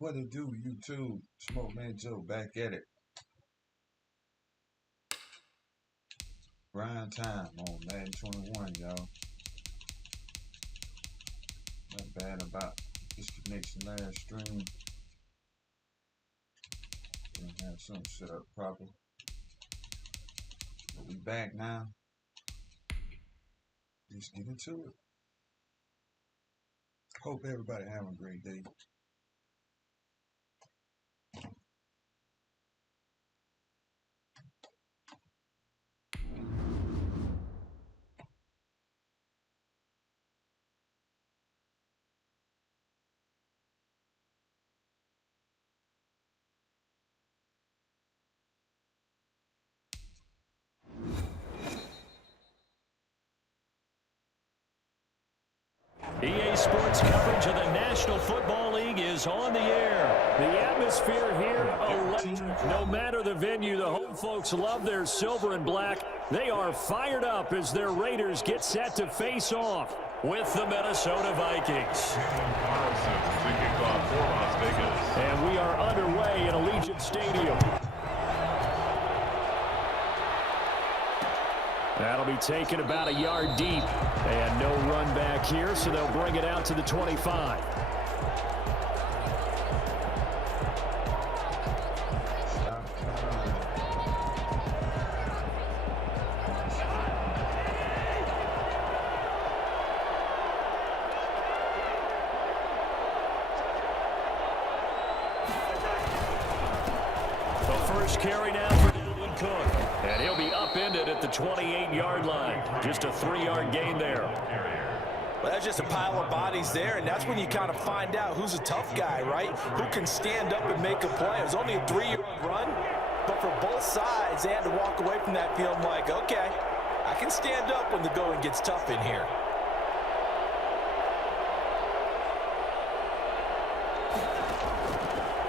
What it do, YouTube? Smoke Man Joe back at it. Grind time on Madden 21, y'all. Not bad about disconnection last stream. Didn't have something set up proper. But we back now. Let's get into it. Hope everybody having a great day. EA Sports coverage of the National Football League is on the air. The atmosphere here electric. No matter the venue, the home folks love their silver and black. They are fired up as their Raiders get set to face off with the Minnesota Vikings. And we are underway in Allegiant Stadium. That'll be taken about a yard deep. And no run back here, so they'll bring it out to the 25. The first carry now for Dalvin Cook. And he'll be upended at the 28-yard line. Just a 3-yard gain there. Well, that's just a pile of bodies there, and that's when you kind of find out who's a tough guy, right? Who can stand up and make a play. It was only a 3-yard run, but for both sides, they had to walk away from that field like, okay, I can stand up when the going gets tough in here.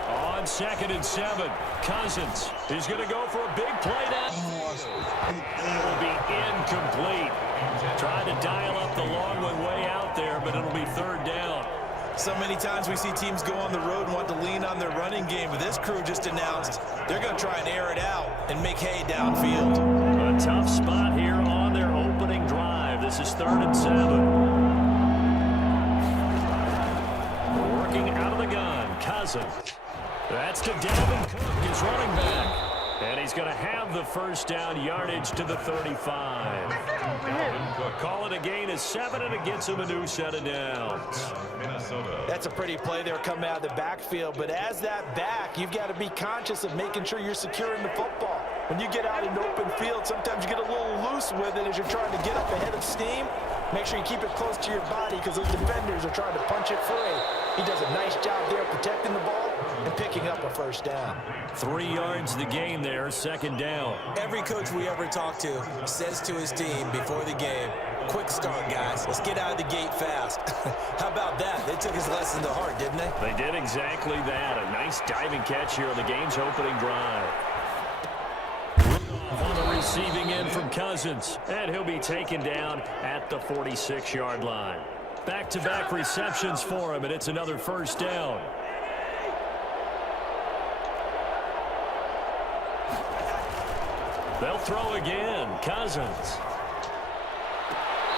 On 2nd and 7, Cousins is going to go for a big play now. It will be incomplete. Trying to dial up the long one way out there, but it'll be 3rd down. So many times we see teams go on the road and want to lean on their running game, but this crew just announced they're going to try and air it out and make hay downfield. A tough spot here on their opening drive. This is 3rd and 7. Working out of the gun, Cousins. That's to Dalvin Cook, his running back. And he's going to have the first down, yardage to the 35. Dalvin Cook, call it a gain of 7, and it gets him a new set of downs. That's a pretty play there coming out of the backfield, but as that back, you've got to be conscious of making sure you're securing the football. When you get out in open field, sometimes you get a little loose with it as you're trying to get up ahead of steam. Make sure you keep it close to your body because those defenders are trying to punch it free. He does a nice job there protecting the ball and picking up a first down. 3 yards the gain there, 2nd down. Every coach we ever talk to says to his team before the game, quick start, guys. Let's get out of the gate fast. How about that? They took his lesson to heart, didn't they? They did exactly that. A nice diving catch here on the game's opening drive. On the receiving end from Cousins, and he'll be taken down at the 46-yard line. Back-to-back receptions for him, and it's another first down. They'll throw again. Cousins.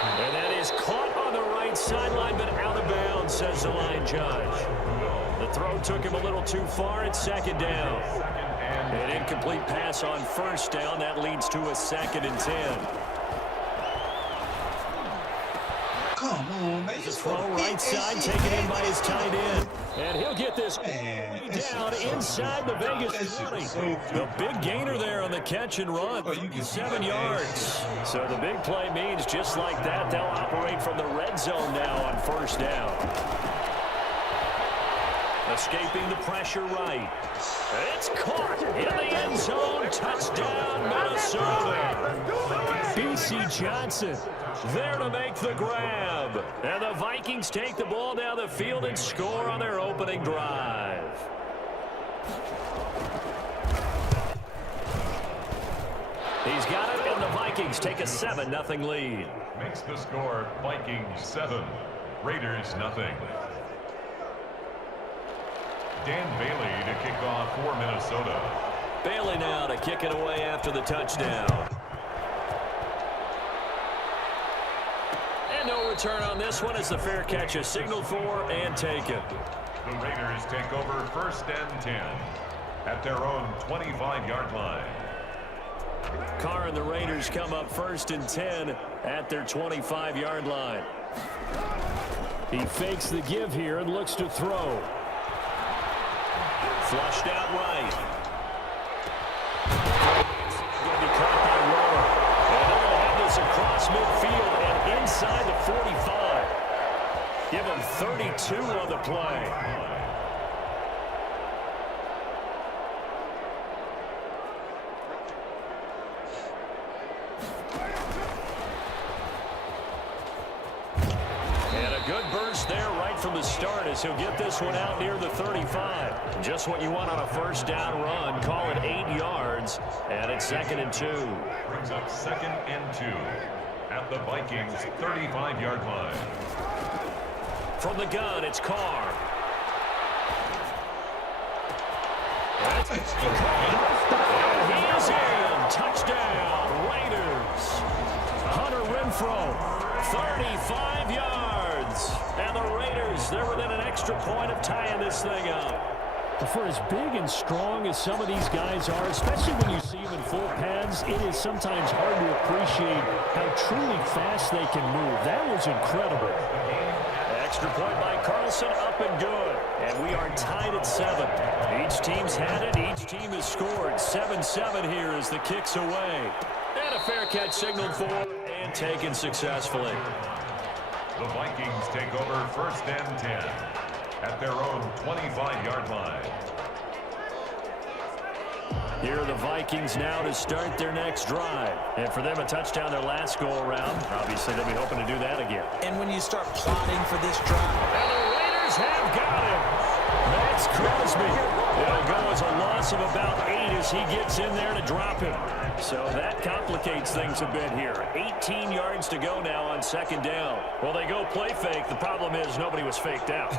And that is caught on the right sideline, but out of bounds, says the line judge. The throw took him a little too far. It's 2nd down. An incomplete pass on 1st down. That leads to a 2nd and 10. Come on, man. The throw right side taken in by his tight end. And he'll get this way down inside the Vegas 20. The big gainer there on the catch and run. 7 yards. So the big play means just like that, they'll operate from the red zone now on 1st down. Escaping the pressure right. It's caught in the end zone. Touchdown, Minnesota. B.C. Johnson there to make the grab. And the Vikings take the ball down the field and score on their opening drive. He's got it, and the Vikings take a 7-0 lead. Makes the score Vikings 7, Raiders 0. Dan Bailey to kick off for Minnesota. Bailey now to kick it away after the touchdown. And no return on this one as the fair catch is signaled for and taken. The Raiders take over 1st and 10 at their own 25-yard line. Carr and the Raiders come up 1st and 10 at their 25-yard line. He fakes the give here and looks to throw. Flushed out right. Going to be caught by Roller. And they're going to have this across midfield and inside the 45. Give him 32 on the play. Good burst there right from the start as he'll get this one out near the 35. Just what you want on a first down run. Call it 8 yards, and it's 2nd and 2. Brings up 2nd and 2 at the Vikings' 35-yard line. From the gun, it's Carr. And he is in. Touchdown, Raiders. Hunter Renfrow, 35 yards. And the Raiders, they're within an extra point of tying this thing up. For as big and strong as some of these guys are, especially when you see them in full pads, it is sometimes hard to appreciate how truly fast they can move. That was incredible. Extra point by Carlson, up and good. And we are tied at 7. Each team's had it. Each team has scored. 7-7 here as the kick's away. And a fair catch signaled for and taken successfully. The Vikings take over 1st and 10 at their own 25-yard line. Here are the Vikings now to start their next drive. And for them, a touchdown their last go-around. Obviously, they'll be hoping to do that again. And when you start plotting for this drive. And the Raiders have got him. That's Crosby. It'll go as a loss of about 8 as he gets in there to drop him. So that complicates things a bit here. 18 yards to go now on 2nd down. Well, they go play fake. The problem is nobody was faked out.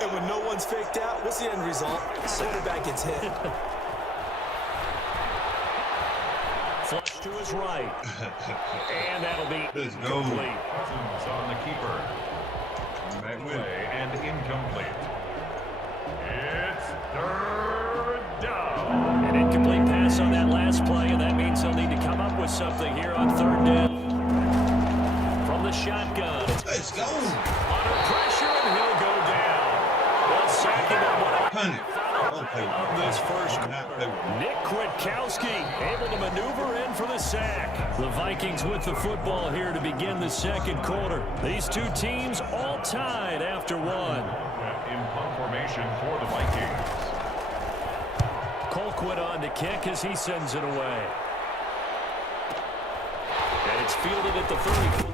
And when no one's faked out, what's the end result? The quarterback gets hit. Flush to his right. And that'll be incomplete. Cousins on the keeper. That way and incomplete. It's 3rd down. An incomplete pass on that last play, and that means they'll need to come up with something here on 3rd down. From the shotgun. Let's go. Under pressure, and he'll go down. They'll sack him on of this first quarter. Nick Kwiatkowski able to maneuver in for the sack. The Vikings with the football here to begin the 2nd quarter. These two teams all tied after 1. In punt formation for the Vikings. Colquitt on to kick as he sends it away. And it's fielded at the 34.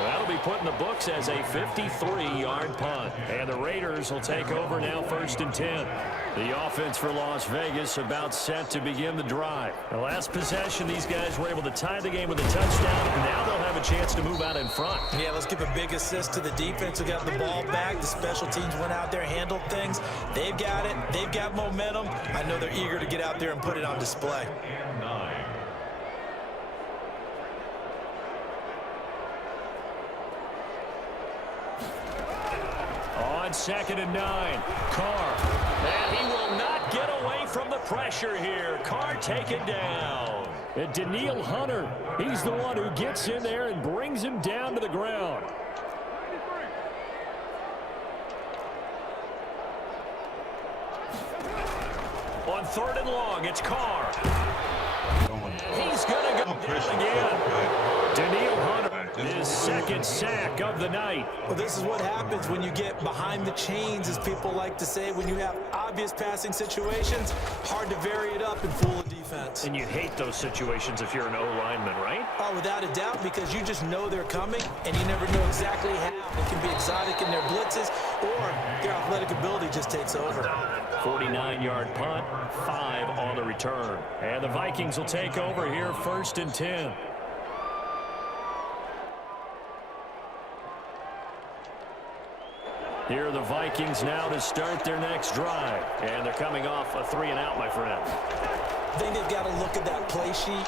That'll be put in the books as a 53-yard punt. And the Raiders will take over now 1st and 10. The offense for Las Vegas about set to begin the drive. The last possession, these guys were able to tie the game with a touchdown. And now they'll have a chance to move out in front. Yeah, let's give a big assist to the defense who got the ball back. The special teams went out there, handled things. They've got it. They've got momentum. I know they're eager to get out there and put it on display. And 9. On 2nd and 9, Carr. And he will not get away from the pressure here. Carr taken down. And Daniil Hunter, he's the one who gets in there and brings him down to the ground. On 3rd and long, it's Carr. He's going to go down again. Daniil Hunter, his 2nd sack of the night. Well, this is what happens when you get behind the chains, as people like to say. When you have obvious passing situations, hard to vary it up and fool a defense. And you hate those situations if you're an O-lineman, right? Oh, without a doubt, because you just know they're coming, and you never know exactly how. It can be exotic in their blitzes, or their athletic ability just takes over. 49-yard punt, 5 on the return. And the Vikings will take over here 1st and 10. Here are the Vikings now to start their next drive. And they're coming off a 3-and-out, my friend. I think they've got to look at that play sheet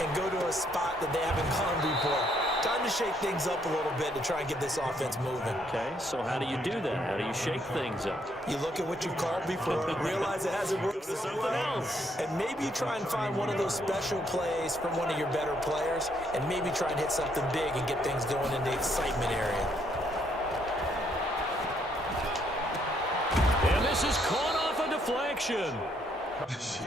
and go to a spot that they haven't gone before. Time to shake things up a little bit to try and get this offense moving. Okay, so how do you do that? How do you shake things up? You look at what you've called before, realize it hasn't worked for something else. And maybe you try and find one of those special plays from one of your better players, and maybe try and hit something big and get things going in the excitement area. And this is caught off a deflection.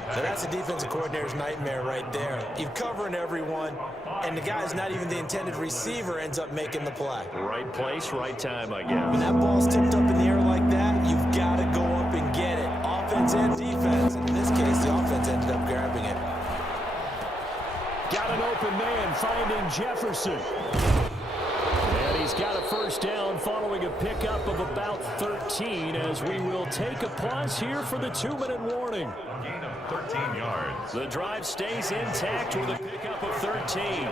Now that's a defensive coordinator's nightmare right there. You're covering everyone, and the guy's not even the intended receiver ends up making the play. Right place, right time, I guess. When that ball's tipped up in the air like that, you've got to go up and get it. Offense and defense. In this case, the offense ended up grabbing it. Got an open man finding Jefferson. And he's got a first down following a pickup of about 13 as we will take a pause here for the 2-minute warning. Gain of 13 yards. The drive stays intact with a pickup of 13.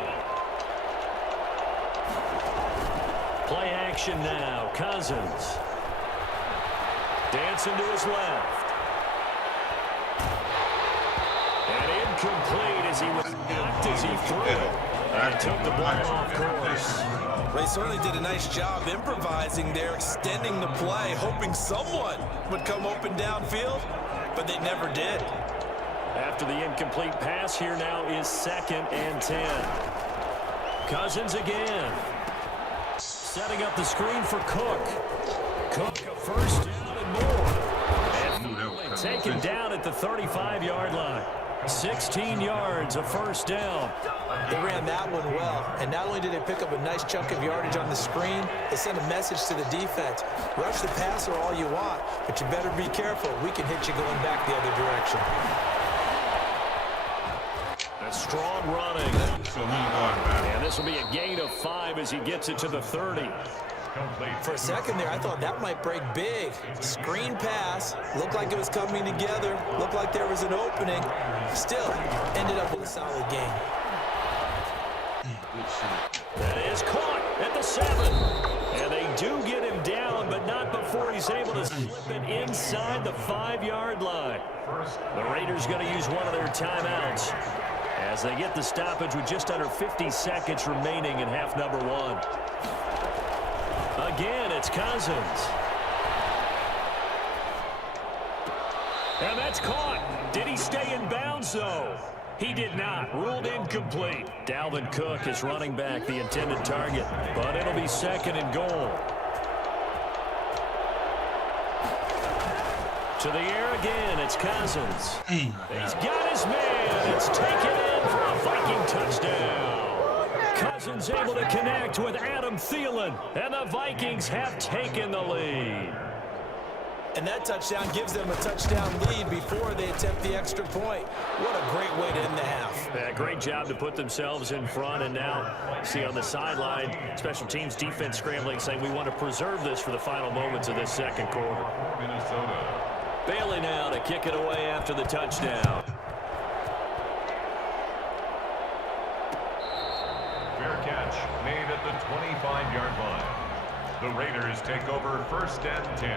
Play action now. Cousins. Dancing to his left. And incomplete as he was knocked as he threw it. And took the ball off course. They certainly did a nice job improvising there, extending the play, hoping someone would come open downfield, but they never did. After the incomplete pass, here now is 2nd and 10. Cousins again. Setting up the screen for Cook. Cook a first down and more. And taken down at the 35-yard line. 16 yards, a first down. They ran that one well, and not only did they pick up a nice chunk of yardage on the screen, they sent a message to the defense. Rush the passer all you want, but you better be careful. We can hit you going back the other direction. A strong running. And this will be a gain of 5 as he gets it to the 30. For a second there, I thought that might break big. Screen pass. Looked like it was coming together. Looked like there was an opening. Still, ended up with a solid game. That is caught at the 7. And they do get him down, but not before he's able to slip it inside the 5-yard line. The Raiders going to use one of their timeouts as they get the stoppage with just under 50 seconds remaining in half number 1. Again, it's Cousins. And that's caught. Did he stay in bounds, though? He did not. Ruled incomplete. Dalvin Cook is running back, the intended target. But it'll be 2nd and goal. To the air again, it's Cousins. He's got his man. It's taken in for a Viking touchdown. Cousins able to connect with Adam Thielen, and the Vikings have taken the lead. And that touchdown gives them a touchdown lead before they attempt the extra point. What a great way to end the half. Yeah, great job to put themselves in front, and now see on the sideline, special teams defense scrambling, saying we want to preserve this for the final moments of this second quarter. Minnesota. Bailey now to kick it away after the touchdown. Fair catch made at the 25-yard line. The Raiders take over 1st and 10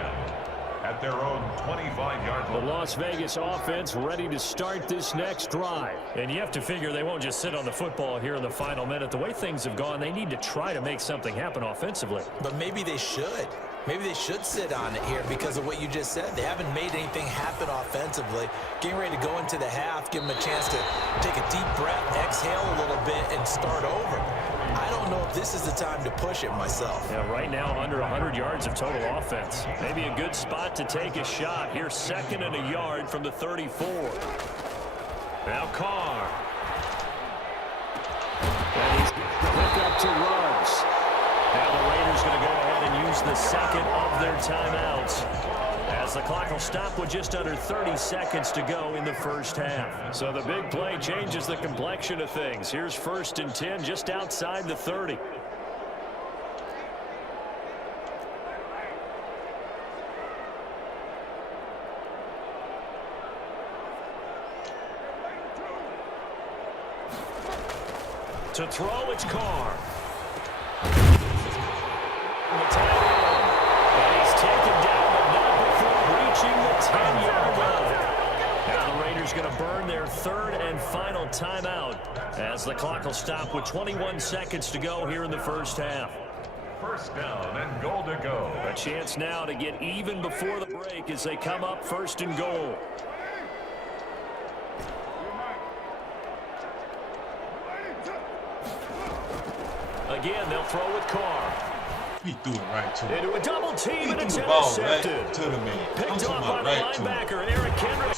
at their own 25-yard line. The Las Vegas offense ready to start this next drive. And you have to figure they won't just sit on the football here in the final minute. The way things have gone, they need to try to make something happen offensively. But maybe they should. Maybe they should sit on it here because of what you just said. They haven't made anything happen offensively. Getting ready to go into the half, give them a chance to take a deep breath, exhale a little bit, and start over. I don't know if this is the time to push it myself. Yeah, right now under 100 yards of total offense. Maybe a good spot to take a shot. Here's 2nd and a yard from the 34. Now Carr. And he's picked up to Ruggs. Now the Raiders going to go ahead and use the 2nd of their timeouts, as the clock will stop with just under 30 seconds to go in the first half. So the big play changes the complexion of things. Here's 1st and 10 just outside the 30. To throw, it's Carr. The tight end. And he's going to burn their third and final timeout as the clock will stop with 21 seconds to go here in the first half. First down and goal to go. A chance now to get even before the break as they come up first and goal. Again, they'll throw with Carr. He threw it right to him. Into a double team, and it's He threw the ball intercepted. right to the man. I'm Picked talking off by about the right to him. linebacker, Eric Kendrick.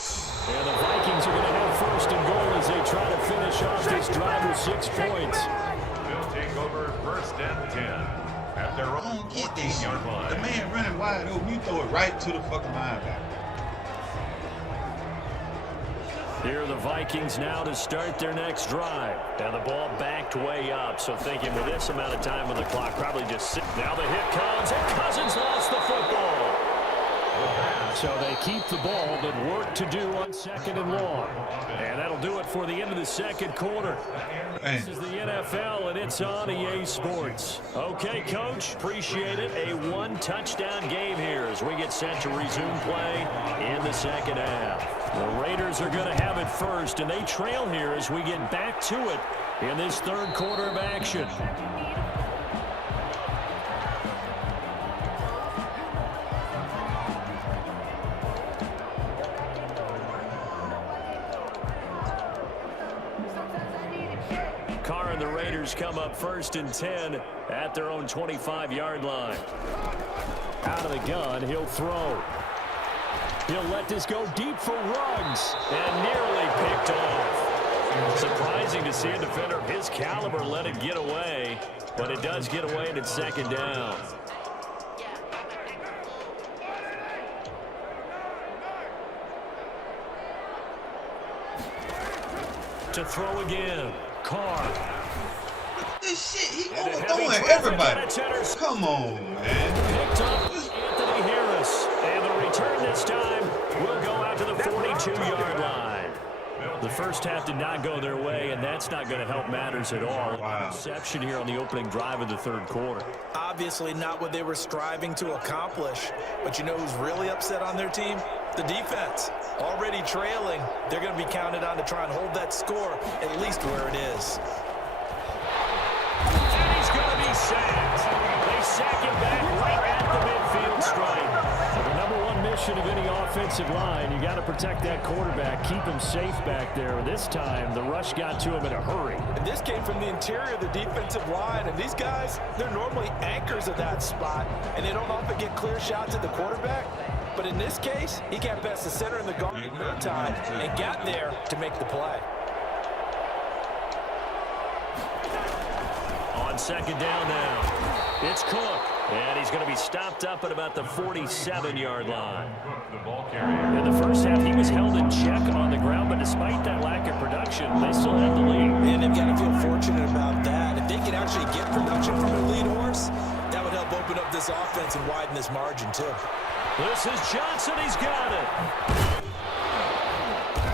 And the Vikings are going to have first and goal as they try to finish off this drive with 6 points. They'll take over first and 10 at their I own don't get this. 14-yard line. The man running wide open, you throw it right to the fucking linebacker. Here are the Vikings now to start their next drive. And the ball backed way up, so thinking with this amount of time on the clock, probably just sit. Now the hit comes, and Cousins lost the football. So they keep the ball, but work to do on second and long. And that'll do it for the end of the second quarter. This is the NFL, and it's on EA Sports. Okay, Coach, appreciate it. A one-touchdown game here as we get set to resume play in the second half. The Raiders are going to have it first, and they trail here as we get back to it in this third quarter of action. Carr and the Raiders come up first and 10 at their own 25-yard line. Out of the gun, he'll throw. He'll let this go deep for Ruggs, and nearly picked off. Surprising to see a defender of his caliber let it get away, but it does get away and it's second down. To throw again, Carr. This shit, he overthrowing everybody. Come on, man. Picked up Anthony Harris, and the return this time will go out to the 42-yard line. The first half did not go their way, and that's not going to help matters at all. Wow. Interception here on the opening drive of the third quarter. Obviously not what they were striving to accomplish. But you know who's really upset on their team? The defense. Already trailing, they're going to be counted on to try and hold that score at least where it is. And he's going to be sacked. They sack him back right at the midfield stripe. The number one mission of any offensive line, you got to protect that quarterback, keep him safe back there. This time, the rush got to him in a hurry. And this came from the interior of the defensive line, and these guys, they're normally anchors of that spot, and they don't often get clear shots at the quarterback. But in this case, he got past the center in the guard in no time and got there to make the play. On second down now, it's Cook. And he's going to be stopped up at about the 47-yard line. In the first half, he was held in check on the ground, but despite that lack of production, they still have the lead. And they've got to feel fortunate about that. If they can actually get production from their lead horse, that would help open up this offense and widen this margin, too. This is Johnson. He's got it.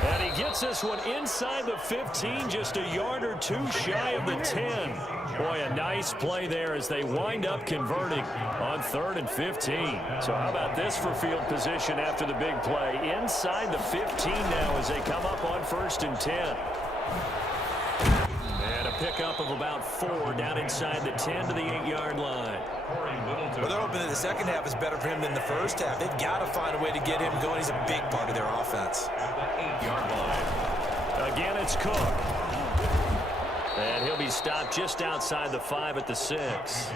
And he gets this one inside the 15, just a yard or two shy of the 10. Boy, a nice play there as they wind up converting on 3rd and 15. So how about this for field position after the big play? Inside the 15 now as they come up on 1st and 10. And a pickup of about 4 down inside the 10 to the 8-yard line. Well, they're hoping that the second half is better for him than the first half. They've got to find a way to get him going. He's a big part of their offense. Again, it's Cook. And he'll be stopped just outside the 5 at the 6.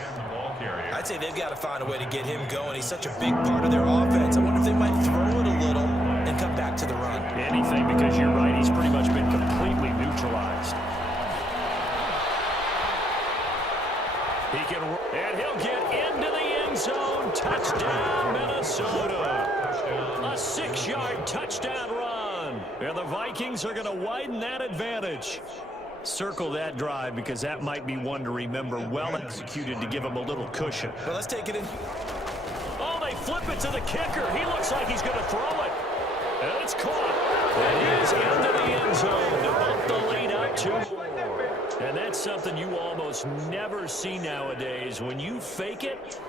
I'd say they've got to find a way to get him going. He's such a big part of their offense. I wonder if they might throw it a little and come back to the run. Anything, because you're right, he's pretty much been completely neutralized. He can, and he'll get into the end zone. Touchdown, Minnesota. A 6-yard touchdown run. And the Vikings are going to widen that advantage. Circle that drive because that might be one to remember. Well executed to give him a little cushion. Well, let's take it in. Oh, they flip it to the kicker. He looks like he's going to throw it. And it's caught. And he's into the end zone to bump the lead up to. And that's something you almost never see nowadays. When you fake it,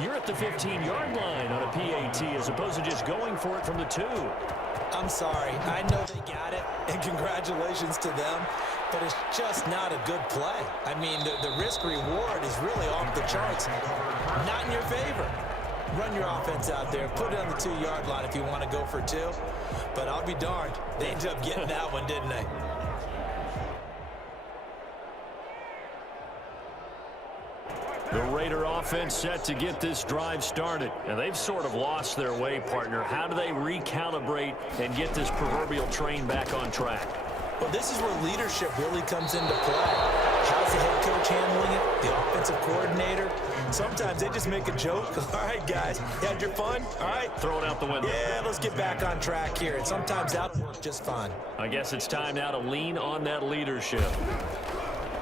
you're at the 15-yard line on a PAT as opposed to just going for it from the 2. I'm sorry. I know they got it, and congratulations to them, but it's just not a good play. I mean, the risk-reward is really off the charts. Not in your favor. Run your offense out there. Put it on the 2-yard line if you want to go for 2. But I'll be darned. They ended up getting that one, didn't they? The Raider offense set to get this drive started. And they've sort of lost their way, partner. How do they recalibrate and get this proverbial train back on track? Well, this is where leadership really comes into play. How's the head coach handling it? The offensive coordinator? Sometimes they just make a joke. All right, guys, you had your fun? All right. Throw it out the window. Yeah, let's get back on track here. And sometimes that works just fine. I guess it's time now to lean on that leadership.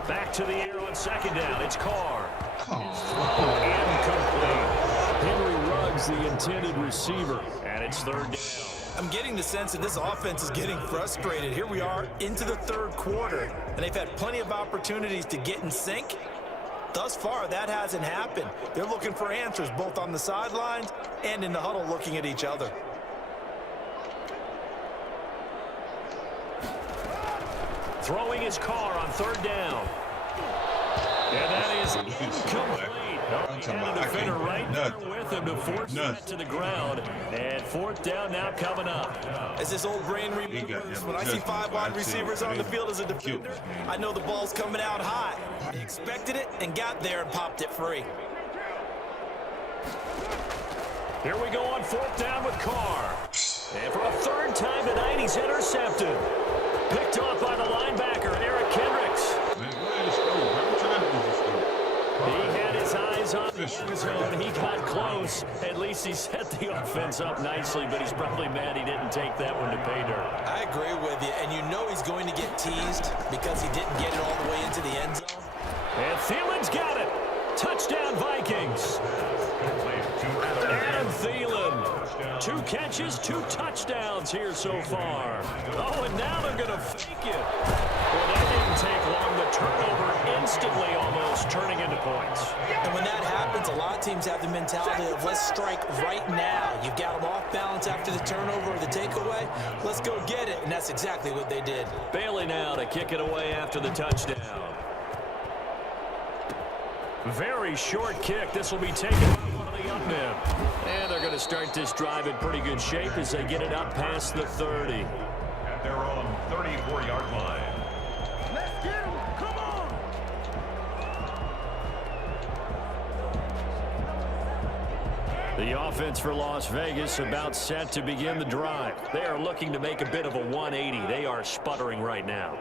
Back to the air on second down. It's Carr. Incomplete. Henry Ruggs, the intended receiver, and it's third down. I'm getting the sense that this offense is getting frustrated. Here we are into the third quarter, and they've had plenty of opportunities to get in sync. Thus far, that hasn't happened. They're looking for answers both on the sidelines and in the huddle looking at each other. Throwing his Carr on third down. And that is incomplete. The defender right there with him to force that to the ground. And fourth down now coming up. As this old brain reboots, when I see 5 wide receivers on the field as a defender, I know the ball's coming out high. He expected it and got there and popped it free. Here we go on fourth down with Carr. And for a third time tonight, he's intercepted. Picked off by the linebacker, Eric Kendricks. He had his eyes on the end zone. He got close. At least he set the offense up nicely, but he's probably mad he didn't take that one to pay dirt. I agree with you, and you know he's going to get teased because he didn't get it all the way into the end zone. And Thielen's got it. Touchdown, Vikings. Adam Thielen. 2 catches, 2 touchdowns here so far. Oh, and now they're going to fake it. Well, that didn't take long. The turnover instantly almost turning into points. And when that happens, a lot of teams have the mentality of let's strike right now. You've got them off balance after the turnover or the takeaway. Let's go get it. And that's exactly what they did. Bailey now to kick it away after the touchdown. Very short kick. This will be taken by one of the young men. And they're going to start this drive in pretty good shape as they get it up past the 30. At their own 34-yard line. Let's get him. Come on. The offense for Las Vegas about set to begin the drive. They are looking to make a bit of a 180. They are sputtering right now.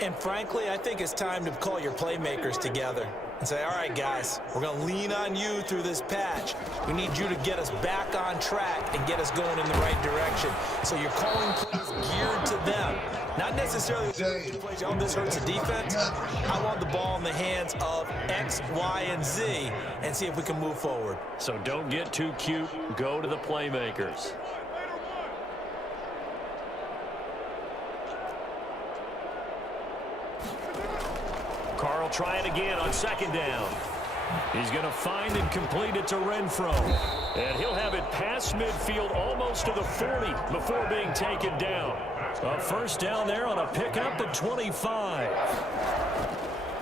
And frankly, I think it's time to call your playmakers together and say, all right, guys, we're going to lean on you through this patch. We need you to get us back on track and get us going in the right direction. So you're calling plays geared to them. Not necessarily plays, oh, this hurts the defense. I want the ball in the hands of X, Y, and Z and see if we can move forward. So don't get too cute. Go to the playmakers. Carl try it again on second down. He's going to find and complete it to Renfro. And he'll have it past midfield almost to the 40 before being taken down. A first down there on a pickup at 25.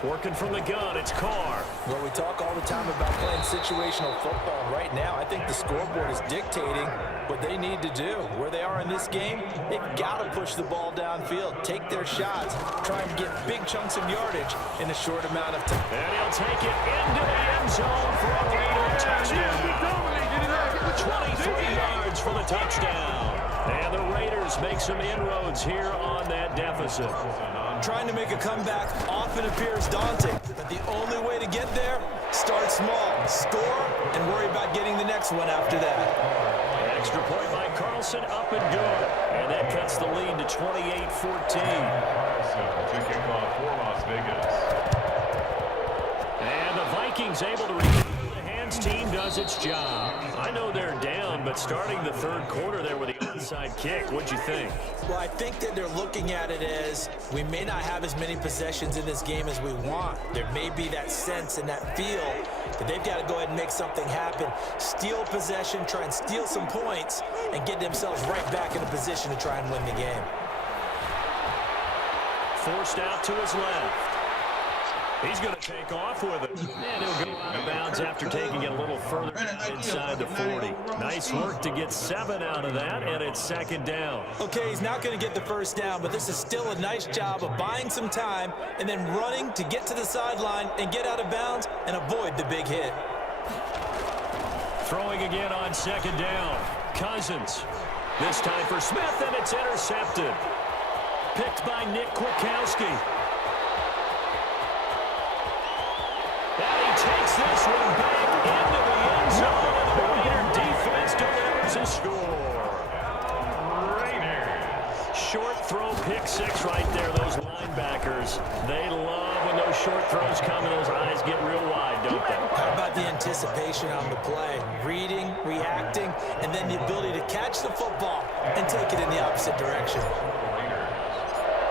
Working from the gun, it's Carr. Well, we talk all the time about playing situational football. Right now, I think the scoreboard is dictating what they need to do. Where they are in this game, they've got to push the ball downfield, take their shots, try and get big chunks of yardage in a short amount of time. And he'll take it into the end zone for a Raider touchdown. 23 yards for the touchdown. And the Raiders make some inroads here on that deficit. Trying to make a comeback often appears daunting, but the only way to get there, start small, score, and worry about getting the next one after that. An extra point by Carlson, up and good. And that cuts the lead to 28-14. To kick off for Las Vegas. And the Vikings able to recover. The hands team does its job. I know they're down, but starting the third quarter there with the onside kick. What'd you think? Well, I think that they're looking at it as we may not have as many possessions in this game as we want. There may be that sense and that feel that they've got to go ahead and make something happen. Steal possession, try and steal some points, and get themselves right back in a position to try and win the game. Forced out to his left. He's going to take off with it. And he'll go out of bounds after taking it a little further inside the 40. Nice work to get 7 out of that, and it's second down. Okay, he's not going to get the first down, but this is still a nice job of buying some time and then running to get to the sideline and get out of bounds and avoid the big hit. Throwing again on second down. Cousins. This time for Smith, and it's intercepted. Picked by Nick Kwiatkowski. And he takes this one back into the end zone, and the Raider defense delivers a score. Raiders. Short throw, pick six right there. Those linebackers, they love when those short throws come and those eyes get real wide, don't they? How about the anticipation on the play? Reading, reacting, and then the ability to catch the football and take it in the opposite direction.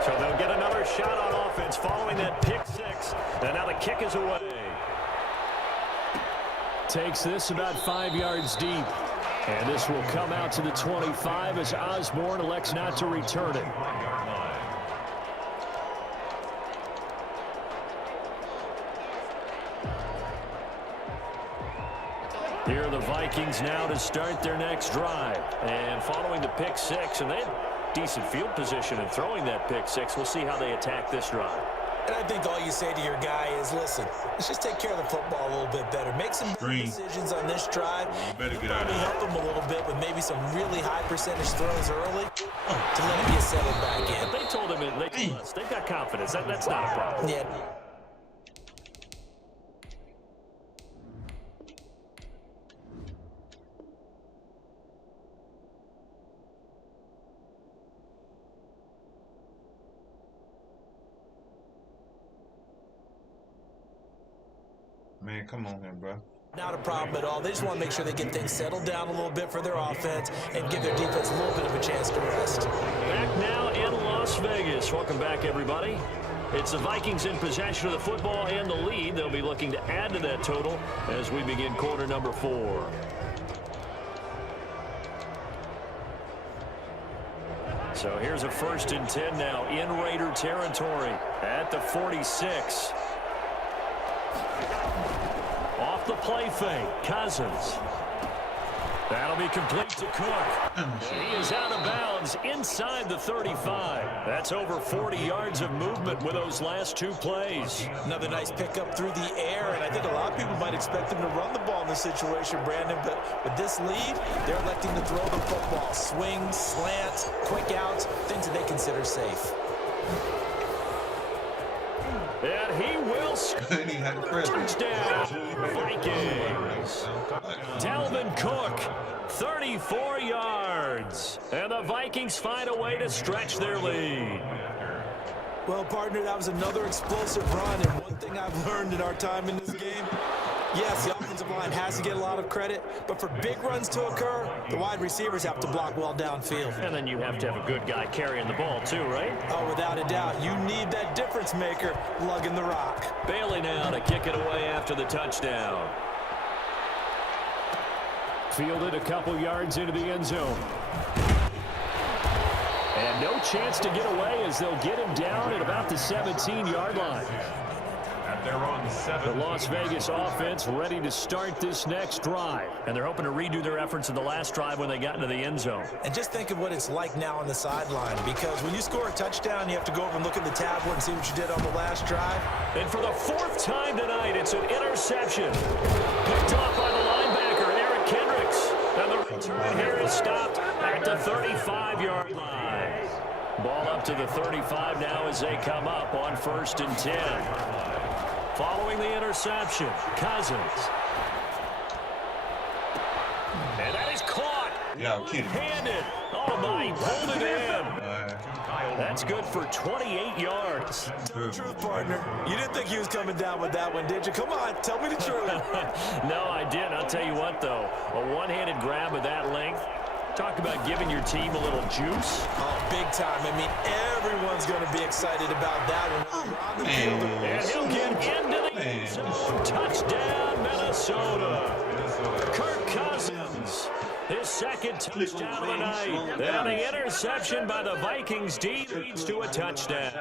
So they'll get another shot on offense following that pick six. And now the kick is away. Takes this about 5 yards deep. And this will come out to the 25 as Osborne elects not to return it. Here are the Vikings now to start their next drive. And following the pick six, and they had decent field position in throwing that pick six. We'll see how they attack this drive. And I think all you say to your guy is, listen, let's just take care of the football a little bit better. Make some decisions on this drive. Better get out of here. Help them a little bit with maybe some really high percentage throws early to let him get settled back in. But they told him, they've got confidence. That's not a problem. Yeah. Man, come on here, bro. Not a problem at all. They just want to make sure they get things settled down a little bit for their offense and give their defense a little bit of a chance to rest. Back now in Las Vegas. Welcome back, everybody. It's the Vikings in possession of the football and the lead. They'll be looking to add to that total as we begin quarter number 4. So here's a 1st and 10 now in Raider territory at the 46. Off the play fake, Cousins. That'll be complete to Cook. He is out of bounds inside the 35. That's over 40 yards of movement with those last 2 plays. Another nice pickup through the air, and I think a lot of people might expect them to run the ball in this situation, Brandon, but with this lead, they're electing to throw the football. Swings, slants, quick outs, things that they consider safe. And he will score. He had a Touchdown, Vikings. Dalvin Cook, 34 yards. And the Vikings find a way to stretch their lead. Well, partner, that was another explosive run, and one thing I've learned in our time in this game, yes, the offensive line has to get a lot of credit, but for big runs to occur, the wide receivers have to block well downfield. And then you have to have a good guy carrying the ball too, right? Oh, without a doubt. You need that difference maker lugging the rock. Bailey now to kick it away after the touchdown. Fielded a couple yards into the end zone. And no chance to get away as they'll get him down at about the 17-yard line. At their own 7. The Las Vegas offense ready to start this next drive. And they're hoping to redo their efforts in the last drive when they got into the end zone. And just think of what it's like now on the sideline, because when you score a touchdown, you have to go over and look at the tablet and see what you did on the last drive. And for the 4th time tonight, it's an interception. Picked off by the linebacker, Eric Kendricks. And the return here is stopped at the 35-yard line. Ball up to the 35 now as they come up on 1st and 10. Following the interception, Cousins. And that is caught. Yeah, kidding. Handed. Oh, my. Pulled it in. That's good for 28 yards. True, partner. You didn't think he was coming down with that one, did you? Come on, tell me the truth. No, I didn't. I'll tell you what, though. A one-handed grab of that length, Talk about giving your team a little juice. Oh, big time. I mean, everyone's going to be excited about that one. And he'll get into the end zone. Touchdown, Minnesota. Kirk Cousins, his second touchdown of the night. And the interception by the Vikings D leads to a touchdown.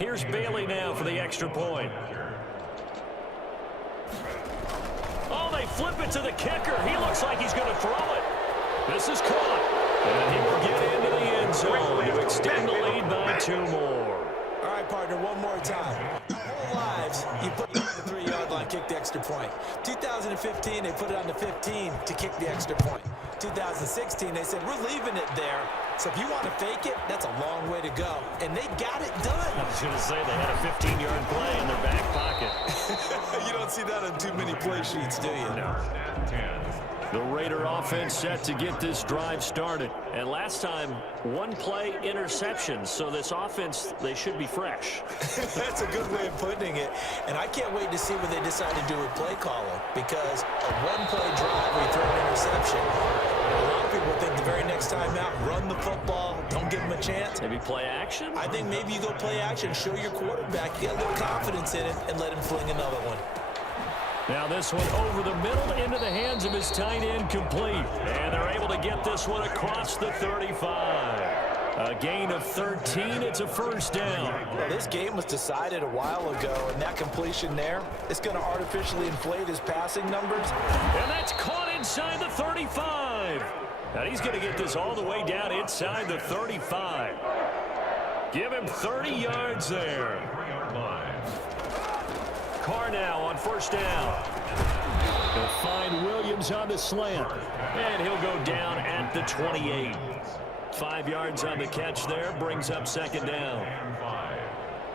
Here's Bailey now for the extra point. Oh, they flip it to the kicker. He looks like he's going to throw it. This is caught. And he will get into the end zone to extend the lead by 2 more. All right, partner, one more time. Our whole lives, you put it on the 3-yard line, kick the extra point. 2015, they put it on the 15 to kick the extra point. 2016, they said, we're leaving it there. So if you want to fake it, that's a long way to go. And they got it done. I was going to say they had a 15-yard play in their back pocket. You don't see that on too many play sheets, do you? No. The Raider offense set to get this drive started. And last time, 1 play interception. So this offense, they should be fresh. That's a good way of putting it. And I can't wait to see what they decide to do with play calling. Because a 1-play drive where you throw an interception, a lot of people think the very next time out, run the football, don't give them a chance. Maybe play action? I think maybe you go play action, show your quarterback, get a little confidence in it, and let him fling another one. Now this one over the middle into the hands of his tight end, complete. And they're able to get this one across the 35. A gain of 13. It's a first down. Well, this game was decided a while ago, and that completion there, it's going to artificially inflate his passing numbers. And that's caught inside the 35. Now he's going to get this all the way down inside the 35. Give him 30 yards there. Carr now on first down. He'll find Williams on the slant. And he'll go down at the 28. 5 yards on the catch there. Brings up second down.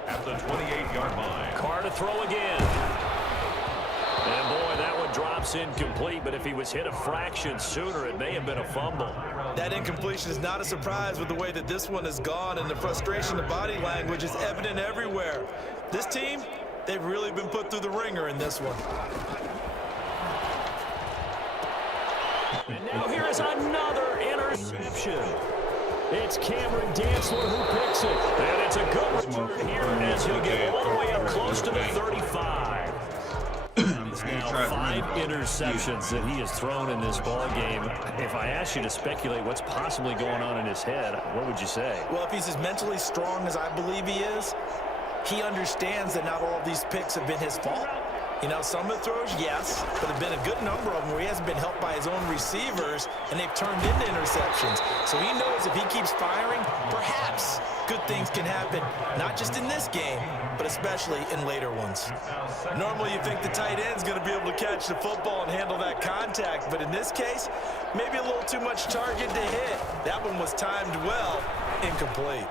At the 28-yard line. Carr to throw again. And boy, that one drops incomplete. But if he was hit a fraction sooner, it may have been a fumble. That incompletion is not a surprise with the way that this one has gone. And the frustration of body language is evident everywhere. This team, they've really been put through the ringer in this one. And now here is another interception. It's Cameron Dantzler who picks it. And it's a good return here as he'll get all the way up close to the 35. It's now 5 interceptions that he has thrown in this ball game. If I asked you to speculate what's possibly going on in his head, what would you say? Well, if he's as mentally strong as I believe he is, he understands that not all of these picks have been his fault. You know, some of the throws, yes, but there have been a good number of them where he hasn't been helped by his own receivers, and they've turned into interceptions. So he knows if he keeps firing, perhaps good things can happen, not just in this game, but especially in later ones. Normally you think the tight end's going to be able to catch the football and handle that contact, but in this case, maybe a little too much target to hit. That one was timed well, incomplete.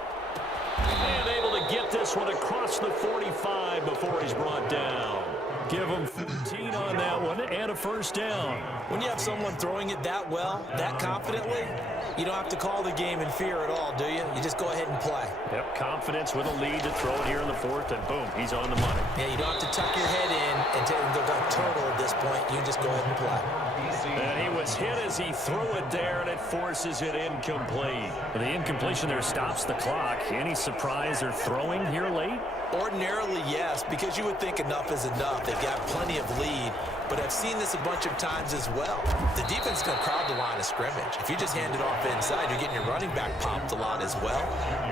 And able to get this one across the 45 before he's brought down. Give him 14 on that one and a first down. When you have someone throwing it that well, that confidently, you don't have to call the game in fear at all, do you? You just go ahead and play. Yep, confidence with a lead to throw it here in the 4th, and boom, he's on the money. Yeah, you don't have to tuck your head in and go turtle at this point. You just go ahead and play. And he was hit as he threw it there, and it forces it incomplete. The incompletion there stops the clock. Any surprise they're throwing here late? Ordinarily, yes, because you would think enough is enough. They've got plenty of lead, but I've seen this a bunch of times as well. The defense is going to crowd the line of scrimmage. If you just hand it off inside, you're getting your running back popped a lot as well.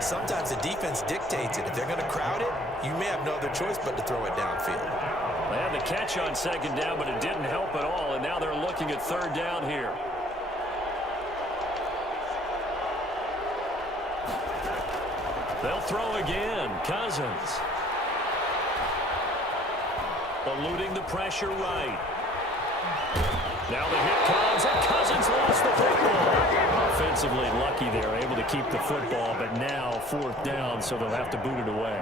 Sometimes the defense dictates it. If they're going to crowd it, you may have no other choice but to throw it downfield. They had the catch on second down, but it didn't help at all, and now they're looking at third down here. They'll throw again. Cousins. Eluding the pressure right. Now the hit comes, and Cousins lost the football. Offensively lucky they're able to keep the football, but now 4th down, so they'll have to boot it away.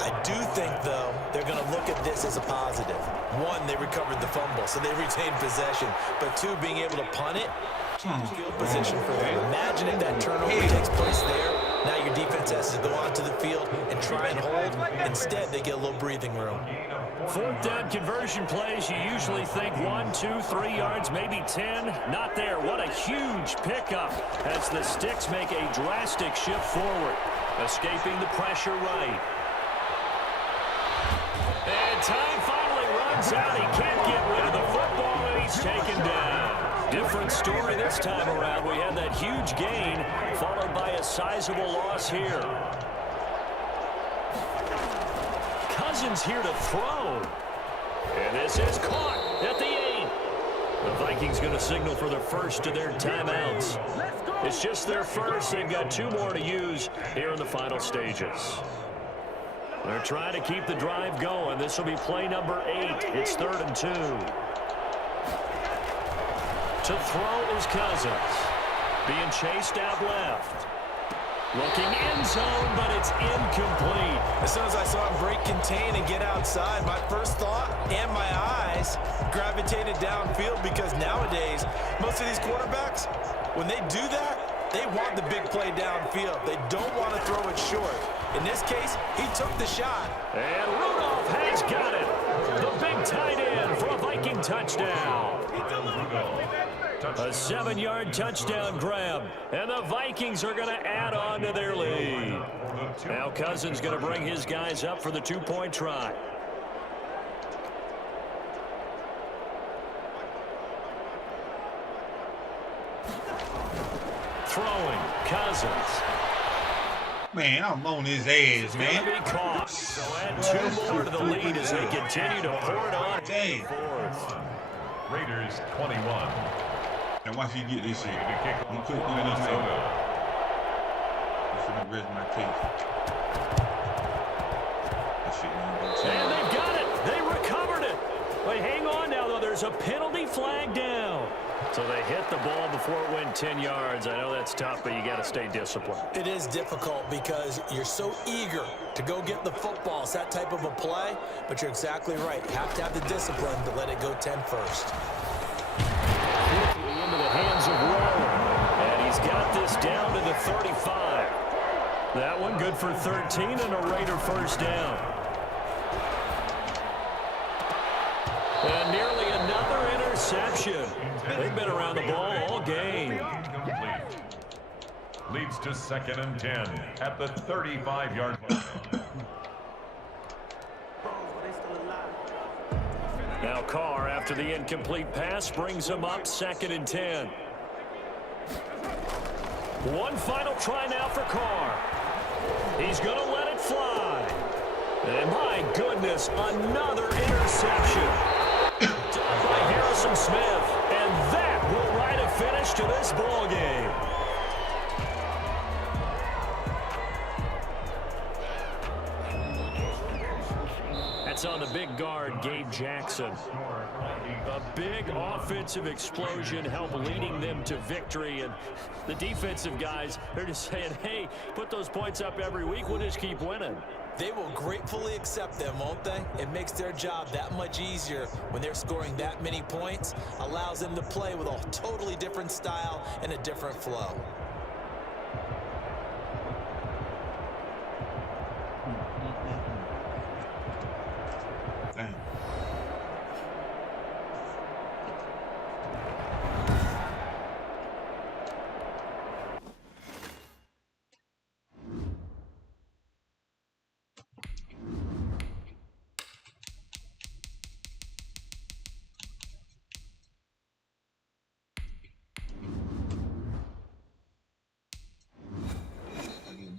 I do think, though, they're going to look at this as a positive. 1, they recovered the fumble, so they retained possession. But 2, being able to punt it, field position for them. Imagine if that turnover takes place there. Now your defense contest is go onto the field and try and hold. Instead, they get a little breathing room. Fourth down conversion plays, you usually think 1, 2, 3 yards, maybe 10. Not there. What a huge pickup as the Sticks make a drastic shift forward. Escaping the pressure right. And time finally runs out. He can't get rid of the football, and he's taken down. Different story this time around. We had that huge gain, followed by a sizable loss here. Cousins here to throw. And this is caught at the 8. The Vikings going to signal for the first of their timeouts. It's just their first. They've got 2 more to use here in the final stages. They're trying to keep the drive going. This will be play number 8. It's 3rd and 2. To throw is Cousins. Being chased out left. Looking end zone, but it's incomplete. As soon as I saw him break contain and get outside, my first thought and my eyes gravitated downfield, because nowadays, most of these quarterbacks, when they do that, they want the big play downfield. They don't want to throw it short. In this case, he took the shot. And Rudolph has got it. The big tight end for a Viking touchdown. A 7-yard touchdown grab. And the Vikings are going to add on to their lead. Now Cousins going to bring his guys up for the 2-point try. Throwing, Cousins. Man, I'm on his ass, man. Be caught. So add 2 more to the lead as they continue to pour it on. Dang. Raiders 21. Now watch you get this shit. He put it in Minnesota. This is the rest of my case. That shit ain't gonna change. And they've got it. They recovered it. Wait, hang on now, though. There's a penalty flag down. So they hit the ball before it went 10 yards. I know that's tough, but you got to stay disciplined. It is difficult because you're so eager to go get the football. It's that type of a play, but you're exactly right. You have to have the discipline to let it go 10 first. Into the hands of Rowe. And he's got this down to the 35. That one good for 13 and a Raider first down. And nearly another interception. They've been around the ball all game. Leads to 2nd and 10 at the 35-yard line. Now Carr, after the incomplete pass, brings him up 2nd and 10. One final try now for Carr. He's going to let it fly. And my goodness, another interception. Done by Harrison Smith. And that will write a finish to this ball game. That's on the big guard, Gabe Jackson. A big offensive explosion helped leading them to victory. And the defensive guys, they're just saying, hey, put those points up every week. We'll just keep winning. They will gratefully accept them, won't they? It makes their job that much easier when they're scoring that many points. Allows them to play with a totally different style and a different flow. Damn.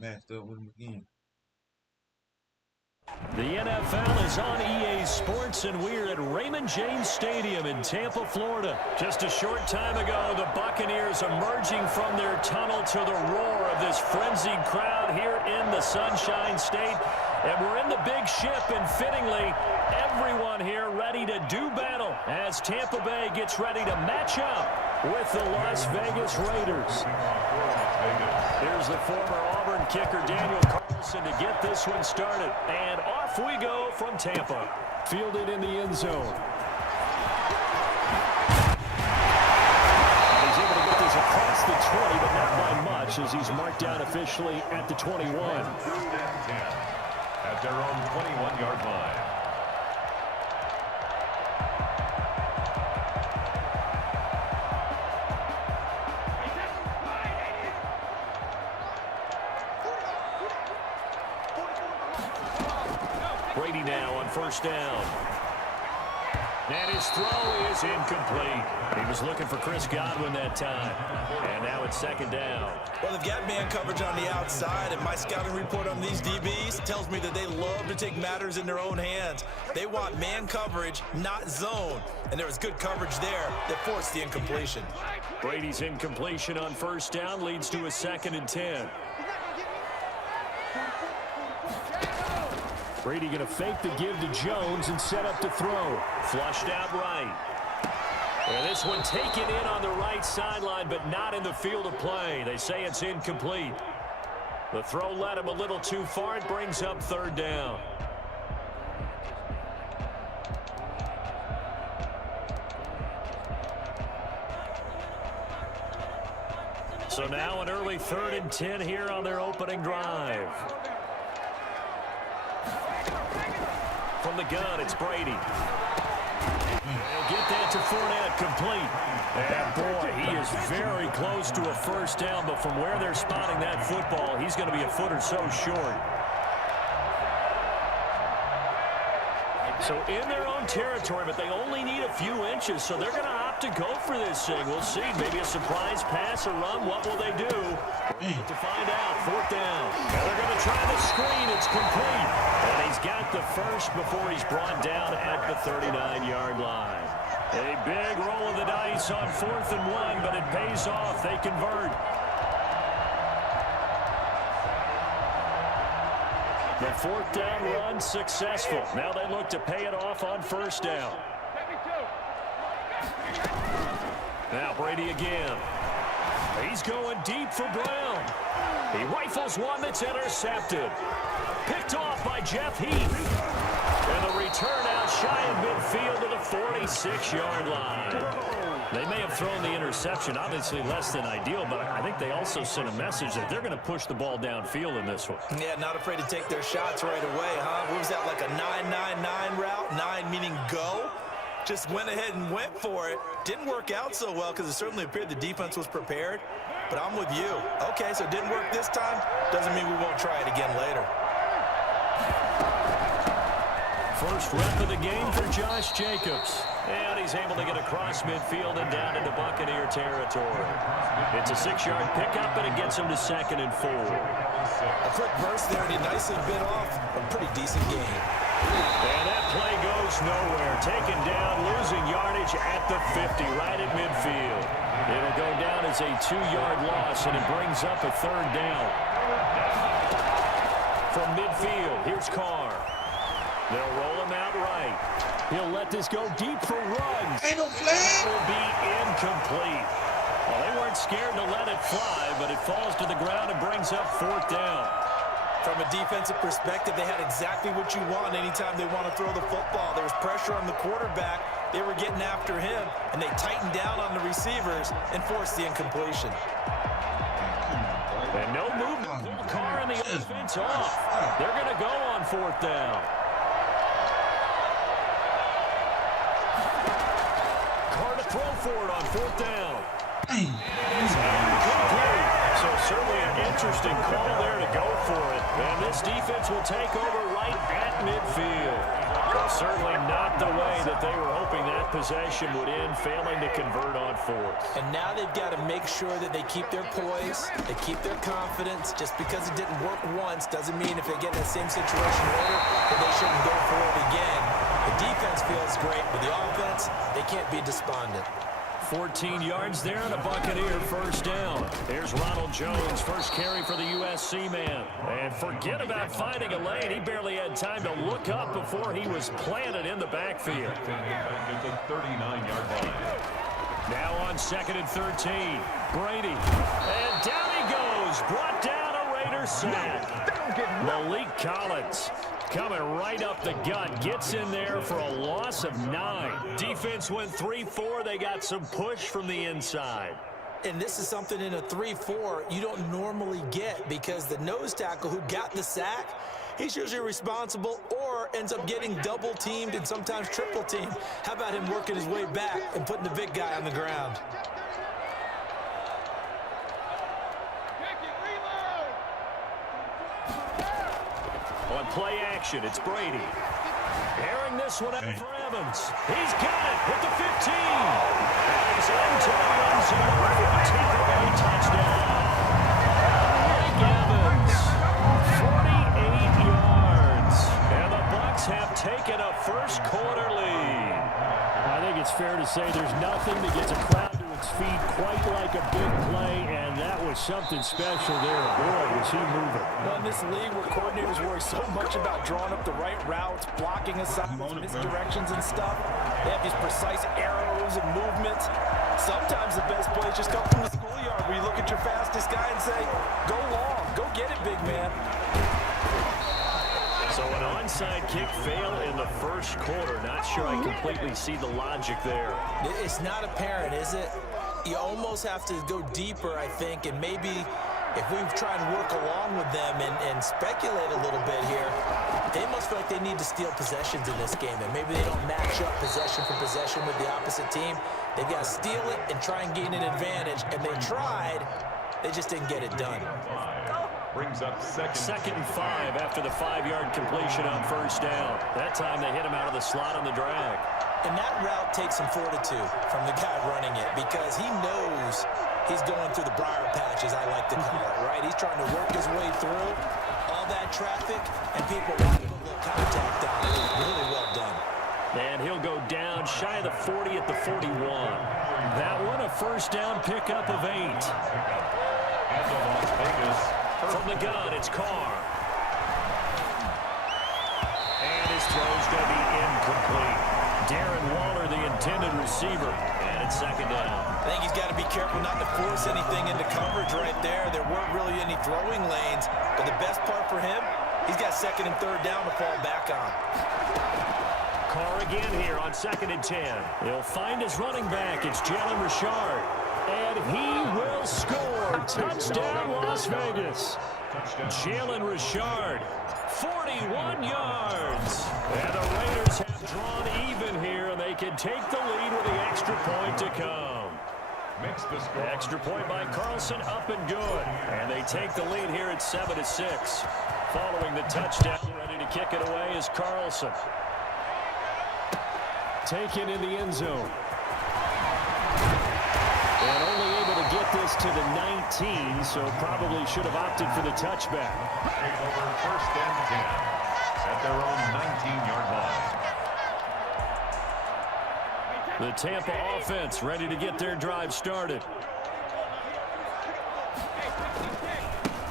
Matched up with him again. The NFL is on EA Sports, and we're at Raymond James Stadium in Tampa, Florida. Just a short time ago, the Buccaneers emerging from their tunnel to the roar of this frenzied crowd here in the Sunshine State. And we're in the big ship, and fittingly, everyone here ready to do battle as Tampa Bay gets ready to match up with the Las Vegas Raiders. Here's the former Auburn kicker, Daniel Carlson, to get this one started. And off we go from Tampa. Fielded in the end zone. He's able to get this across the 20, but not by much. touch as he's marked down officially at the 21. 3rd and 10 at their own 21-yard line. Brady now on 1st down. And his throw is incomplete. He was looking for Chris Godwin that time. And now it's 2nd down. Well, they've got man coverage on the outside, and my scouting report on these DBs tells me that they love to take matters in their own hands. They want man coverage, not zone. And there was good coverage there that forced the incompletion. Brady's incompletion on 1st down leads to a 2nd and 10. Brady going to fake the give to Jones and set up to throw. Flushed out right. And this one taken in on the right sideline, but not in the field of play. They say it's incomplete. The throw led him a little too far. It brings up 3rd down. So now an early 3rd and 10 here on their opening drive. From the gun, it's Brady. They'll get that to Fournette, complete. And boy, he is very close to a 1st down, but from where they're spotting that football, he's going to be a foot or so short. So in their own territory, but they only need a few inches, so they're going to opt to go for this thing. We'll see. Maybe a surprise pass or run. What will they do? To find out. 4th down. Now they're going to try the screen. It's complete. And he's got the first before he's brought down at the 39-yard line. A big roll of the dice on 4th and 1, but it pays off. They convert. The 4th down run successful. Now they look to pay it off on 1st down. Now Brady again. He's going deep for Brown. He rifles one that's intercepted. Picked off by Jeff Heath. And the return out shy of midfield to the 46-yard line. They may have thrown the interception, obviously less than ideal, but I think they also sent a message that they're going to push the ball downfield in this one. Yeah, not afraid to take their shots right away, huh? What was that, like a 9-9-9 route? 9 meaning go? Just went ahead and went for it. Didn't work out so well because it certainly appeared the defense was prepared. But I'm with you. Okay, so it didn't work this time. Doesn't mean we won't try it again later. First rep of the game for Josh Jacobs. And he's able to get across midfield and down into Buccaneer territory. It's a 6-yard pickup, and it gets him to 2nd and 4. A quick burst there, and he nicely bit off a pretty decent game. And that play goes nowhere. Taken down, losing yardage at the 50, right at midfield. It'll go down as a 2-yard loss, and it brings up a 3rd down. From midfield, here's Carr. They'll roll him out right. He'll let this go deep for runs. Ain't no flag. It will be incomplete. Well, they weren't scared to let it fly, but it falls to the ground and brings up 4th down. From a defensive perspective, they had exactly what you want anytime they want to throw the football. There was pressure on the quarterback. They were getting after him, and they tightened down on the receivers and forced the incompletion. And no movement. Carr and the offense off. They're going to go on 4th down. Carr to throw for it on 4th down. So certainly an interesting call there to go for it. And this defense will take over right at midfield. Well, certainly not the way that they were hoping that possession would end, failing to convert on 4th. And now they've got to make sure that they keep their poise, they keep their confidence. Just because it didn't work once doesn't mean if they get in the same situation later that they shouldn't go for it again. The defense feels great, but the offense, they can't be despondent. 14 yards there and a Buccaneer 1st down. Here's Ronald Jones, first carry for the USC man. And forget about finding a lane. He barely had time to look up before he was planted in the backfield. At the 39-yard line. Now on 2nd and 13. Brady. And down he goes. Brought down a Raider sack. Malik Collins coming right up the gut. Gets in there for a loss of 9. Defense went 3-4. They got some push from the inside. And this is something in a 3-4 you don't normally get, because the nose tackle who got the sack, he's usually responsible or ends up getting double teamed and sometimes triple teamed. How about him working his way back and putting the big guy on the ground? On play action, it's Brady. Airing this one out for Evans. He's got it at the 15. And he's into the end zone for a takeaway touchdown. Mike Evans, 48 yards. And the Bucs have taken a first quarter lead. I think it's fair to say there's nothing that gets a crowd to its feet quite like a big play, and that was something special there. Boy, was he moving. Well, in this league where coordinators worry so much about drawing up the right routes, blocking assignments, misdirections and stuff, they have these precise arrows and movements. Sometimes the best plays just come from the schoolyard where you look at your fastest guy and say, go long, go get it, big man. So an onside kick fail in the first quarter. Not sure I completely see the logic there. It's not apparent, is it? You almost have to go deeper, I think, and maybe if we try and work along with them and speculate a little bit here, they must feel like they need to steal possessions in this game, and maybe they don't match up possession for possession with the opposite team. They've got to steal it and try and gain an advantage, and they tried, they just didn't get it done. Brings up second and 5 after the 5-yard completion on first down. That time they hit him out of the slot on the drag. And that route takes some fortitude from the guy running it, because he knows he's going through the briar patch, as I like to call it, right? He's trying to work his way through all that traffic, and people want to put a little contact on it. Really well done. And he'll go down shy of the 40 at the 41. That one a first down pickup of 8. And the Las Vegas. From the gun, it's Carr. And his throw's going to be incomplete. Darren Waller, the intended receiver. And it's second down. I think he's got to be careful not to force anything into coverage right there. There weren't really any throwing lanes. But the best part for him, he's got second and third down to fall back on. Carr again here on second and 10. He'll find his running back. It's Jalen Richard. And he will score. Touchdown, Las Vegas. Jalen Richard, 41 yards. And the Raiders have drawn even here, and they can take the lead with the extra point to come. Makes the score. Extra point by Carlson, up and good. And they take the lead here at 7-6. Following the touchdown, ready to kick it away is Carlson. Taken in the end zone. And only able to get this to the 19, so probably should have opted for the touchback. Take over first and 10 at their own 19-yard line. The Tampa offense ready to get their drive started.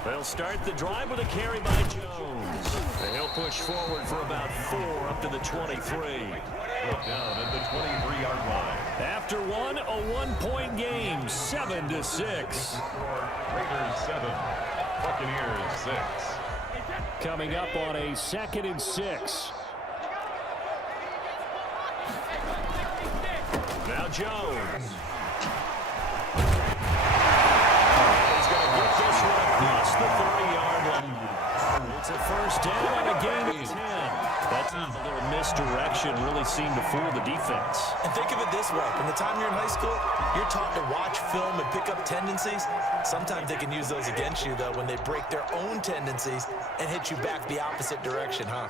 They'll start the drive with a carry by Jones. And he'll push forward for about 4 up to the 23. Down at the 23-yard line. After one, a one-point game, 7-6. Raiders 7, Buccaneers 6. Coming up on a 2nd and 6. Now Jones. He's going to get this one across the 30-yard line. It's a first down on a gain of 10. That's a little misdirection really seemed to fool the defense. And think of it this way. From the time you're in high school, you're taught to watch film and pick up tendencies. Sometimes they can use those against you, though, when they break their own tendencies and hit you back the opposite direction, huh?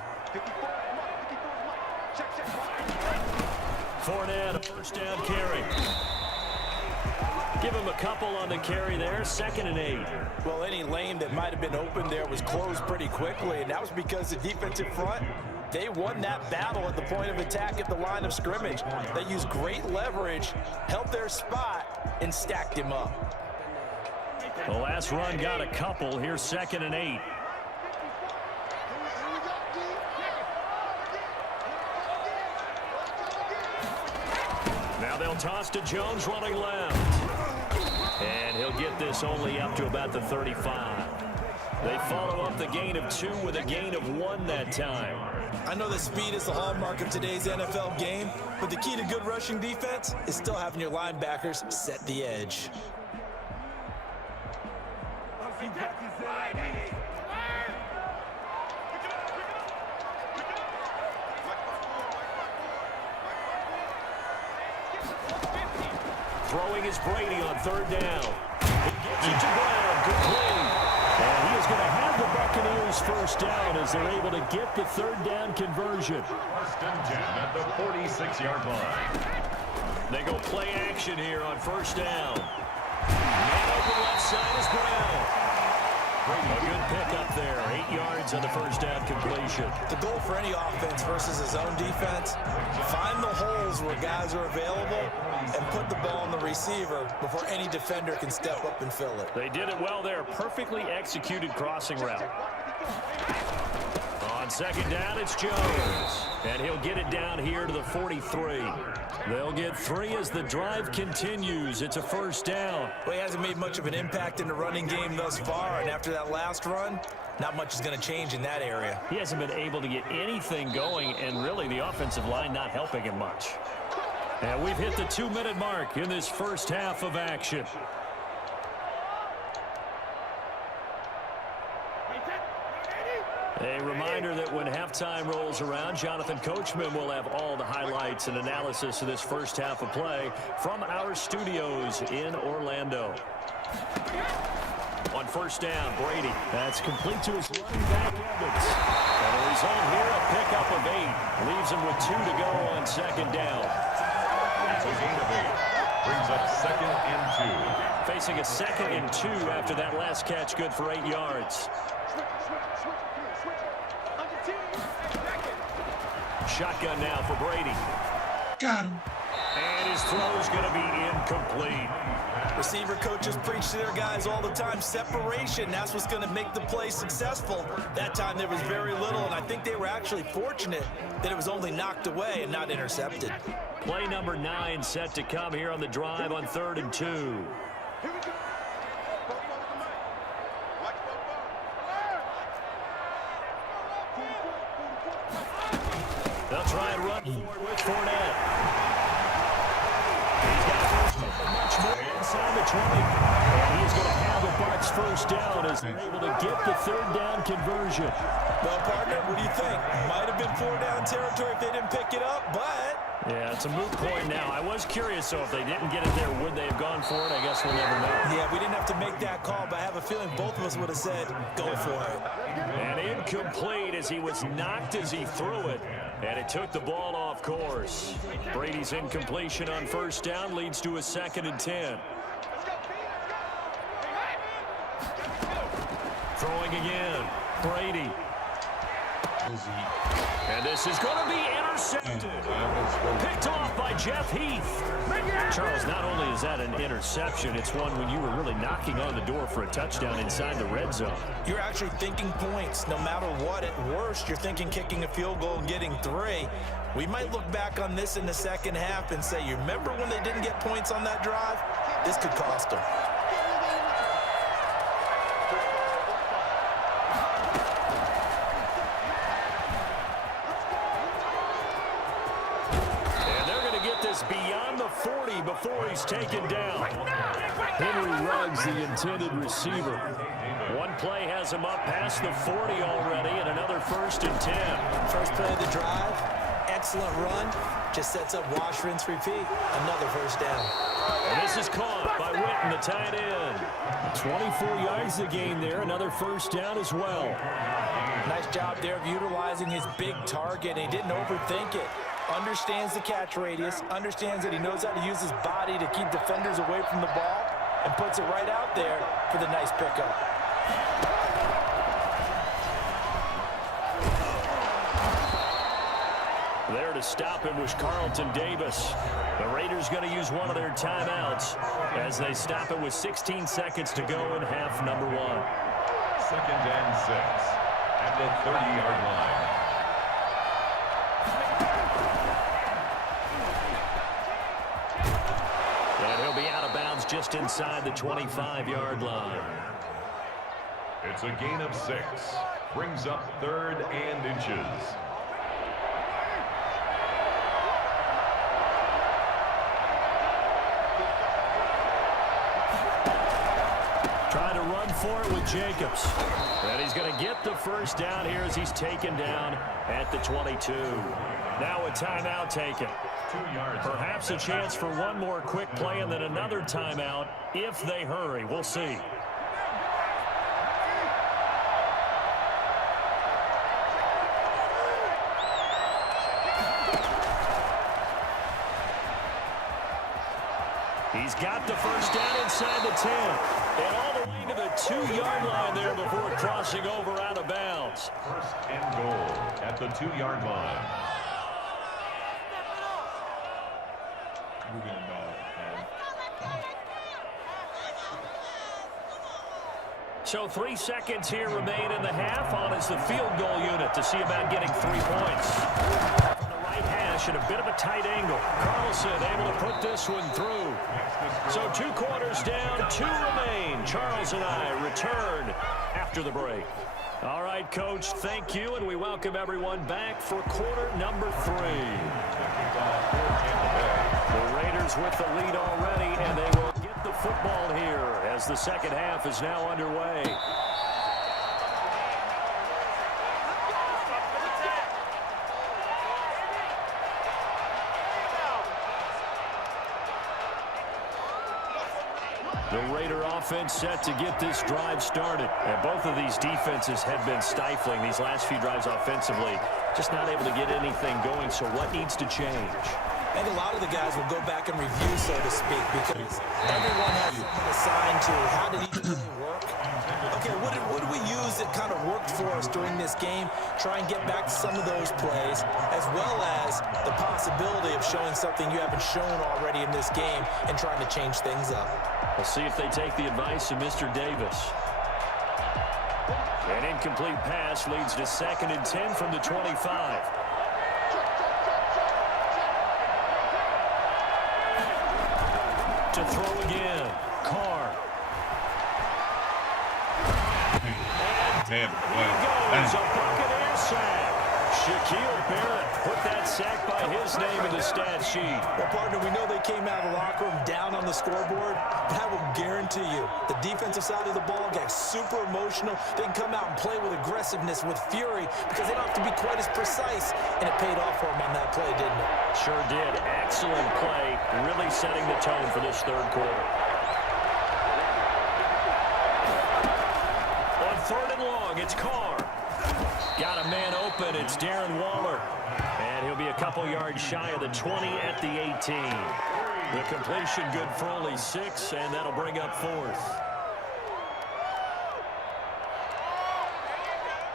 Fournette, a first down carry. Give him a couple on the carry there, 2nd and 8. Well, any lane that might have been open there was closed pretty quickly, and that was because the defensive front, they won that battle at the point of attack at the line of scrimmage. They used great leverage, held their spot, and stacked him up. The last run got a couple. Here's 2nd and 8. Now they'll toss to Jones running left. And he'll get this only up to about the 35. They follow up the gain of 2 with a gain of 1 that time. I know that speed is the hallmark of today's NFL game, but the key to good rushing defense is still having your linebackers set the edge. throwing is Brady on third down. He gets it to Brown, complete. And he is going to have the Buccaneers first down as they're able to get the third down conversion. First and 10 at the 46-yard line. They go play action here on first down. Man over left side is Brown. A good pick up there. 8 yards on the first down completion. The goal for any offense versus his own defense, find the holes where guys are available and put the ball on the receiver before any defender can step up and fill it. They did it well there. Perfectly executed crossing route. On second down, it's Jones. And he'll get it down here to the 43. They'll get 3 as the drive continues. It's a first down. Well, he hasn't made much of an impact in the running game thus far, and after that last run, not much is going to change in that area. He hasn't been able to get anything going, and really the offensive line not helping him much. And we've hit the 2-minute mark in this first half of action. A reminder that when halftime rolls around, Jonathan Coachman will have all the highlights and analysis of this first half of play from our studios in Orlando. On first down, Brady. That's complete to his running back, Evans. And the result here, a pickup of 8. Leaves him with 2 to go on second down. It's a gain of 8. Brings up second and 2. Facing a second and 2 after that last catch, good for 8 yards. Shotgun now for Brady. Got him. And his throw is going to be incomplete. Receiver coaches preach to their guys all the time. Separation, that's what's going to make the play successful. That time there was very little, and I think they were actually fortunate that it was only knocked away and not intercepted. Play number 9 set to come here on the drive on 3rd and 2. They'll try and run forward with Fournette. He's got much more inside the 20. And he's going to have the Bucs first down as they're able to get the third down conversion. Well, partner, what do you think? Might have been 4-down territory if they didn't pick it up, but... Yeah, it's a moot point now. I was curious, so if they didn't get it there, would they have gone for it? I guess we'll never know. Yeah, we didn't have to make that call, but I have a feeling both of us would have said, go for it. And incomplete as he was knocked as he threw it. And it took the ball off course. Brady's incompletion on first down leads to a 2nd and 10. Throwing again. Brady. And this is going to be intercepted. Picked off by Jeff Heath. Charles, not only is that an interception, it's one when you were really knocking on the door for a touchdown inside the red zone. You're actually thinking points. No matter what, at worst, you're thinking kicking a field goal and getting 3. We might look back on this in the second half and say, you remember when they didn't get points on that drive? This could cost them. Beyond the 40 before he's taken down. Henry Ruggs, the intended receiver. One play has him up past the 40 already, and another 1st and 10. First play of the drive, excellent run. Just sets up wash, rinse, repeat. Another first down. And this is caught by Witten, the tight end. 24 yards to gain there. Another first down as well. Nice job there of utilizing his big target. He didn't overthink it. Understands the catch radius, understands that he knows how to use his body to keep defenders away from the ball, and puts it right out there for the nice pickup. There to stop him was Carlton Davis. The Raiders going to use one of their timeouts as they stop it with 16 seconds to go in half number 1. 2nd and 6 at the 30-yard line. Just inside the 25-yard line. It's a gain of 6. Brings up 3rd and inches. Trying to run for it with Jacobs. And he's going to get the first down here as he's taken down at the 22. Now a timeout taken. 2 yards. Perhaps a chance for one more quick play and then another timeout if they hurry. We'll see. He's got the first down inside the 10. And all the way to the 2-yard line there before crossing over out of bounds. First and goal at the 2-yard line. We're getting ball, man. So 3 seconds here remain in the half. On is the field goal unit to see about getting 3 points. From the right hash at a bit of a tight angle. Carlson able to put this one through. So 2 quarters down, 2 remain. Charles and I return after the break. All right, Coach, thank you, and we welcome everyone back for quarter number 3. The Raiders with the lead already, and they will get the football here as the second half is now underway. The Raider offense set to get this drive started. And both of these defenses have been stifling these last few drives offensively. Just not able to get anything going, so what needs to change? I think a lot of the guys will go back and review, so to speak, because everyone has something assigned to how did each play work. Okay, what did we use that kind of worked for us during this game? Try and get back to some of those plays, as well as the possibility of showing something you haven't shown already in this game and trying to change things up. We'll see if they take the advice of Mr. Davis. An incomplete pass leads to 2nd and 10 from the 25. To throw again, Carr. And Man, goes a Buccaneer sack. Shaquille Barrett put that sack by his name in the stat sheet. Well, partner, we know they came out of the locker room down on the scoreboard, but I will guarantee you the defensive side of the ball got super emotional. They can come out and play with aggressiveness, with fury, because they don't have to be quite as precise, and it paid off for them on that play, didn't it? Sure did. Excellent play, really setting the tone for this third quarter. On 3rd and long, it's Carr. Got a man open. It's Darren Waller. And he'll be a couple yards shy of the 20 at the 18. The completion good for only 6, and that'll bring up 4th.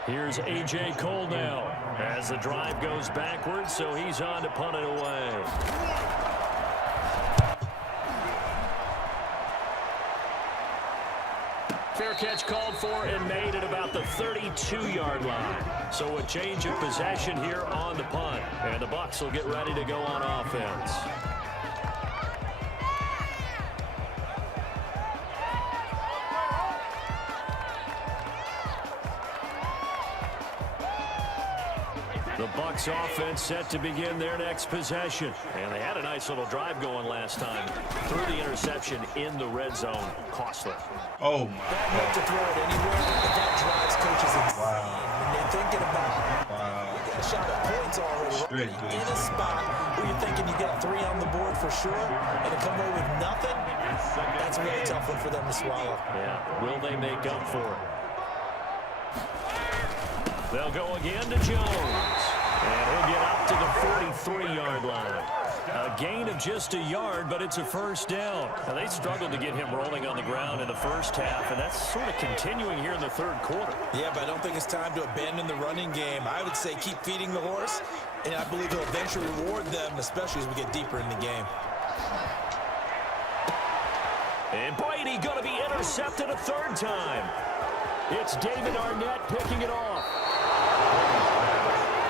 Here's A.J. Cole now as the drive goes backwards, so he's on to punt it away. Fair catch called for and made at about the 32-yard line. So a change of possession here on the punt. And the Bucs will get ready to go on offense. The Bucs offense set to begin their next possession. And they had a nice little drive going last time. Threw the interception in the red zone. Costly. Oh, my God. To throw it anywhere, but that drives coaches insane. When they're thinking about you got a shot at points already in a spot where you're thinking you got 3 on the board for sure, and to come away with nothing, that's a really tough one for them to swallow. Yeah, will they make up for it? They'll go again to Jones. And he'll get up to the 43-yard line. A gain of just a yard, but it's a first down. Now, they struggled to get him rolling on the ground in the first half, and that's sort of continuing here in the third quarter. Yeah, but I don't think it's time to abandon the running game. I would say keep feeding the horse, and I believe he'll eventually reward them, especially as we get deeper in the game. And Brady going to be intercepted a 3rd time. It's David Arnett picking it off.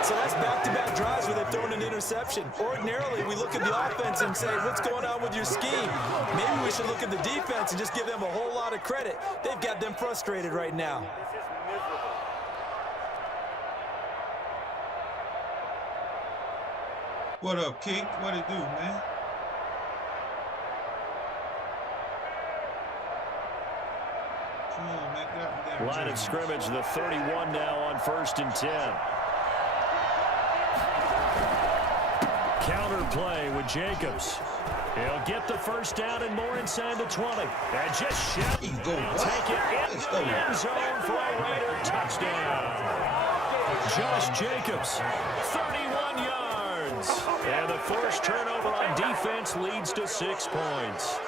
So that's back-to-back drives where they've thrown an interception. Ordinarily, we look at the offense and say, what's going on with your scheme? Maybe we should look at the defense and just give them a whole lot of credit. They've got them frustrated right now. What up, King? What it do, man? Come on, Line of scrimmage, the 31 now on 1st and 10. Counter play with Jacobs. He'll get the first down and more inside the 20. And just shut it down. Take it in the end zone for a Raider touchdown. Josh Jacobs, 31 yards. And the first turnover on defense leads to 6 points.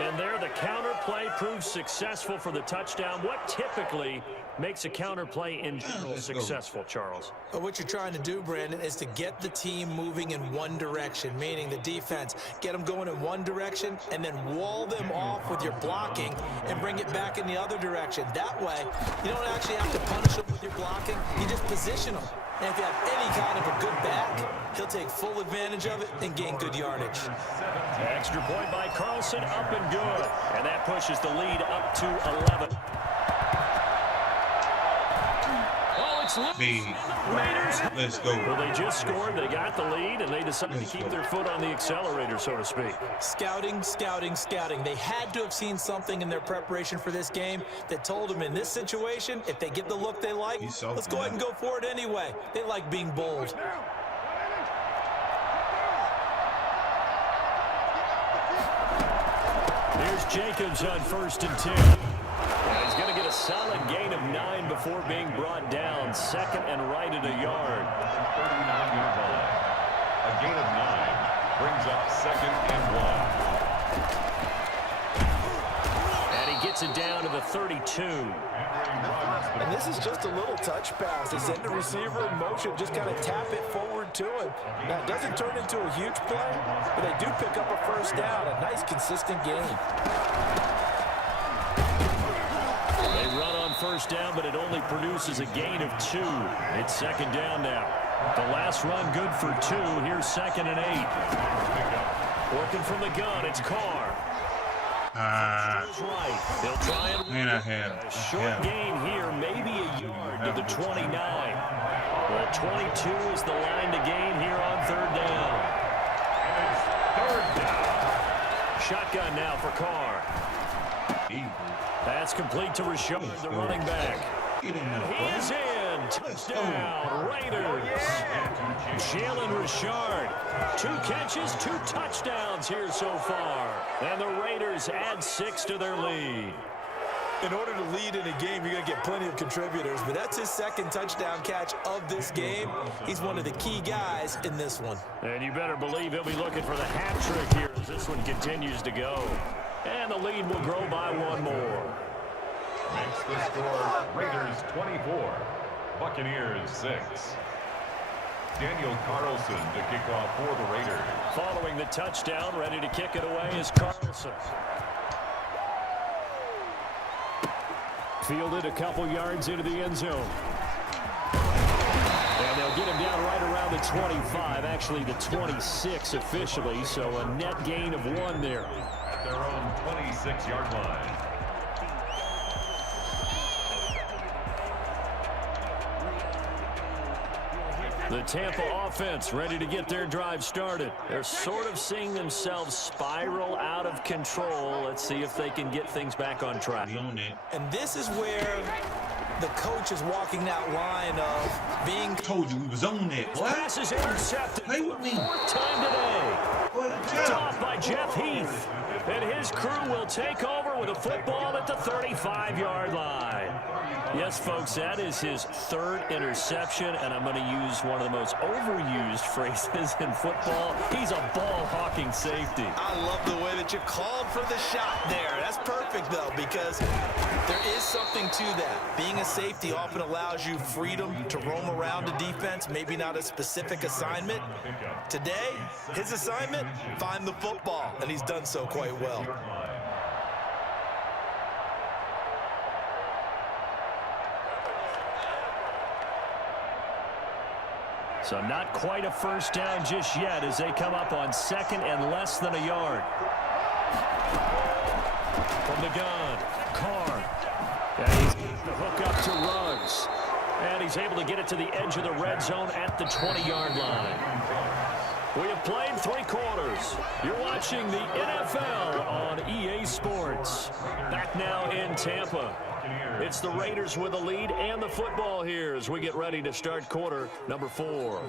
And there, the counter play proves successful for the touchdown. What typically makes a counter play in general successful, Charles? Well, what you're trying to do, Brandon, is to get the team moving in one direction, meaning the defense. Get them going in one direction and then wall them off with your blocking and bring it back in the other direction. That way, you don't actually have to punish them with your blocking. You just position them. And if you have any kind of a good back, he'll take full advantage of it and gain good yardage. Extra point by Carlson, up and good. And that pushes the lead up to 11. Oh, it's loose. Raiders. Let's go. Well, they just scored. They got the lead, and they decided to keep their foot on the accelerator, so to speak. Scouting, scouting, scouting. They had to have seen something in their preparation for this game that told them in this situation, if they get the look they like, let's go ahead and go for it anyway. They like being bold. Here's Jacobs on 1st and 10. And he's going to get a solid gain of 9 before being brought down. 2nd and right at a yard. 39-yard line. A gain of 9 brings up 2nd and 1. And he gets it down to the 32. And this is just a little touch pass. They send the receiver in motion, just kind of tap it forward to him. Now, it doesn't turn into a huge play, but they do pick up a first down. A nice, consistent gain. They run on first down, but it only produces a gain of 2. It's 2nd down now. The last run good for 2. Here's 2nd and 8. Working from the gun, it's Carr. Right. They'll try and a short gain here, maybe a yard to the 29. Well, 22 is the line to gain here on 3rd down. Shotgun now for Carr. That's complete to Rashard, the running back. He is in. Touchdown, Raiders. Jalen Rashard. 2 catches, 2 touchdowns here so far. And the Raiders add 6 to their lead. In order to lead in a game, you're going to get plenty of contributors, but that's his 2nd touchdown catch of this game. He's one of the key guys in this one. And you better believe he'll be looking for the hat trick here as this one continues to go. And the lead will grow by 1 more. Makes the score Raiders 24, Buccaneers 6. Daniel Carlson to kick off for the Raiders. Following the touchdown, ready to kick it away is Carlson. Fielded a couple yards into the end zone. And they'll get him down right around the 25, actually the 26 officially, so a net gain of 1 there. At their own 26-yard line. The Tampa offense ready to get their drive started. They're sort of seeing themselves spiral out of control. Let's see if they can get things back on track. And this is where the coach is walking that line of being... Told you we was on that. What? Pass is intercepted. Play with me. 4th time today. It's off by Jeff Heath. And his crew will take over with a football at the 35-yard line. Yes, folks, that is his 3rd interception, and I'm going to use one of the most overused phrases in football. He's a ball-hawking safety. I love the way that you called for the shot there. That's perfect, though, because there is something to that. Being a safety often allows you freedom to roam around a defense, maybe not a specific assignment. Today, his assignment, find the football, and he's done so quite well. So not quite a first down just yet as they come up on 2nd and less than a yard. From the gun, Carr. And he's able to hook up to Ruggs. And he's able to get it to the edge of the red zone at the 20-yard line. We have played 3 quarters. You're watching the NFL on EA Sports. Back now in Tampa. It's the Raiders with the lead and the football here as we get ready to start quarter number 4.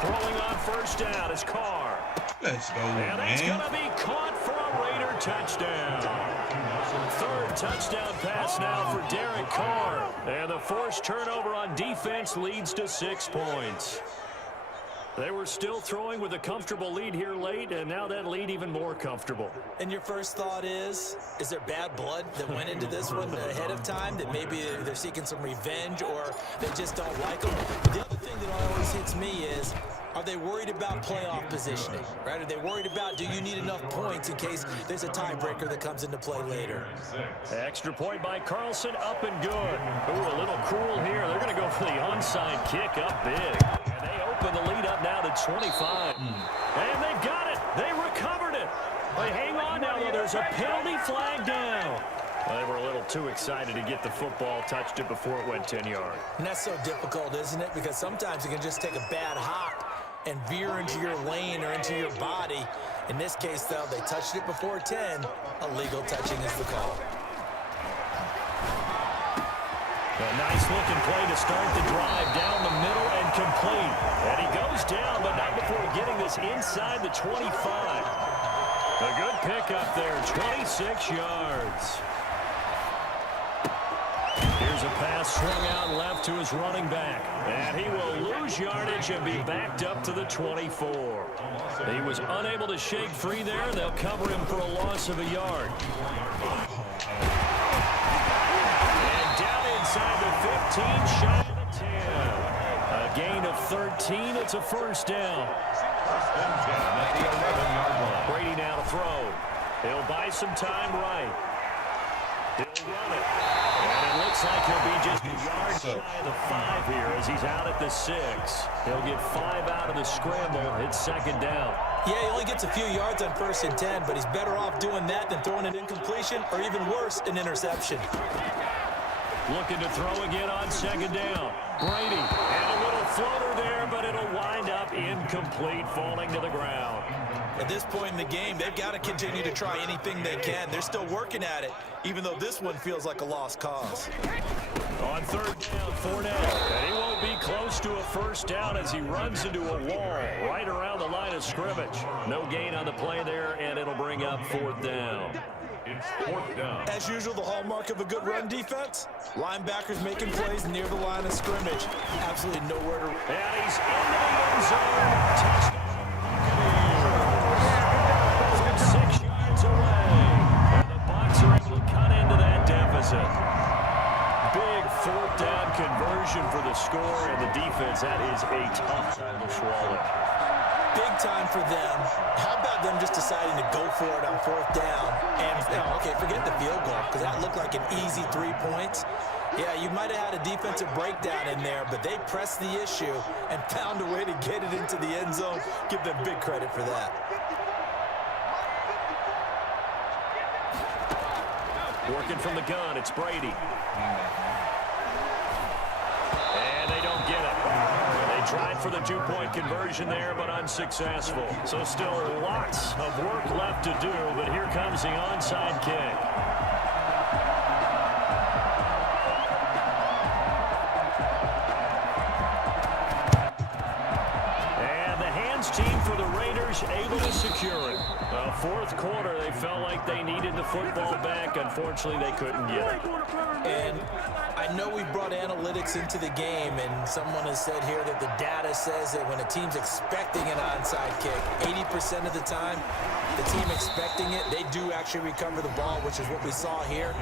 Throwing on first down is Carr. Let's go, and man. it's going to be caught for a Raider touchdown. 3rd touchdown pass now for Derek Carr. And the forced turnover on defense leads to 6 points. They were still throwing with a comfortable lead here late, and now that lead even more comfortable. And your first thought is there bad blood that went into this one ahead of time, that maybe they're seeking some revenge or they just don't like them? But the other thing that always hits me is, are they worried about playoff positioning, right? Are they worried about, do you need enough points in case there's a tiebreaker that comes into play later? Extra point by Carlson, up and good. Ooh, a little cruel here. They're going to go for the onside kick up big. And they open the lead up now to 25. And they've got it. They recovered it. They hang on now, though. There's a penalty flag down. Well, they were a little too excited to get the football, touched it before it went 10 yards. And that's so difficult, isn't it? Because sometimes you can just take a bad hop and veer into your lane or into your body. In this case, though, they touched it before 10. Illegal touching is the call. A nice-looking play to start the drive down the middle and complete. And he goes down, but not before getting this inside the 25. A good pickup there, 26 yards. Here's a pass swung out left to his running back. And he will lose yardage and be backed up to the 24. He was unable to shake free there. They'll cover him for a loss of a yard. And down inside the 15, shy of the 10. A gain of 13. It's a first down. At the 11-yard line. Brady now to throw. He'll buy some time right. He'll run it. And it looks like he'll be just a yard shy of the 5 here as he's out at the 6. He'll get 5 out of the scramble. It's second down. Yeah, he only gets a few yards on 1st and 10, but he's better off doing that than throwing an incompletion or even worse, an interception. Looking to throw again on second down. Brady, and a little floater there, but it'll wind up incomplete, falling to the ground. At this point in the game, they've got to continue to try anything they can. They're still working at it, even though this one feels like a lost cause. On third down, Fournette, and he won't be close to a first down as he runs into a wall right around the line of scrimmage. No gain on the play there, and it'll bring up 4th down. It's 4th down. As usual, the hallmark of a good run defense, linebackers making plays near the line of scrimmage. Absolutely nowhere to... And he's in the end zone. Touchdown. 6 yards away. And the Bucs are able to cut into that deficit. Big 4th down conversion for the score, and the defense, that is a tough time to swallow. Big time for them. How about them just deciding to go for it on 4th down? And, okay, forget the field goal, because that looked like an easy 3 points. Yeah, you might have had a defensive breakdown in there, but they pressed the issue and found a way to get it into the end zone. Give them big credit for that. Working from the gun, it's Brady. And they don't get it. They tried for the 2-point conversion there, but unsuccessful. So still lots of work left to do, but here comes the onside kick. And the hands team for the Raiders able to secure it. 4th quarter, they felt like they needed the football back. Unfortunately, they couldn't get it. And I know we brought analytics into the game, and someone has said here that the data says that when a team's expecting an onside kick, 80% of the time, the team expecting it, they do actually recover the ball, which is what we saw here.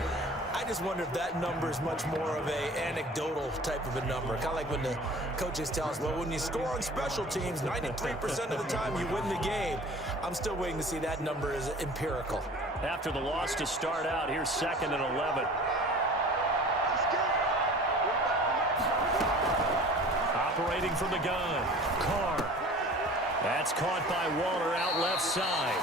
I just wonder if that number is much more of a anecdotal type of a number. Kind of like when the coaches tell us, well, when you score on special teams, 93% of the time you win the game. I'm still waiting to see that number is empirical. After the loss to start out, here's 2nd and 11. Operating from the gun, Carr. That's caught by Waller out left side.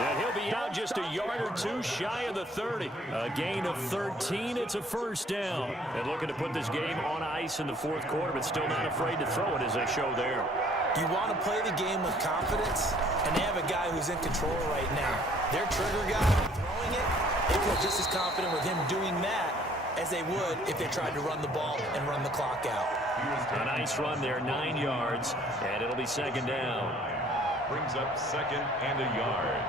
And he'll be out just a yard or two shy of the 30. A gain of 13. It's a first down. And looking to put this game on ice in the fourth quarter, but still not afraid to throw it as they show there. You want to play the game with confidence, and they have a guy who's in control right now. Their trigger guy throwing it, they feel just as confident with him doing that as they would if they tried to run the ball and run the clock out. A nice run there, 9 yards, and it'll be second down. Brings up second and a yard.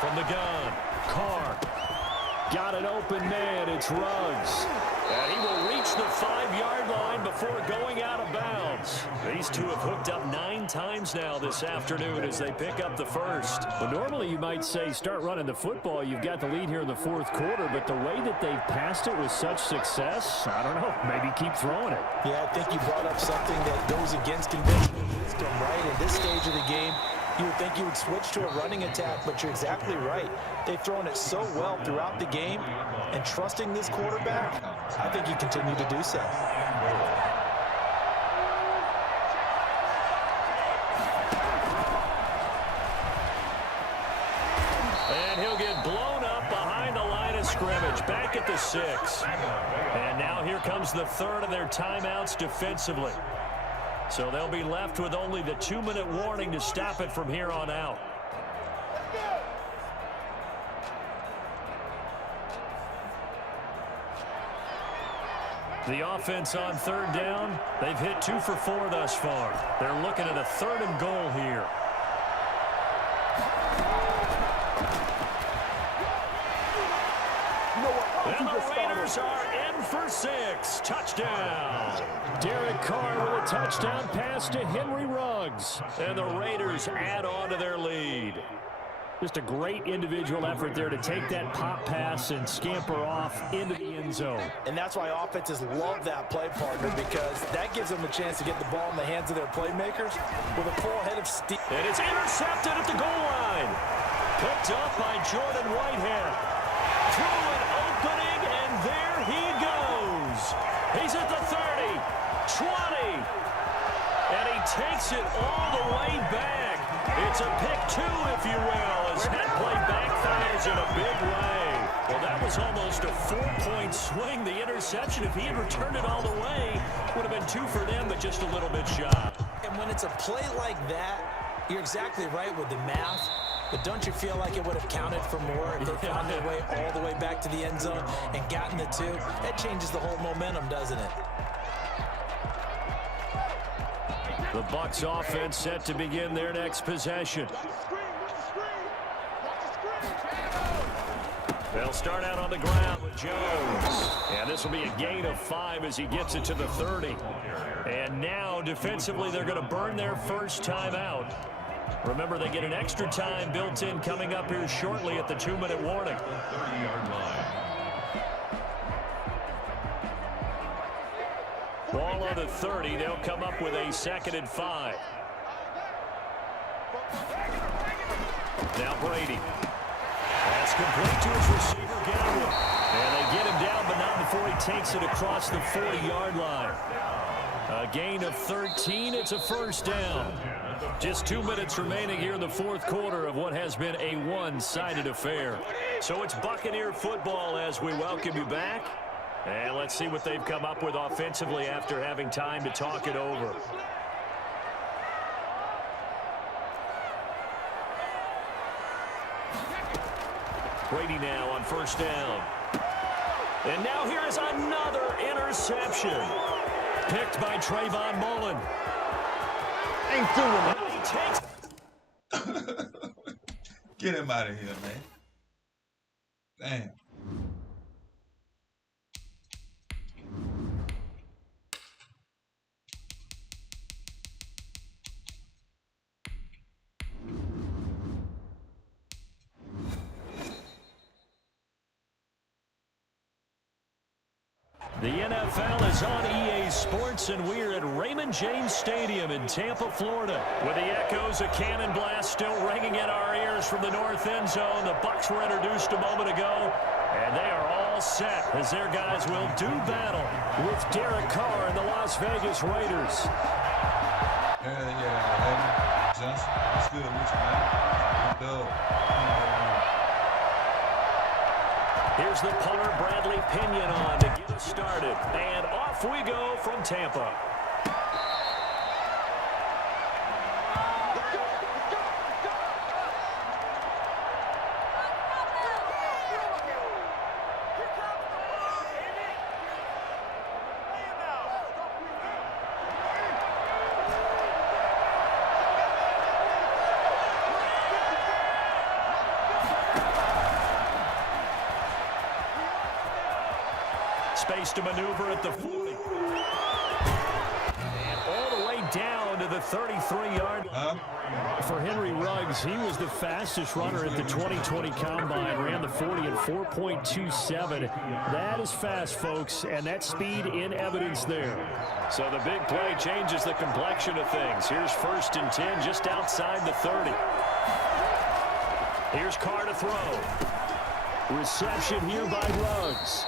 From the gun, Carr. Got an open man, it's Ruggs. And he will reach the 5-yard line before going out of bounds. These two have hooked up 9 times now this afternoon as they pick up the first. Well, normally you might say start running the football. You've got the lead here in the fourth quarter, but the way that they've passed it with such success, I don't know, maybe keep throwing it. Yeah, I think you brought up something that goes against conventional wisdom, right? At this stage of the game, you would think you would switch to a running attack, but you're exactly right. They've thrown it so well throughout the game, and trusting this quarterback, I think you continue to do so. And he'll get blown up behind the line of scrimmage, back at the 6. And now here comes the third of their timeouts defensively. So they'll be left with only the 2-minute warning to stop it from here on out. The offense on third down, they've hit 2 for 4 thus far. They're looking at a 3rd and goal here. And the Raiders are in for 6. Touchdown. Derek Carr with a touchdown pass to Henry Ruggs. And the Raiders add on to their lead. Just a great individual effort there to take that pop pass and scamper off into the end zone. And that's why offenses love that play, partner, because that gives them a chance to get the ball in the hands of their playmakers with a full head of steam. And it's intercepted at the goal line. Picked up by Jordan Whitehead. Through an opening, and there he goes. He's at the 30, 20, and he takes it all the way back. It's a pick 2, if you will, as that play backfires in a big way. Well, that was almost a 4-point swing. The interception, if he had returned it all the way, would have been 2 for them, but just a little bit shy. And when it's a play like that, you're exactly right with the math. But don't you feel like it would have counted for more if they found their way all the way back to the end zone and gotten the 2? That changes the whole momentum, doesn't it? The Bucs offense set to begin their next possession. They'll start out on the ground with Jones. And this will be a gain of 5 as he gets it to the 30. And now, defensively, they're going to burn their first timeout. Remember, they get an extra time built in coming up here shortly at the 2-minute warning. 30-yard line. Ball on the 30. They'll come up with a 2nd and 5. Now Brady. That's complete to his receiver, Goodwin. And they get him down, but not before he takes it across the 40-yard line. A gain of 13. It's a first down. Just 2 minutes remaining here in the fourth quarter of what has been a one-sided affair. So it's Buccaneer football as we welcome you back. And let's see what they've come up with offensively after having time to talk it over. Brady now on first down. And now here is another interception. Picked by Trayvon Mullen. Ain't doing it. He takes. Get him out of here, man. Damn. The NFL is on EA Sports, and we're at Raymond James Stadium in Tampa, Florida. With the echoes of cannon blast still ringing in our ears from the north end zone, the Bucs were introduced a moment ago, and they are all set as their guys will do battle with Derek Carr and the Las Vegas Raiders. Yeah, Johnson, what's good with you, man? Good dog. Here's the punter, Bradley Pinion, on to get us started. And off we go from Tampa. Space to maneuver at the 40. And all the way down to the 33-yard line. For Henry Ruggs, he was the fastest runner at the 2020 Combine. Ran the 40 in 4.27. That is fast, folks, and that speed in evidence there. So the big play changes the complexion of things. Here's 1st and 10 just outside the 30. Here's Carr to throw. Reception here by Ruggs.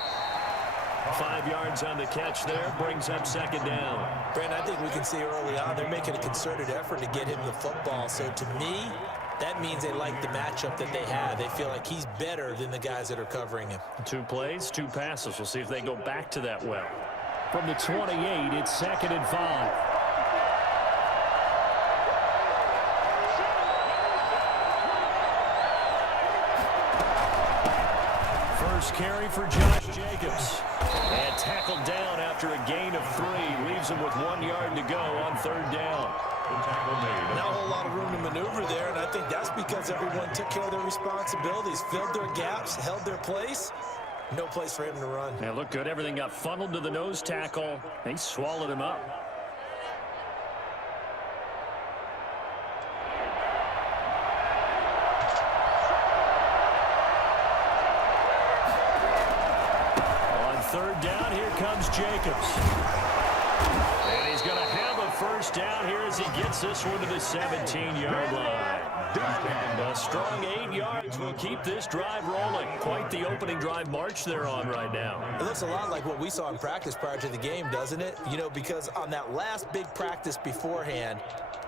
5 yards on the catch there, brings up 2nd down. Brandon, I think we can see early on they're making a concerted effort to get him the football. So to me, that means they like the matchup that they have. They feel like he's better than the guys that are covering him. 2 plays, 2 passes. We'll see if they go back to that well. From the 28, it's 2nd and 5. First carry for Josh Jacobs. And tackled down after a gain of 3. Leaves him with 1 yard to go on 3rd down. Not a whole lot of room to maneuver there, and I think that's because everyone took care of their responsibilities, filled their gaps, held their place. No place for him to run. Yeah, looked good. Everything got funneled to the nose tackle. They swallowed him up. On 3rd down, here comes Jacobs. And he's going to have a 1st down here as he gets this one to the 17-yard line. A strong 8 yards will keep this drive rolling. Quite the opening drive march they're on right now. It looks a lot like what we saw in practice prior to the game, doesn't it? You know, because on that last big practice beforehand,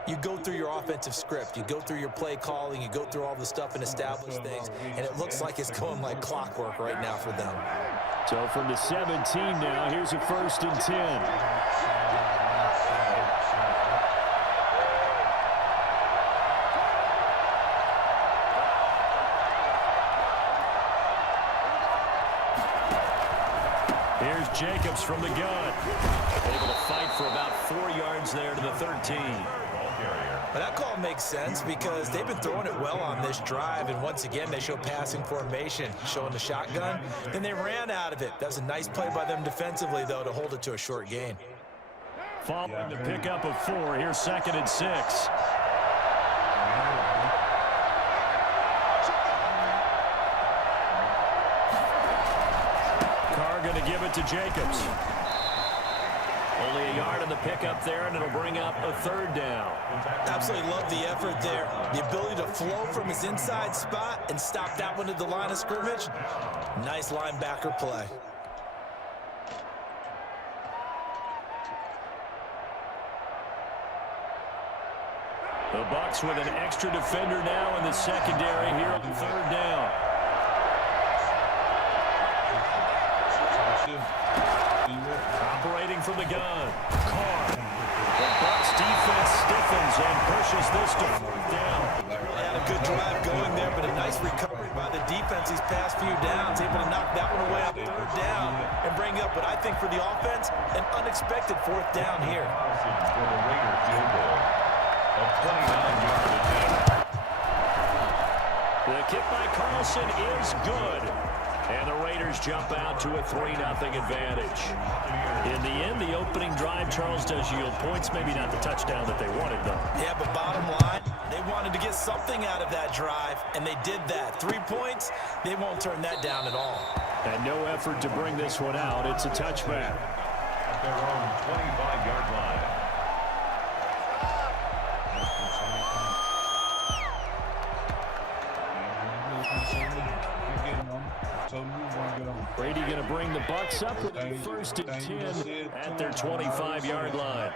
you go through your offensive script. You go through your play calling. You go through all the stuff and establish things. And it looks like it's going like clockwork right now for them. So from the 17 now, here's a 1st and 10. Here's Jacobs from the gun. Able to fight for about 4 yards there to the 13. But that call makes sense because they've been throwing it well on this drive, and once again they show passing formation, showing the shotgun. Then they ran out of it. That was a nice play by them defensively, though, to hold it to a short gain. Following the pickup of 4, here's 2nd and 6. Carr going to give it to Jacobs. Only a yard on the pickup there, and it'll bring up a 3rd down. Absolutely love the effort there. The ability to flow from his inside spot and stop that one at the line of scrimmage. Nice linebacker play. The Bucs with an extra defender now in the secondary here on 3rd down. Operating from the gun. Carr. The Bucs defense stiffens and pushes this to 4th down. Had a good drive going there, but a nice recovery by the defense these past few downs. Able to knock that one away on 3rd down and bring up what I think for the offense, an unexpected 4th down here. For the Raiders field goal of 29-yard attempt. The kick by Carlson is good. And the Raiders jump out to a 3-0 advantage. In the end, the opening drive, Charles, does yield points. Maybe not the touchdown that they wanted, though. Yeah, but bottom line, they wanted to get something out of that drive, and they did that. 3 points, they won't turn that down at all. And no effort to bring this one out. It's a touchback. at their own 25-yard line. Brady going to bring the Bucs up with a 1st and 10 at their 25-yard line.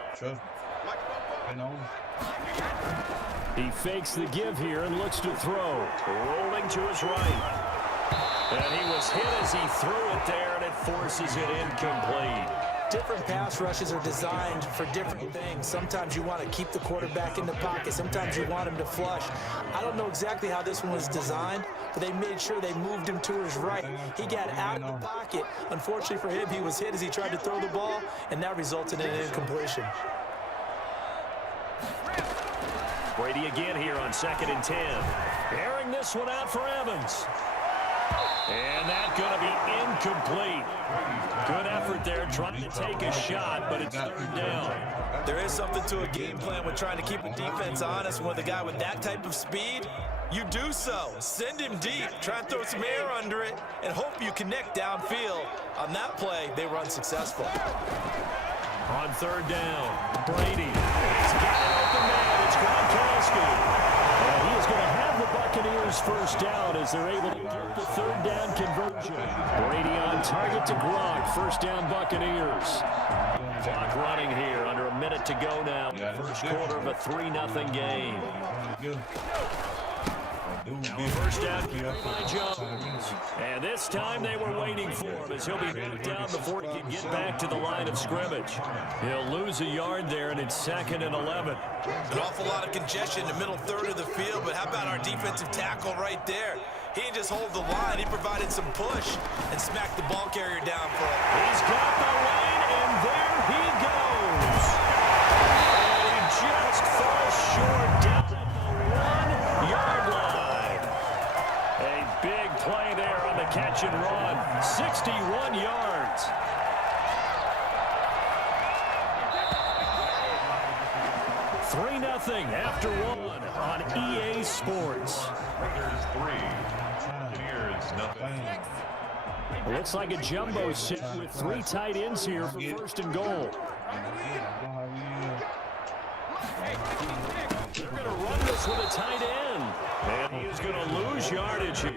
He fakes the give here and looks to throw. Rolling to his right. And he was hit as he threw it there, and it forces it incomplete. Different pass rushes are designed for different things. Sometimes you want to keep the quarterback in the pocket. Sometimes you want him to flush. I don't know exactly how this one was designed, but they made sure they moved him to his right. He got out of the pocket. Unfortunately for him, he was hit as he tried to throw the ball, and that resulted in an incompletion. Brady again here on 2nd and 10. Airing this one out for Evans. And that's going to be incomplete. Good effort there trying to take a shot, but it's 3rd down. There is something to a game plan with trying to keep a defense honest. With a guy with that type of speed, you do so. Send him deep. Try and throw some air under it and hope you connect downfield. On that play, they were unsuccessful. On 3rd down, Brady. He's got an open man. It's Gronkowski. And he is going to have the Buccaneers 1st down as they're able to get the 3rd down conversion. Brady on target to Gronk. 1st down Buccaneers. Clock running here. Under a minute to go now. 1st quarter of a 3-0 game. Now 1st down by Jones. And this time they were waiting for him as he'll be knocked down before he can get back to the line of scrimmage. He'll lose a yard there, and it's 2nd and 11. An awful lot of congestion in the middle third of the field, but how about our defensive tackle right there? He didn't just hold the line. He provided some push and smacked the ball carrier down for him. He's got the lane, and there he goes. And he just falls short down at the 1-yard line. A big play there on the catch and run. 61 yards. Three 0 after 1 on EA Sports. Raiders 3, Buccaneers nothing. It looks like a jumbo set with 3 tight ends here for 1st and goal. They're going to run this with a tight end. And he is going to lose yardage here.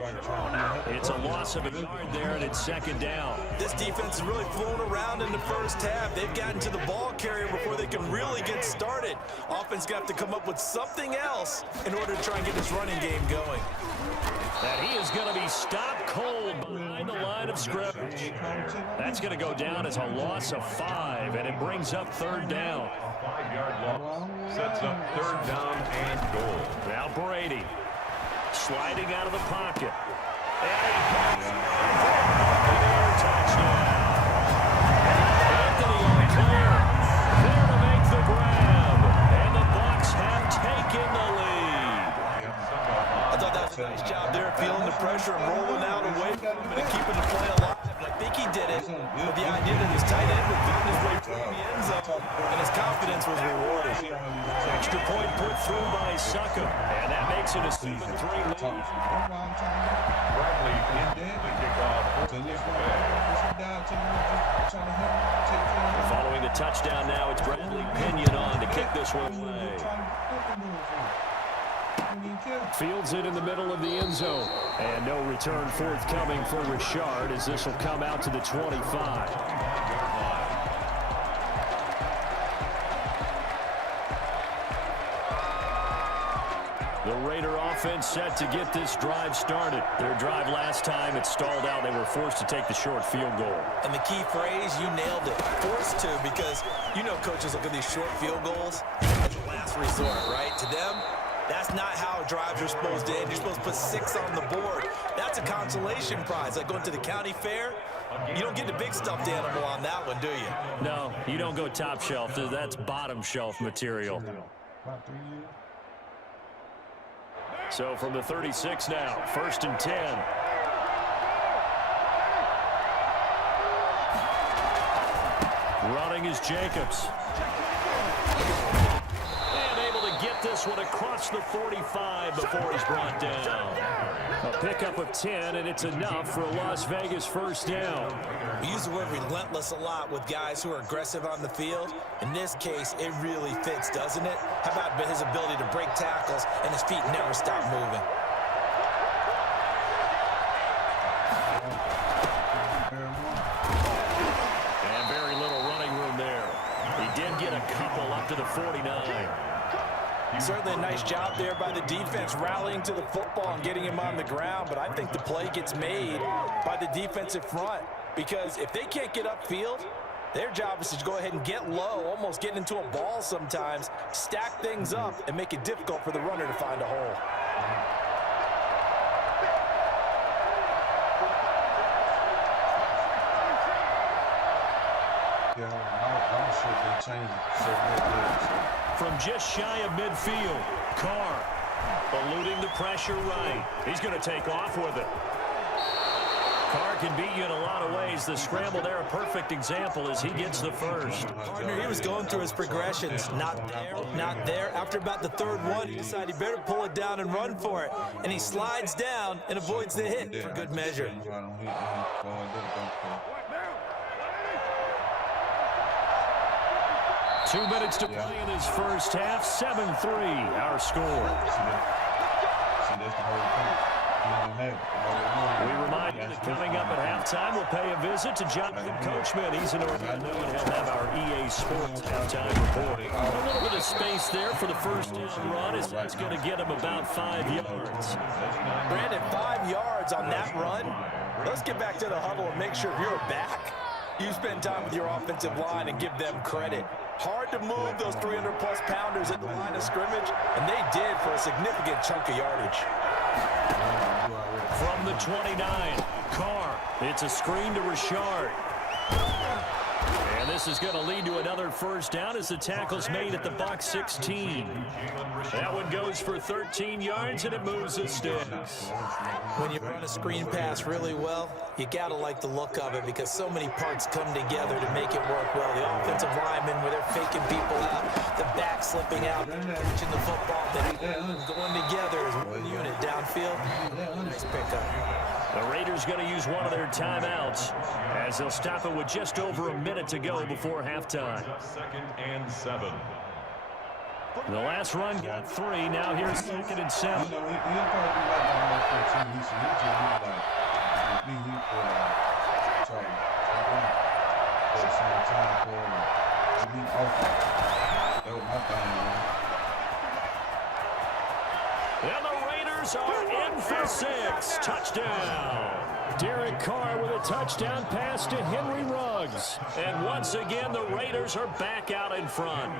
It's a loss of a yard there, and it's 2nd down. This defense has really flown around in the 1st half. They've gotten to the ball carrier before they can really get started. Offense got to come up with something else in order to try and get this running game going. That he is going to be stopped cold behind the line of scrimmage. That's going to go down as a loss of 5, and it brings up 3rd down. A 5-yard loss sets up 3rd down and goal. Now Brady sliding out of the pocket. And he cuts it. Touchdown. Anthony on clear. There to make the grab. And the Bucs have taken the lead. I thought that was a nice job there, feeling the pressure and rolling out away from him and keeping the play alive. And I think he did it with the idea that his tight end would beat his way through the end zone, and his confidence was rewarded. Extra point put through by Suckum, and that makes it a 7-3 lead. Bradley in the kickoff for the Following the touchdown now, it's Bradley Pinion on to kick this one away. Fields it in the middle of the end zone. And no return forthcoming for Richard as this will come out to the 25. The Raider offense set to get this drive started. Their drive last time, it stalled out. They were forced to take the short field goal. And the key phrase, you nailed it. Forced to, because you know coaches look at these short field goals as a last resort, right? To them, that's not how drives are supposed to end. You're supposed to put 6 on the board. That's a consolation prize. Like going to the county fair, you don't get the big stuffed animal on that one, do you? No, you don't go top shelf. That's bottom shelf material. So from the 36 now, 1st and 10. Running is Jacobs. And able to get this one across the 45 before he's brought down. A pickup of 10, and it's enough for a Las Vegas first down. We use the word relentless a lot with guys who are aggressive on the field. In this case, it really fits, doesn't it? How about his ability to break tackles and his feet never stop moving? And very little running room there. He did get a couple up to the 49. Certainly a nice job there by the defense rallying to the football and getting him on the ground, but I think the play gets made by the defensive front because if they can't get upfield, their job is to go ahead and get low, almost get into a ball sometimes, stack things up, and make it difficult for the runner to find a hole. From just shy of midfield, Carr eluding the pressure right. He's going to take off with it. Carr can beat you in a lot of ways. The scramble there, a perfect example as he gets the first. Partner, he was going through his progressions. Not there, not there. After about the third one, he decided he better pull it down and run for it. And he slides down and avoids the hit for good measure. 2 minutes to play in his first half. 7-3, our score. We remind you that coming up at halftime, we'll pay a visit to Jonathan Coachman. He's in Orlando, and he'll have our EA Sports halftime report. A little bit of space there for the first down run, as that's going to get him about 5 yards. Brandon, 5 yards on that run. Let's get back to the huddle and make sure if you're back, you spend time with your offensive line and give them credit. Hard to move those 300-plus pounders at the line of scrimmage, and they did for a significant chunk of yardage. From the 29, Carr. It's a screen to Richard. And this is going to lead to another first down as the tackle's made at the Bucs 16. That one goes for 13 yards, and it moves the sticks. When you run a screen pass really well, you got to like the look of it because so many parts come together to make it work well. The offensive linemen, where they're faking people out, the back slipping out, catching the football, going together as one unit downfield. Nice pickup. The Raiders going to use one of their timeouts as they'll stop it with just over a minute to go before halftime. 2nd and 7. The last run got 3. Now here's 2nd and 7. And the Raiders are in for 6. Touchdown. Derek Carr with a touchdown pass to Henry Ruggs. And once again, the Raiders are back out in front.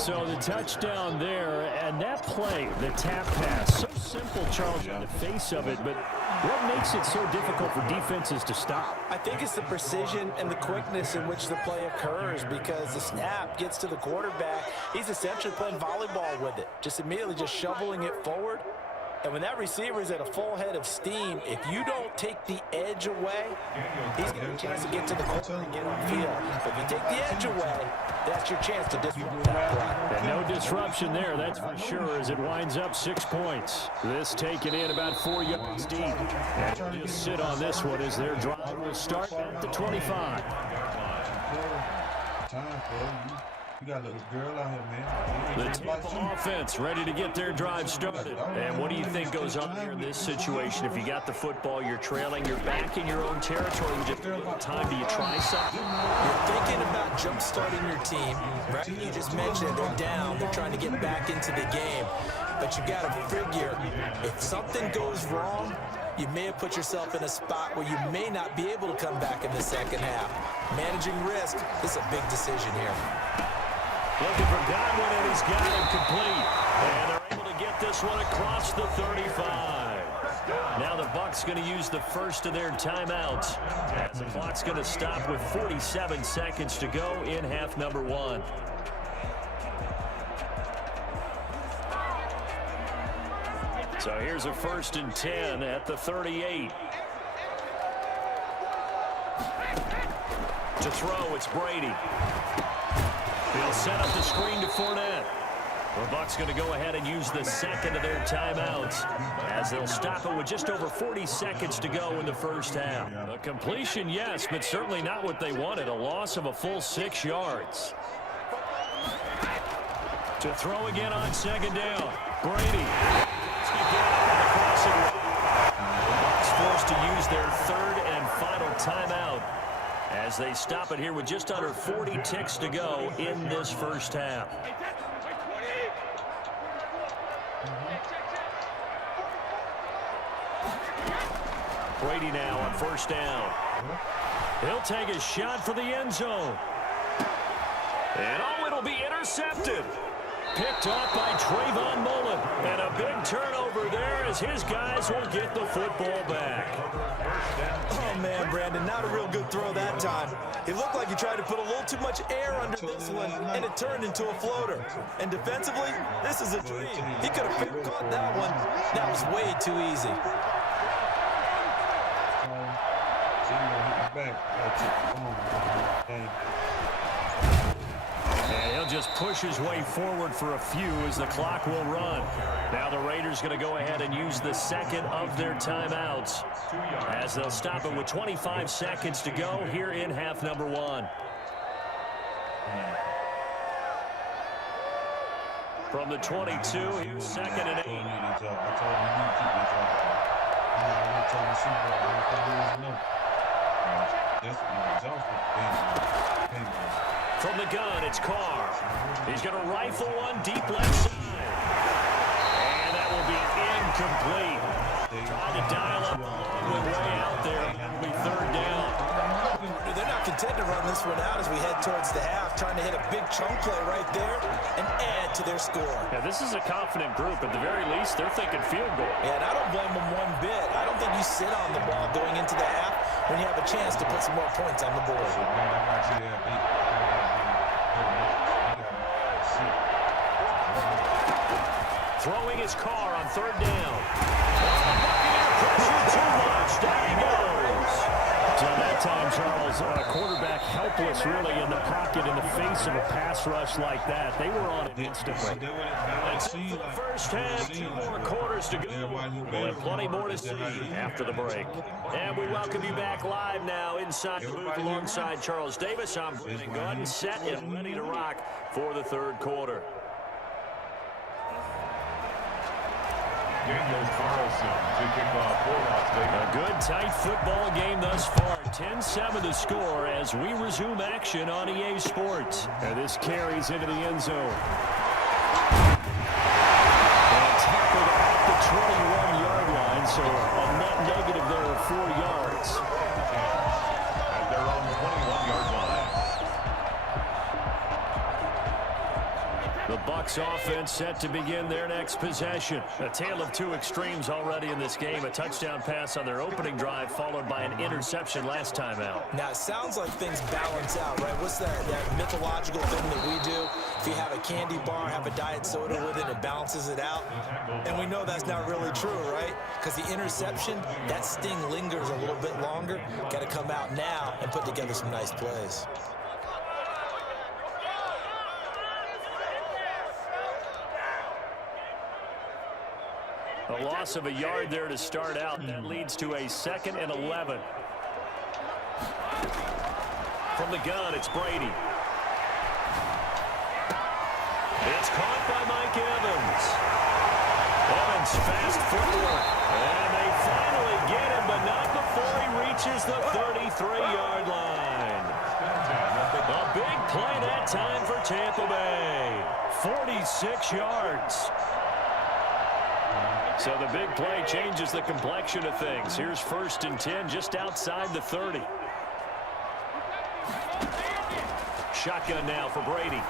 So the touchdown there, and that play, the tap pass, so simple, Charles, on the face of it, but what makes it so difficult for defenses to stop? I think it's the precision and the quickness in which the play occurs because the snap gets to the quarterback. He's essentially playing volleyball with it, just immediately just shoveling it forward. And when that receiver is at a full head of steam, if you don't take the edge away, he's got a chance to get to the corner and get on field. But if you take the edge away, that's your chance to disrupt that play. And no disruption there, that's for sure, as it winds up 6 points. This taken in about 4 yards deep. And just sit on this one as their drive will start at the 25. You got a little girl out here, man. The Tampa offense ready to get their drive started. And what do you think goes on here in this situation? If you got the football, you're trailing, you're back in your own territory, you just have a little time, do you try something? You're thinking about jump-starting your team, right? You just mentioned they're down, they're trying to get back into the game. But you got to figure, if something goes wrong, you may have put yourself in a spot where you may not be able to come back in the second half. Managing risk, this is a big decision here. Looking for Godwin, and he's got him complete. And they're able to get this one across the 35. Now the Bucs going to use the first of their timeouts. As the clock's going to stop with 47 seconds to go in half number 1. So here's a 1st and 10 at the 38. To throw, it's Brady. He'll set up the screen to Fournette. The Bucs going to go ahead and use the second of their timeouts as they'll stop it with just over 40 seconds to go in the first half. A completion, yes, but certainly not what they wanted. A loss of a full 6 yards. To throw again on second down. Brady. Forced to use their third and final timeout as they stop it here with just under 40 ticks to go in this first half. Brady now on first down. He'll take a shot for the end zone. And oh, it'll be intercepted. Picked off by Trayvon Mullen. And a big turnover there as his guys will get the football back. Oh, man, Brandon, not a real good throw that time. It looked like he tried to put a little too much air under this one, and it turned into a floater. And defensively, this is a dream. He could have caught that one. That was way too easy. And he'll just push his way forward for a few as the clock will run. Now the Raiders going to go ahead and use the second of their timeouts as they'll stop it with 25 seconds to go here in half number 1. From the 22, here's second and 8. From the gun, it's Carr. He's going to rifle one deep left side. And that will be incomplete. Trying to dial up the way out there. It'll be third down. They're not content to run this one out as we head towards the half, trying to hit a big chunk play right there and add to their score. Yeah, this is a confident group. At the very least, they're thinking field goal. Yeah, and I don't blame them one bit. I don't think you sit on the ball going into the half when you have a chance to put some more points on the board. Throwing his car on third down. Pressure too much. Down he goes. So that time, Charles, quarterback helpless really in the pocket in the face of a pass rush like that. They were on it instantly. That's it for the first half. 2 more quarters to go. We'll have plenty more to see after the break. And we welcome you back live now inside the booth alongside Charles Davis. I'm Gordon, set and ready to rock for the third quarter. Daniel Carlson to kick off for Las Vegas. A good, tight football game thus far. 10-7 the score as we resume action on EA Sports. And this carries into the end zone. And tackled at the 21-yard line, so a net negative there of 4 yards. At their own 21-yard line. The Bucs offense set to begin their next possession. A tale of two extremes already in this game. A touchdown pass on their opening drive followed by an interception last time out. Now, it sounds like things balance out, right? What's that mythological thing that we do? If you have a candy bar, have a diet soda with it, it balances it out. And we know that's not really true, right? Because the interception, that sting lingers a little bit longer. Got to come out now and put together some nice plays. A loss of a yard there to start out. That leads to a 2nd and 11. From the gun, it's Brady. It's caught by Mike Evans. Evans, fast footwork. And they finally get him, but not before he reaches the 33-yard line. A big play that time for Tampa Bay. 46 yards. So the big play changes the complexion of things. Here's 1st and 10 just outside the 30. Shotgun now for Brady.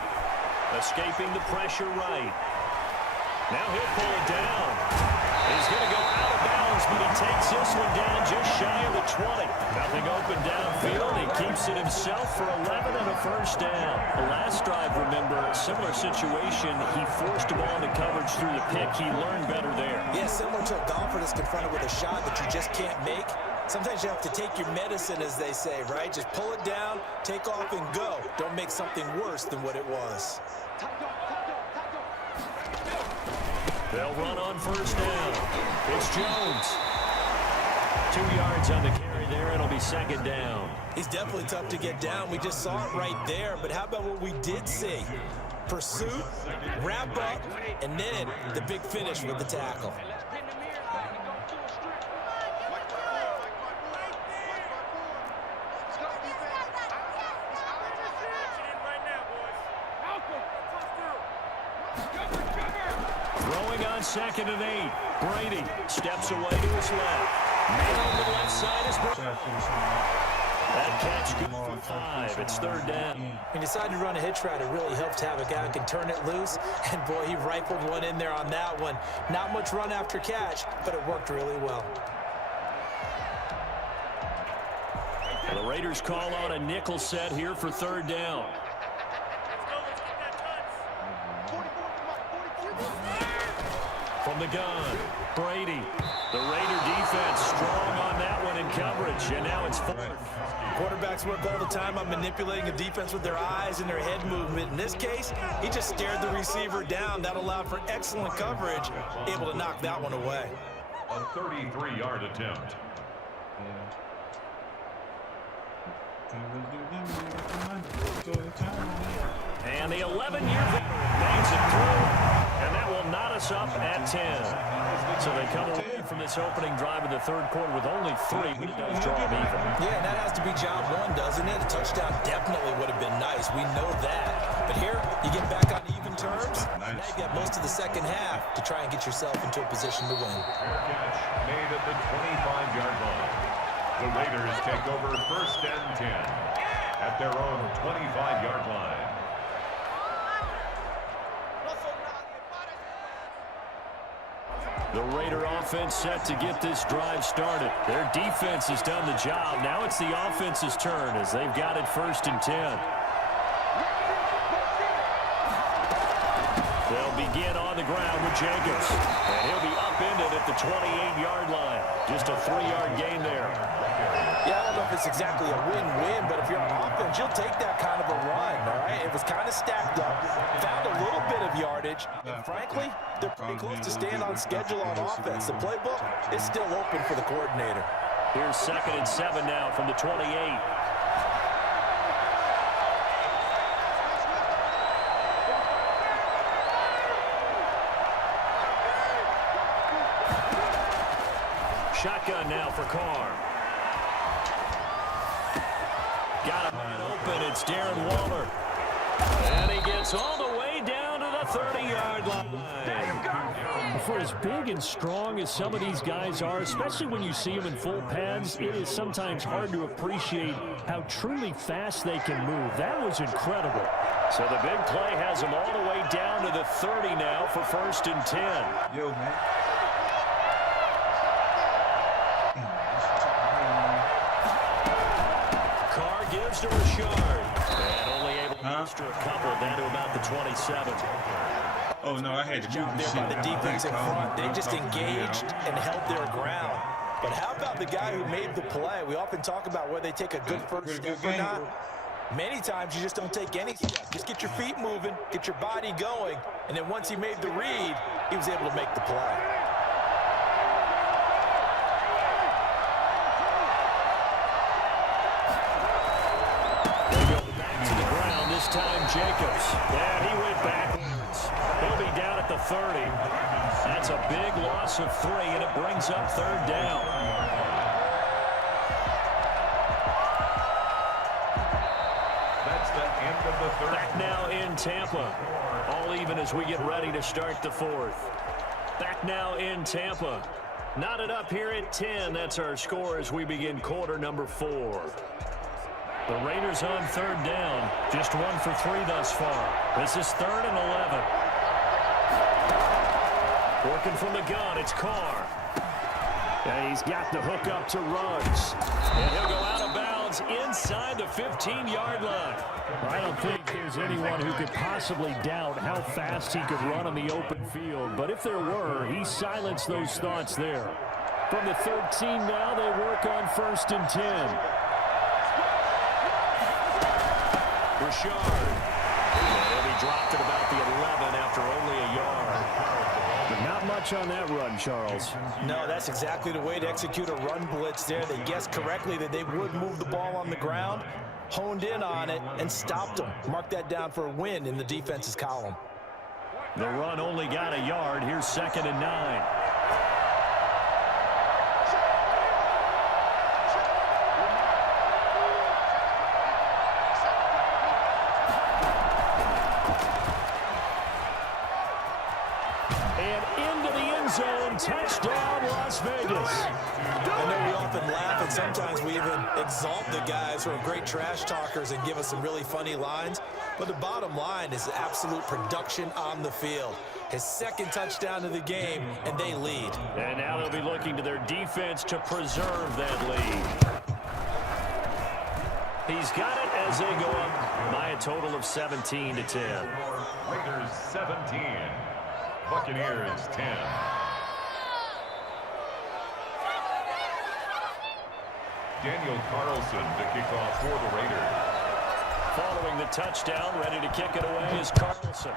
Escaping the pressure right. Now he'll pull it down. He's going to go out of bounds, but he takes this one down just shy of the 20. Nothing open downfield. He keeps it himself for 11 and a first down. The last drive, remember, similar situation. He forced a ball into coverage through the pick. He learned better there. Yeah, similar to a golfer that's confronted with a shot that you just can't make. Sometimes you have to take your medicine, as they say, right? Just pull it down, take off, and go. Don't make something worse than what it was. They'll run on first down. It's Jones. 2 yards on the carry there. It'll be second down. He's definitely tough to get down. We just saw it right there. But how about what we did see? Pursuit, wrap up, and then the big finish with the tackle. Throwing on 2nd and 8. Brady steps away to his left. Man on the left side is that catch good for 5. It's 3rd down. He decided to run a hitch route. It really helps to have a guy who can turn it loose. And, boy, he rifled one in there on that one. Not much run after catch, but it worked really well. The Raiders call on a nickel set here for 3rd down. From the gun, Brady. The Raider defense strong on that one in coverage, and now it's 4th. Quarterbacks work all the time on manipulating a defense with their eyes and their head movement. In this case, he just stared the receiver down. That allowed for excellent coverage, able to knock that one away. A 33-yard attempt. And the 11-year veteran bangs it through, and that will knot us up at 10. So they come away from this opening drive in the 3rd quarter with only 3, but it does draw them even. Yeah, and that has to be job one, doesn't it? A touchdown definitely would have been nice. We know that. But here, you get back on even terms. Now you got most of the second half to try and get yourself into a position to win. Fair catch made at the 25-yard line. The Raiders take over 1st and 10 at their own 25-yard line. The Raider offense set to get this drive started. Their defense has done the job. Now it's the offense's turn as they've got it 1st and 10. They'll begin on the ground with Jacobs. And he'll be upended at the 28-yard line. Just a 3-yard gain there. Yeah, I don't know if it's exactly a win-win, but if you're on offense, you'll take that kind of a run, all right? It was kind of stacked up, found a little bit of yardage, and frankly, they're pretty close to staying on schedule on offense. The playbook is still open for the coordinator. Here's 2nd and 7 now from the 28. Shotgun now for Carr. Got him open. It's Darren Waller. And he gets all the way down to the 30-yard line. For as big and strong as some of these guys are, especially when you see them in full pads, it is sometimes hard to appreciate how truly fast they can move. That was incredible. So the big play has him all the way down to the 30 now for 1st and 10. Yo, man. Carr gives to Rashard. And only able to muster a couple down to about the 27. Oh, no, I had to Job there by the defense in front. They just engaged and held their ground. But how about the guy who made the play? We often talk about whether they take a good first step or not. Many times you just don't take any step. Just get your feet moving, get your body going, and then once he made the read, he was able to make the play. They go back to the ground, this time Jacobs. And he went backwards. He'll be down at the 30. That's a big loss of 3, and it brings up 3rd down. That's the end of the 3rd. Back now in Tampa. All even as we get ready to start the 4th. Back now in Tampa. Knotted up here at 10. That's our score as we begin quarter number 4. The Raiders on 3rd down. Just 1 for 3 thus far. This is 3rd and 11. Working from the gun, it's Carr. And he's got the hook up to Ruggs. And he'll go out of bounds inside the 15-yard line. I don't think there's anyone who could possibly doubt how fast he could run on the open field. But if there were, he silenced those thoughts there. From the 13 now, they work on 1st and 10. Rashard. And he'll be dropped at about the 11 after only a yard. Not much on that run, Charles. No, that's exactly the way to execute a run blitz there. They guessed correctly that they would move the ball on the ground, honed in on it, and stopped them. Mark that down for a win in the defense's column. The run only got a yard. Here's 2nd and 9. Zone, touchdown, Las Vegas. I know we often laugh, and sometimes we even exalt the guys who are great trash talkers and give us some really funny lines. But the bottom line is absolute production on the field. His 2nd touchdown of the game, and they lead. And now they'll be looking to their defense to preserve that lead. He's got it as they go up by a total of 17-10. Raiders 17, Buccaneers 10. Daniel Carlson to kick off for the Raiders. Following the touchdown, ready to kick it away is Carlson.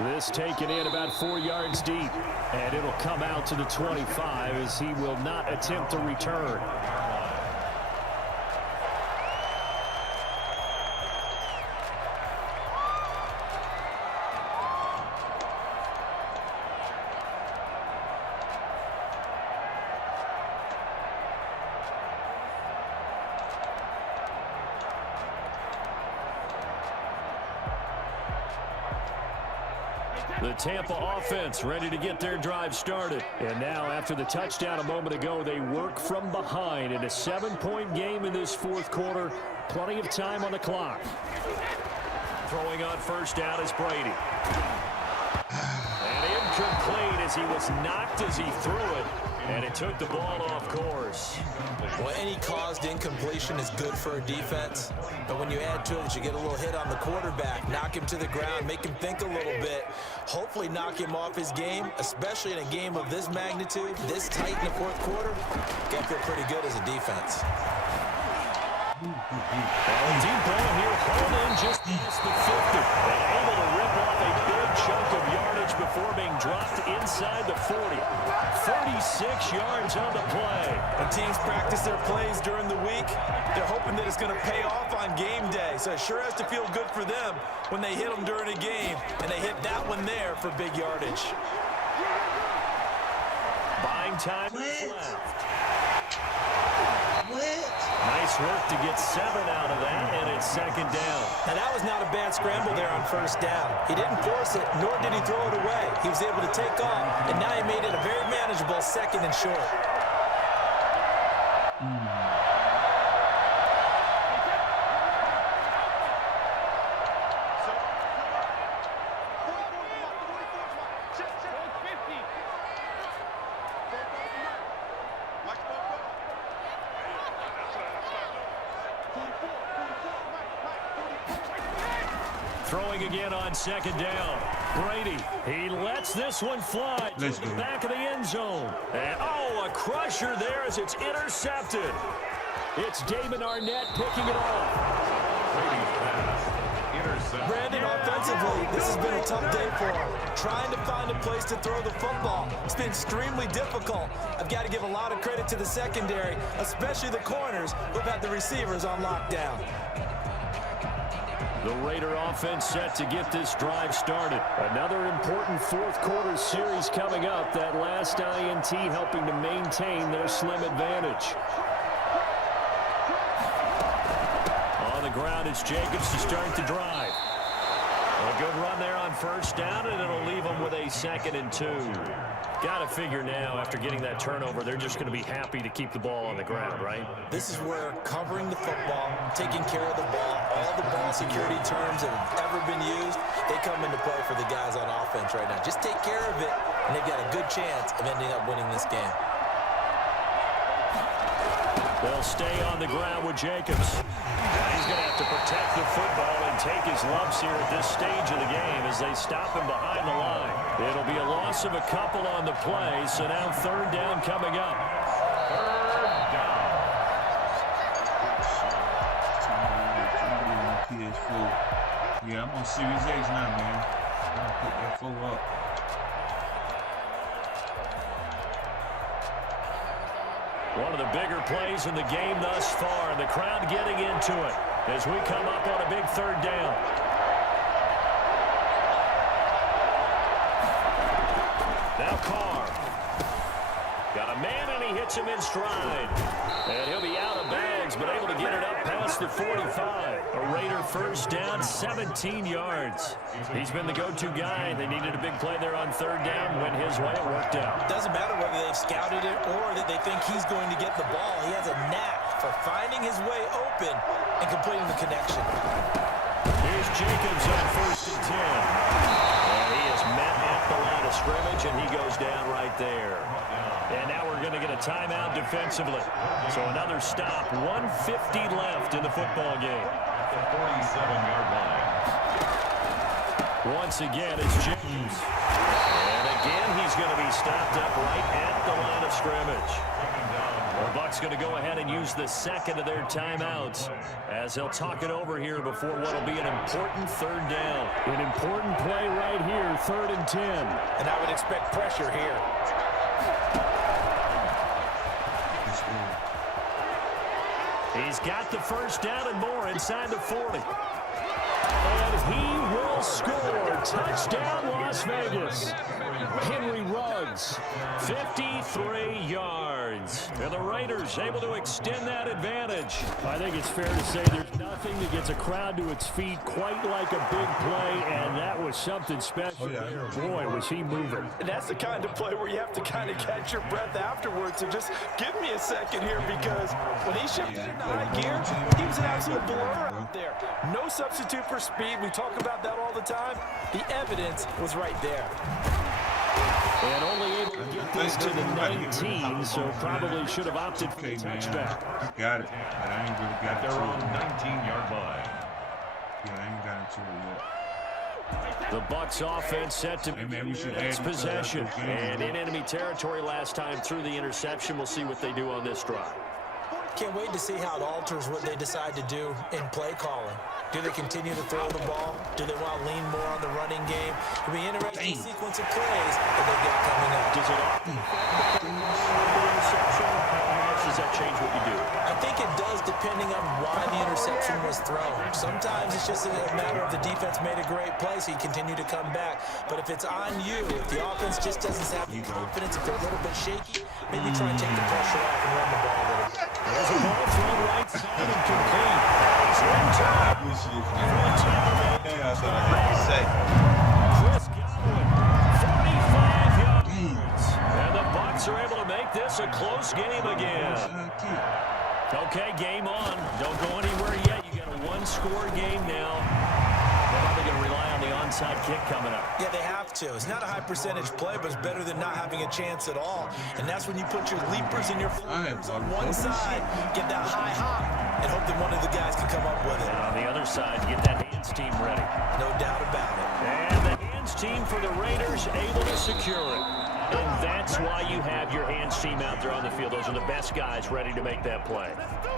This taken in about 4 yards deep, and it'll come out to the 25 as he will not attempt to return. The Tampa offense ready to get their drive started. And now after the touchdown a moment ago, they work from behind in a 7-point game in this 4th quarter. Plenty of time on the clock. Throwing on 1st down is Brady. And incomplete as he was knocked as he threw it. And it took the ball off course. Well, any caused incompletion is good for a defense. But when you add to it that you get a little hit on the quarterback, knock him to the ground, make him think a little bit, hopefully knock him off his game, especially in a game of this magnitude, this tight in the 4th quarter, got to feel pretty good as a defense. Deep ball here, hauled in just past the 50. And able to rip off a big chunk of yardage before being dropped inside the 40. 36 yards on the play. When teams practice their plays during the week, they're hoping that it's going to pay off on game day. So it sure has to feel good for them when they hit them during a game, and they hit that one there for big yardage. Buying time left. Nice work to get 7 out of that, and it's 2nd down. Now, that was not a bad scramble there on 1st down. He didn't force it, nor did he throw it away. He was able to take off, and now he made it a very manageable 2nd and short. Throwing again on 2nd down. Brady, he lets this one fly to the back of the end zone. And, oh, a crusher there as it's intercepted. It's Damon Arnett picking it off. Brandon, offensively, this has been a tough day for him. Trying to find a place to throw the football. It's been extremely difficult. I've got to give a lot of credit to the secondary, especially the corners who've had the receivers on lockdown. The Raider offense set to get this drive started. Another important 4th quarter series coming up. That last INT helping to maintain their slim advantage. On the ground, it's Jacobs to start the drive. A good run there on 1st down, and it'll leave them with a 2nd and 2. Got to figure now, after getting that turnover, they're just going to be happy to keep the ball on the ground, right? This is where covering the football, taking care of the ball, all the ball security terms that have ever been used, they come into play for the guys on offense right now. Just take care of it, and they've got a good chance of ending up winning this game. They'll stay on the ground with Jacobs. He's going to have to protect the football and take his lumps here at this stage of the game as they stop him behind the line. It'll be a loss of a couple on the play, so now 3rd down coming up. 3rd down. PS4. Yeah, I'm on Series X now, man. Pick that fool up. One of the bigger plays in the game thus far. The crowd getting into it as we come up on a big third down. Now Carr. Got a man, and he hits him in stride. And he'll be out of bounds, but able to get it up past the 45. A Raider first down, 17 yards. He's been the go-to guy. They needed a big play there on third down. Went his way. It worked out. Doesn't matter whether they've scouted it or that they think he's going to get the ball. He has a knack for finding his way open and completing the connection. Here's Jacobs on first and 10. And he is met at the line of scrimmage, and he goes down right there. And now we're going to get a timeout defensively. So another stop. 1:50 left in the football game. At the 47-yard line. Once again, it's James. And again, he's going to be stopped up right at the line of scrimmage. The Bucs going to go ahead and use the second of their timeouts as they'll talk it over here before what will be an important third down. An important play right here, 3rd and 10. And I would expect pressure here. He's got the first down and more inside the 40. And he will score. Touchdown, Las Vegas. Henry Ruggs, 53 yards. And the Raiders able to extend that advantage. I think it's fair to say there's nothing that gets a crowd to its feet quite like a big play, and that was something special. Boy, was he moving. And that's the kind of play where you have to kind of catch your breath afterwards. So just give me a second here, because when he shifted into high gear, he was an absolute blur out there. No substitute for speed. We talk about that all the time. The evidence was right there. And only able to get this to the 19, so probably should have opted for the touchback. Got it, but I ain't really got it. They're on 19-yard line. Yeah, I ain't got it to it yet. The Bucs offense set to its possession. And in enemy territory last time through the interception. We'll see what they do on this drive. Can't wait to see how it alters what they decide to do in play calling. Do they continue to throw the ball? Do they want to lean more on the running game? It'll be an interesting sequence of plays that they get coming up. Does it does that change what you do? I think it does, depending on why the interception was thrown. Sometimes it's just a matter of the defense made a great play, so you continue to come back. But if it's on you, if the offense just doesn't have the confidence, if they're a little bit shaky, maybe try and take the pressure off and run the ball a little. There's a ball thrown right side and complete. Yeah, that's what I had to say. Chris Godwin, 45 yards. And the Bucs are able to make this a close game again. Okay, game on. Don't go anywhere yet. You got a one-score game now. They're probably going to rely on the onside kick coming up. Yeah, they have to. It's not a high percentage play, but it's better than not having a chance at all. And that's when you put your leapers and your flyers on one side, get that high hop, and hope that one of the guys can come up with it. And on the other side, get that hands team ready. No doubt about it. And the hands team for the Raiders able to secure it. And that's why you have your hands team out there on the field. Those are the best guys ready to make that play.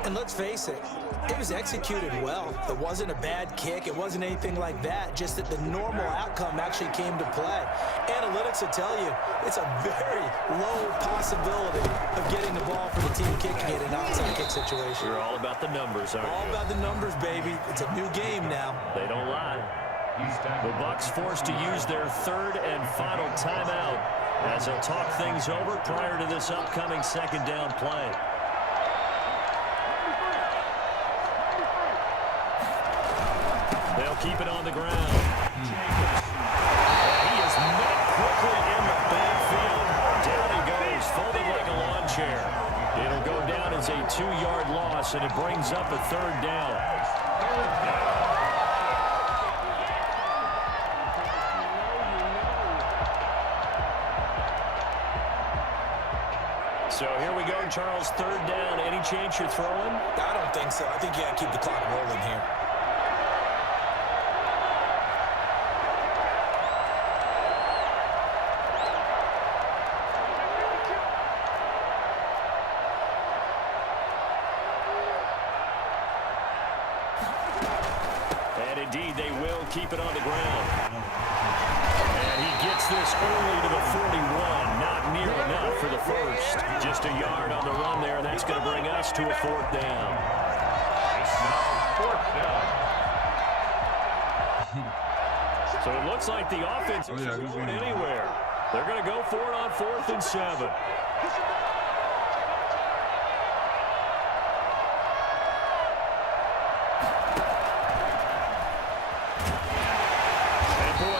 And let's face it, it was executed well. It wasn't a bad kick. It wasn't anything like that. Just that the normal outcome actually came to play. Analytics will tell you it's a very low possibility of getting the ball for the team kicking it in an outside kick situation. You're all about the numbers, aren't you? All about the numbers, baby. It's a new game now. They don't lie. The Bucs forced to use their third and final timeout as they'll talk things over prior to this upcoming second down play. They'll keep it on the ground. He is met quickly in the backfield. Down he goes, folded like a lawn chair. It'll go down as a 2-yard loss, and it brings up a third down. So here we go, Charles, third down. Any chance you're throwing? I don't think so. I think you got to keep the clock rolling here. And indeed, they will keep it on the ground. gets this early to the 41. Not near enough for the first. Just a yard on the run there, and that's going to bring us to a fourth down. Fourth down. So it looks like the offense is going anywhere. They're going to go for it on 4th and 7.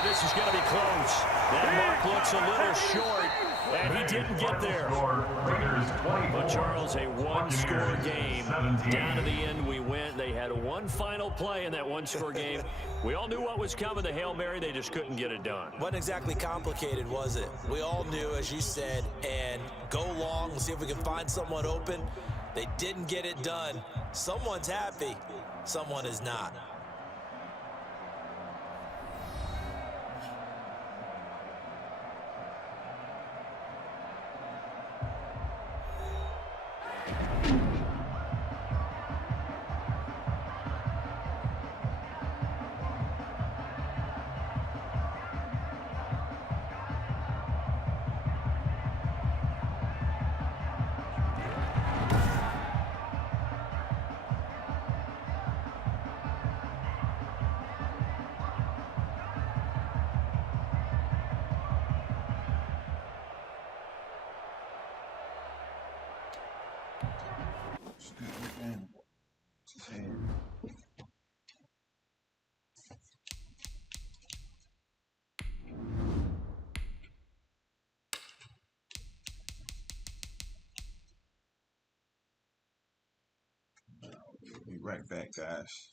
This is going to be close. That mark looks a little short, and he didn't get there. But, Charles, a one-score game. Down to the end we went. They had one final play in that one-score game. We all knew what was coming, the Hail Mary. They just couldn't get it done. Wasn't exactly complicated, was it? We all knew, as you said, and go long and see if we can find someone open. They didn't get it done. Someone's happy. Someone is not. Be right back, guys.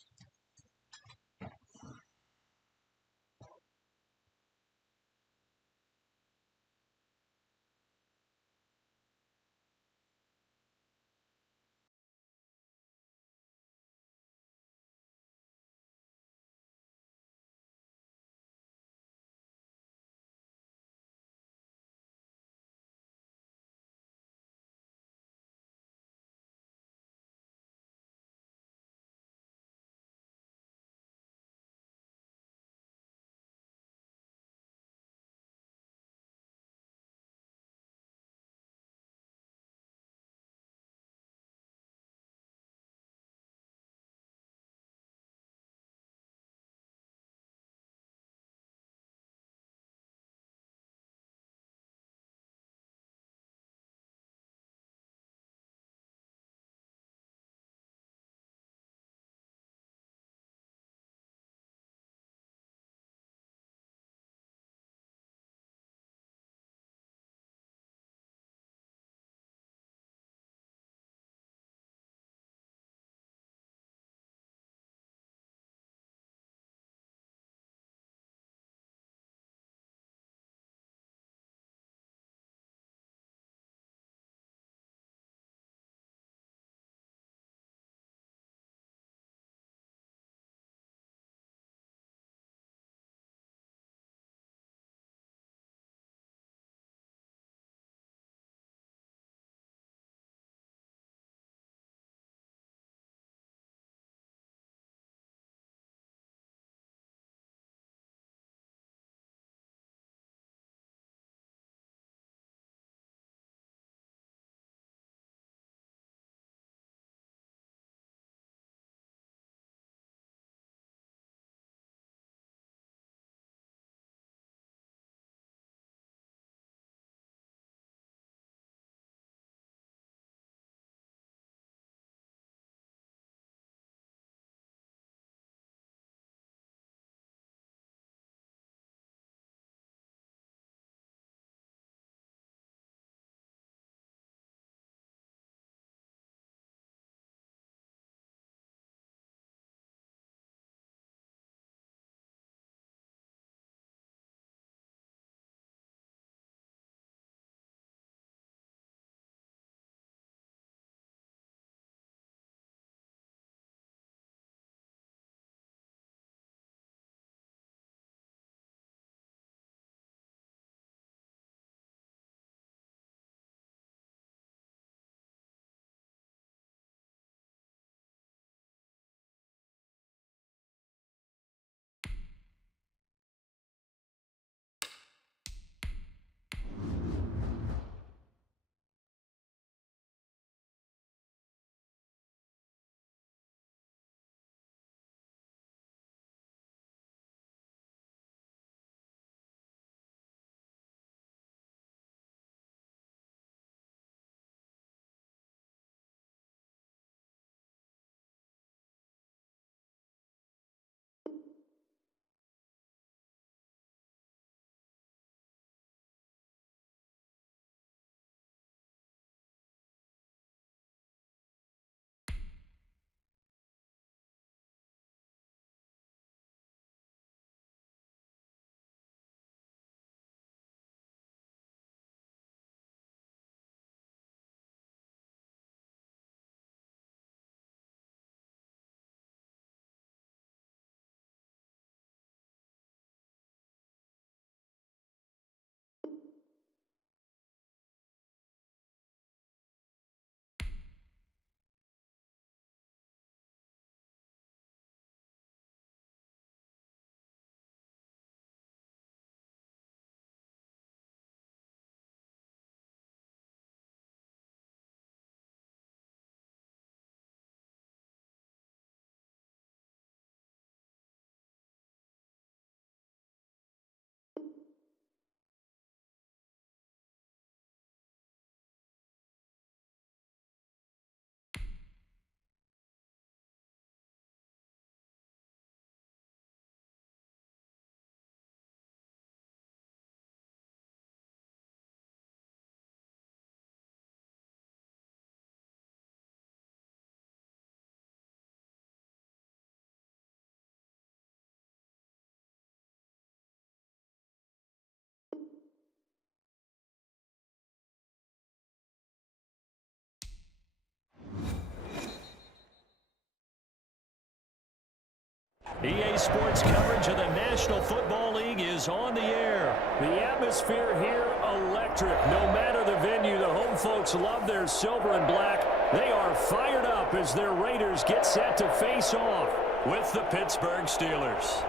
Sports coverage of the National Football League is on the air. The atmosphere here, electric. No matter the venue, the home folks love their silver and black. They are fired up as their Raiders get set to face off with the Pittsburgh Steelers.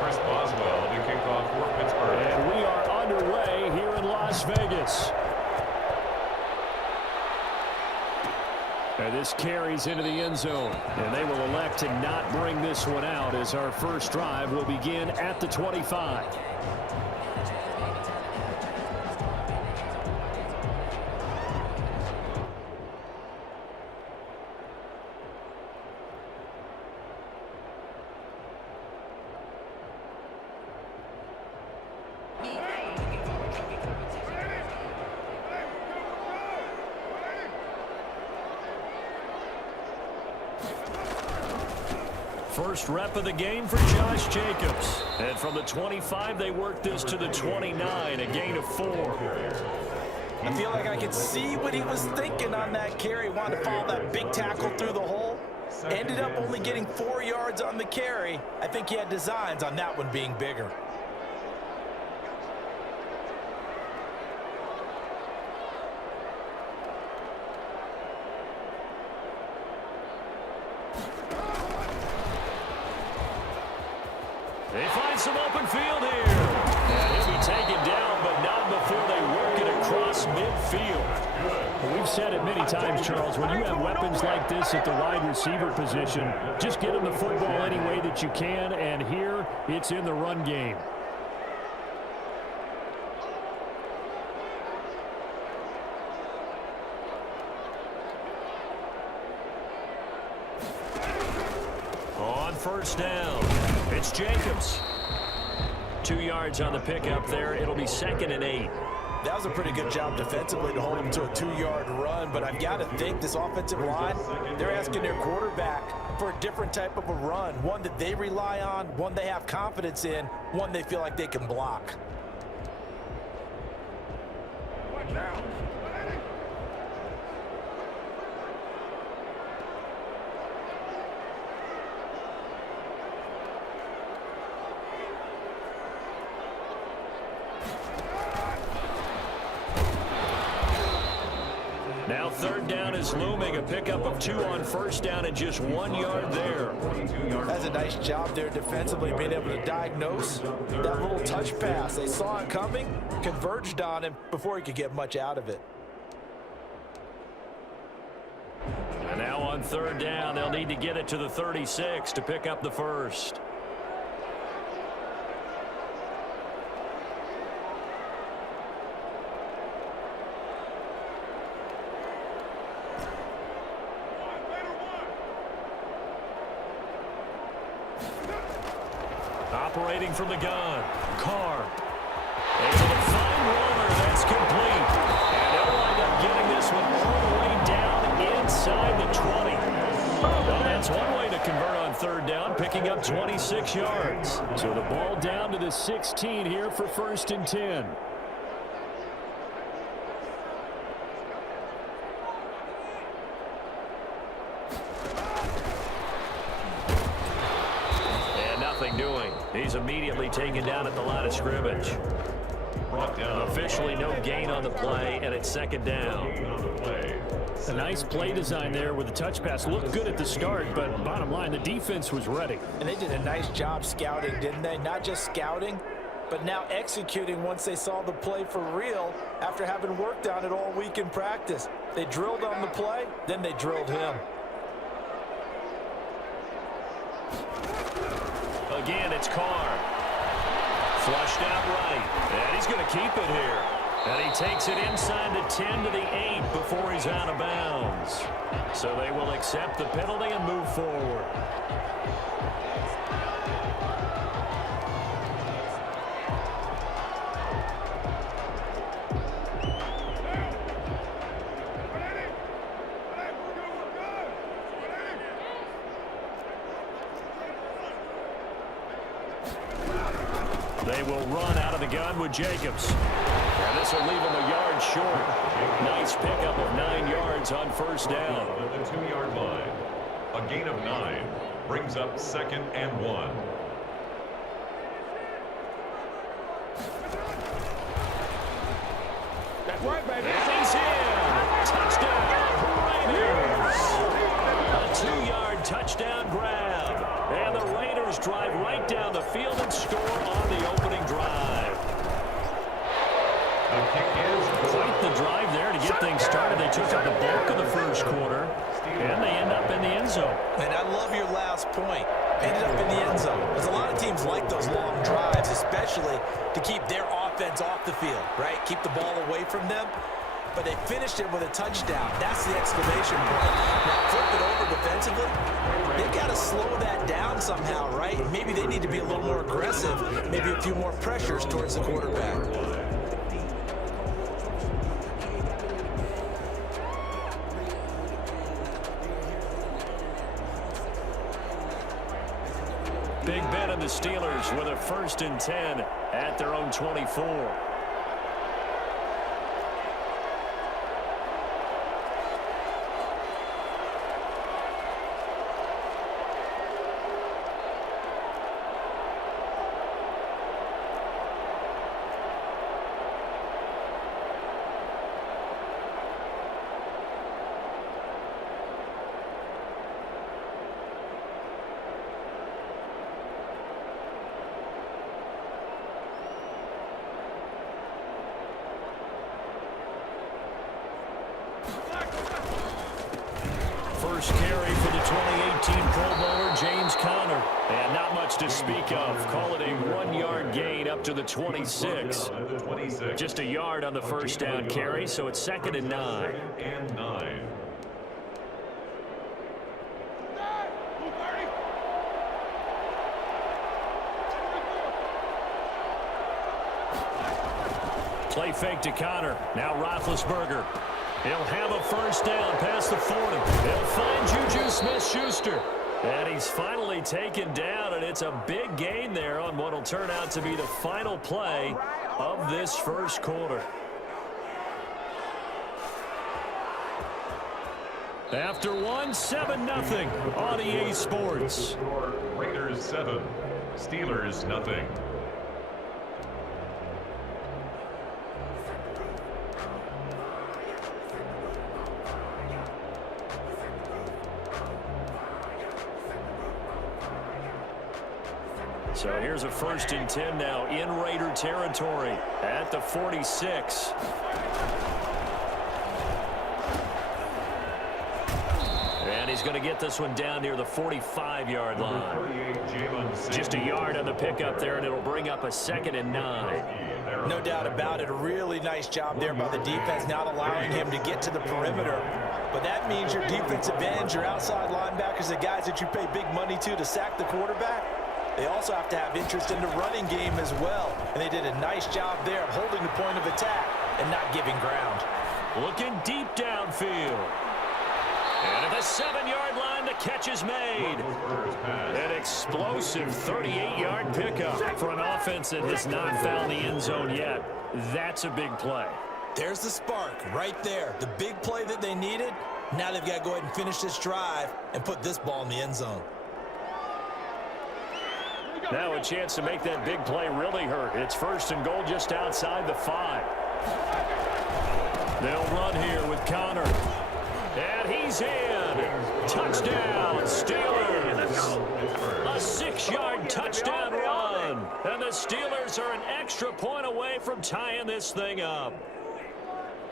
Chris Boswell to kick off for Pittsburgh. And we are underway here in Las Vegas. And this carries into the end zone. And they will elect to not bring this one out as our first drive will begin at the 25. First rep of the game for Josh Jacobs. And from the 25, they work this to the 29, a gain of 4. I feel like I could see what he was thinking on that carry. Wanted to follow that big tackle through the hole. Ended up only getting 4 yards on the carry. I think he had designs on that one being bigger. They find some open field here. And he'll be taken down, but not before they work it across midfield. Well, we've said it many times, Charles, when you have weapons like this at the wide receiver position, just get them the football any way that you can, and here it's in the run game. On first down, it's Jacobs. 2 yards on the pickup there. It'll be 2nd and 8. That was a pretty good job defensively to hold him to a 2-yard run, but I've got to think this offensive line, they're asking their quarterback for a different type of a run, one that they rely on, one they have confidence in, one they feel like they can block. Now 3rd down is looming, a pickup of 2 on first down and just 1 yard there. That's a nice job there defensively, being able to diagnose that little touch pass. They saw it coming, converged on him before he could get much out of it. And now on 3rd down, they'll need to get it to the 36 to pick up the first. Operating from the gun, Carr. Able to find Waller, that's complete. And they'll wind up getting this one all the way down inside the 20. Well, that's one way to convert on 3rd down, picking up 26 yards. So the ball down to the 16 here for 1st and 10. Doing. He's immediately taken down at the line of scrimmage. Brought down. Officially no gain on the play, and it's 2nd down. A nice play design there with the touch pass. Looked good at the start, but bottom line, the defense was ready. And they did a nice job scouting, didn't they? Not just scouting, but now executing once they saw the play for real after having worked on it all week in practice. They drilled on the play, then they drilled him. Again, it's Carr. Flushed out right. And he's going to keep it here. And he takes it inside the 10 to the 8 before he's out of bounds. So they will accept the penalty and move forward. They will run out of the gun with Jacobs. And this will leave him a yard short. Nice pickup of 9 yards on first down. At the 2-yard line. A gain of 9 brings up 2nd and 1. That's right, baby. He's in. Touchdown, Raiders. A 2-yard touchdown grab. And the Raiders drive right down the field and score on the opening drive. The kick is Quite the drive there to get things started. They took up the bulk of the first quarter, and they end up in the end zone. And I love your last point. Ended up in the end zone. There's a lot of teams like those long drives, especially to keep their offense off the field, right? Keep the ball away from them. But they finished it with a touchdown. That's the exclamation point. Now flip it over defensively. They've got to slow that down somehow, right? Maybe they need to be a little more aggressive. Maybe a few more pressures towards the quarterback. Big Ben and the Steelers with a 1st and 10 at their own 24. First carry for the 2018 Pro Bowler, James Conner. And not much to speak of. Call it a 1-yard gain up to the 26. Just a yard on the first down carry, so it's 2nd and 9. and 9. Play fake to Conner. Now Roethlisberger. He'll have a first down past the 40. He'll find Juju Smith-Schuster. And he's finally taken down, and it's a big gain there on what will turn out to be the final play of this first quarter. After one, 7-0 on EA Sports. Raiders 7, Steelers nothing. So here's a 1st and 10 now in Raider territory at the 46. And he's going to get this one down near the 45-yard line. Just a yard on the pickup there, and it'll bring up a 2nd and 9. No doubt about it. A really nice job there by the defense, not allowing him to get to the perimeter. But that means your defensive ends, your outside linebackers, the guys that you pay big money to sack the quarterback, they also have to have interest in the running game as well. And they did a nice job there of holding the point of attack and not giving ground. Looking deep downfield. And at the 7-yard line, the catch is made. An explosive 38-yard pickup for an offense that has not found the end zone yet. That's a big play. There's the spark right there. The big play that they needed. Now they've got to go ahead and finish this drive and put this ball in the end zone. Now a chance to make that big play really hurt. It's 1st and goal just outside the 5. They'll run here with Conner. And he's in. Touchdown, Steelers. A 6-yard touchdown run. And the Steelers are an extra point away from tying this thing up.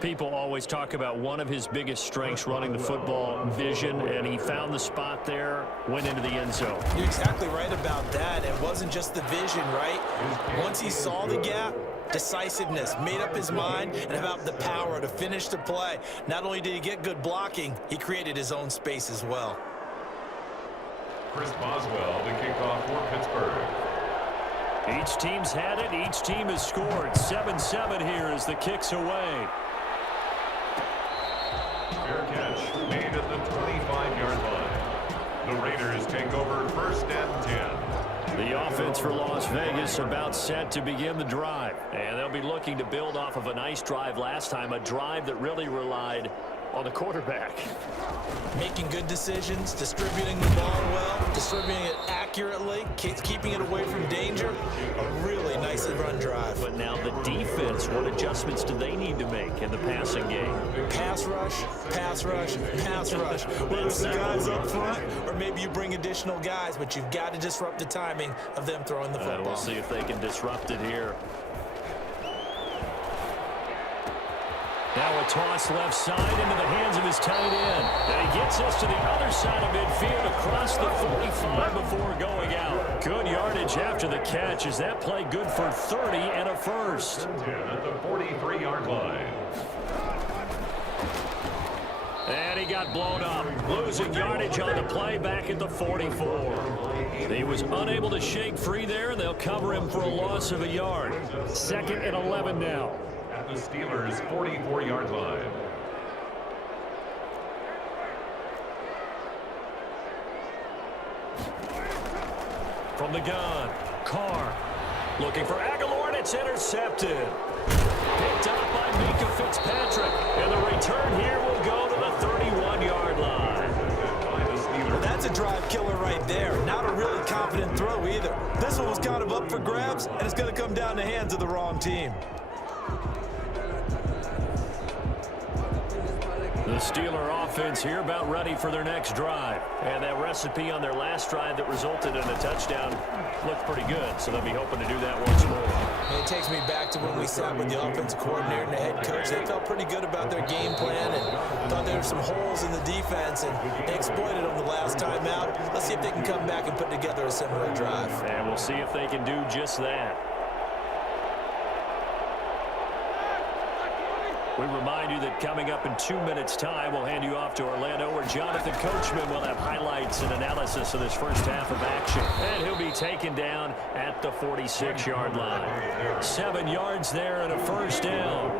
People always talk about one of his biggest strengths running the football, vision, and he found the spot there, went into the end zone. You're exactly right about that. It wasn't just the vision, right? Once he saw the gap, decisiveness, made up his mind, and about the power to finish the play. Not only did he get good blocking, he created his own space as well. Chris Boswell, the kickoff for Pittsburgh. Each team's had it. Each team has scored. 7-7 here as the kick's away. Fair catch made at the 25-yard line. The Raiders take over 1st and 10. The offense for Las Vegas about set to begin the drive. And they'll be looking to build off of a nice drive last time, a drive that really relied on the quarterback. Making good decisions, distributing the ball well, distributing it accurately, keeping it away from danger. A really nicely run drive. But now the defense, what adjustments do they need to make in the passing game? Pass rush, pass rush, pass rush. Whether it's the guys up front or maybe you bring additional guys, but you've got to disrupt the timing of them throwing the football. We'll see if they can disrupt it here. Now a toss left side into the hands of his tight end. And he gets us to the other side of midfield across the 45 before going out. Good yardage after the catch. Is that play good for 30 and a first? At the 43-yard line. And he got blown up. Losing yardage on the play back at the 44. He was unable to shake free there, and they'll cover him for a loss of a yard. 2nd and 11 now. At the Steelers' 44-yard line. From the gun, Carr looking for Aguilar, and it's intercepted. Picked up by Mika Fitzpatrick, and the return here will go to the 31-yard line. Well, that's a drive killer right there. Not a really confident throw either. This one was kind of up for grabs, and it's going to come down the hands of the wrong team. The Steeler offense here about ready for their next drive. And that recipe on their last drive that resulted in a touchdown looked pretty good, so they'll be hoping to do that once more. It takes me back to when we sat with the offensive coordinator and the head coach. They felt pretty good about their game plan and thought there were some holes in the defense, and they exploited them the last time out. Let's see if they can come back and put together a similar drive. And we'll see if they can do just that. We remind you that coming up in 2 minutes' time, we'll hand you off to Orlando, where Jonathan Coachman will have highlights and analysis of this first half of action. And he'll be taken down at the 46-yard line. 7 yards there and a first down.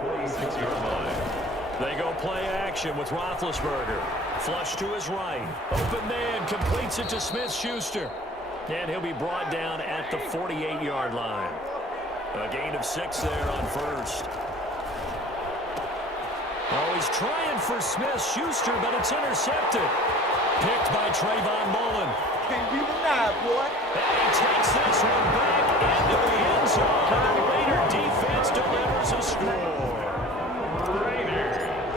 They go play action with Roethlisberger. Flush to his right. Open man completes it to Smith-Schuster. And he'll be brought down at the 48-yard line. A gain of 6 there on first. Oh, he's trying for Smith-Schuster, but it's intercepted. Picked by Trayvon Mullen. Can't be denied, boy. And he takes this one back into the end zone. And the Raider defense delivers a score. Raiders.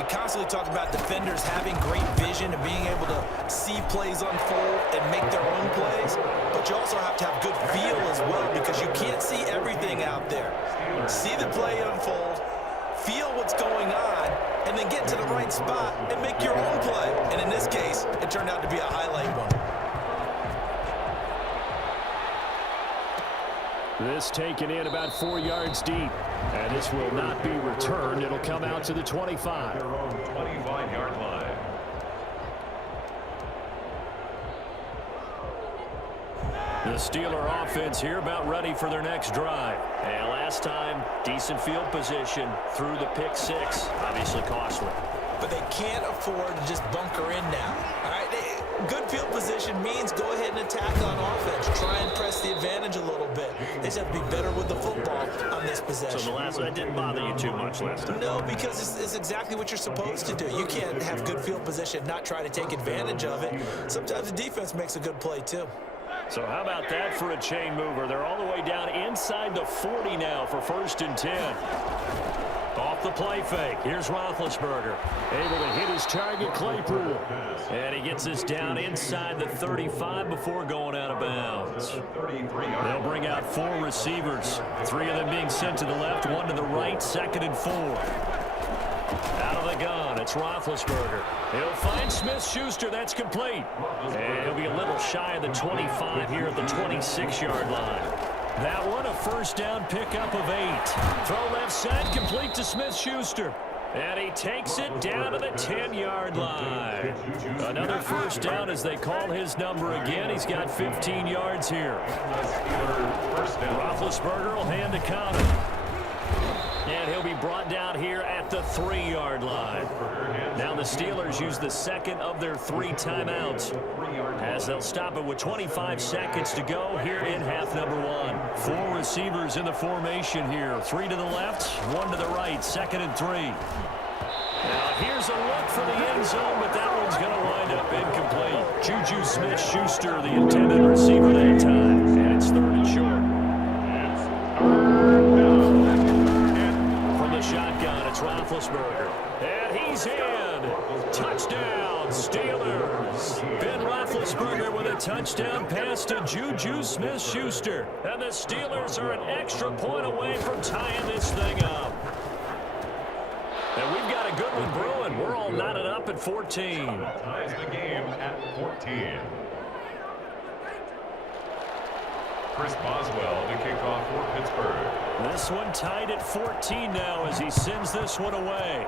We constantly talk about defenders having great vision and being able to see plays unfold and make their own plays. But you also have to have good feel as well, because you can't see everything out there. See the play unfold, feel what's going on, and then get to the right spot and make your own play. And in this case, it turned out to be a highlight one. This taken in about 4 yards deep. And this will not be returned. It'll come out to the 25. Their own 25-yard line. The Steeler offense here about ready for their next drive. And last time, decent field position through the pick 6. Obviously costly. But they can't afford to just bunker in now. All right, good field position means go ahead and attack on offense. Try and press the advantage a little bit. They just have to be better with the football on this possession. So the last one, that didn't bother you too much last time? No, because it's exactly what you're supposed to do. You can't have good field position, not try to take advantage of it. Sometimes the defense makes a good play too. So how about that for a chain mover? They're all the way down inside the 40 now for 1st and 10. Off the play fake. Here's Roethlisberger. Able to hit his target, Claypool. And he gets this down inside the 35 before going out of bounds. They'll bring out 4 receivers. 3 of them being sent to the left, 1 to the right, 2nd and 4. Out of the gun, it's Roethlisberger. He'll find Smith-Schuster. That's complete. And he'll be a little shy of the 25 here at the 26-yard line. That one, a first down pickup of 8. Throw left side, complete to Smith-Schuster. And he takes it down to the 10-yard line. Another first down as they call his number again. He's got 15 yards here. Roethlisberger will hand to Connor. And he'll be brought down here at the 3-yard line. Now the Steelers use the second of their 3 timeouts as they'll stop it with 25 seconds to go here in half number 1. 4 receivers in the formation here. 3 to the left, 1 to the right, 2nd and 3. Now here's a look for the end zone, but that one's going to wind up incomplete. Juju Smith-Schuster, the intended receiver that time, and it's 3rd and short. From the shotgun, it's Roethlisberger, and he's in. Touchdown, Steelers. Ben Roethlisberger with a touchdown pass to Juju Smith-Schuster, and the Steelers are an extra point away from tying this thing up. And we've got a good one brewing. We're all knotted up at 14. Ties the game at 14. Chris Boswell to kick off for Pittsburgh. This one tied at 14 now as he sends this one away.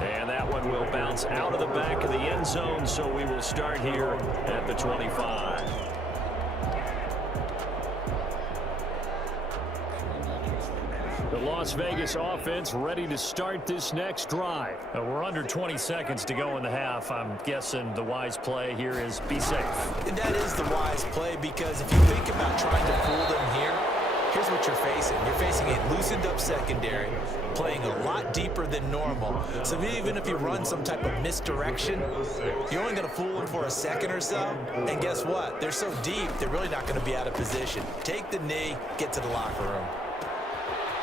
And that one will bounce out of the back of the end zone, so we will start here at the 25. The Las Vegas offense ready to start this next drive. We're under 20 seconds to go in the half. I'm guessing the wise play here is be safe. And that is the wise play, because if you think about trying to fool them here, here's what you're facing. You're facing a loosened up secondary, playing a lot deeper than normal. So even if you run some type of misdirection, you're only going to fool them for a second or so. And guess what? They're so deep, they're really not going to be out of position. Take the knee, get to the locker room.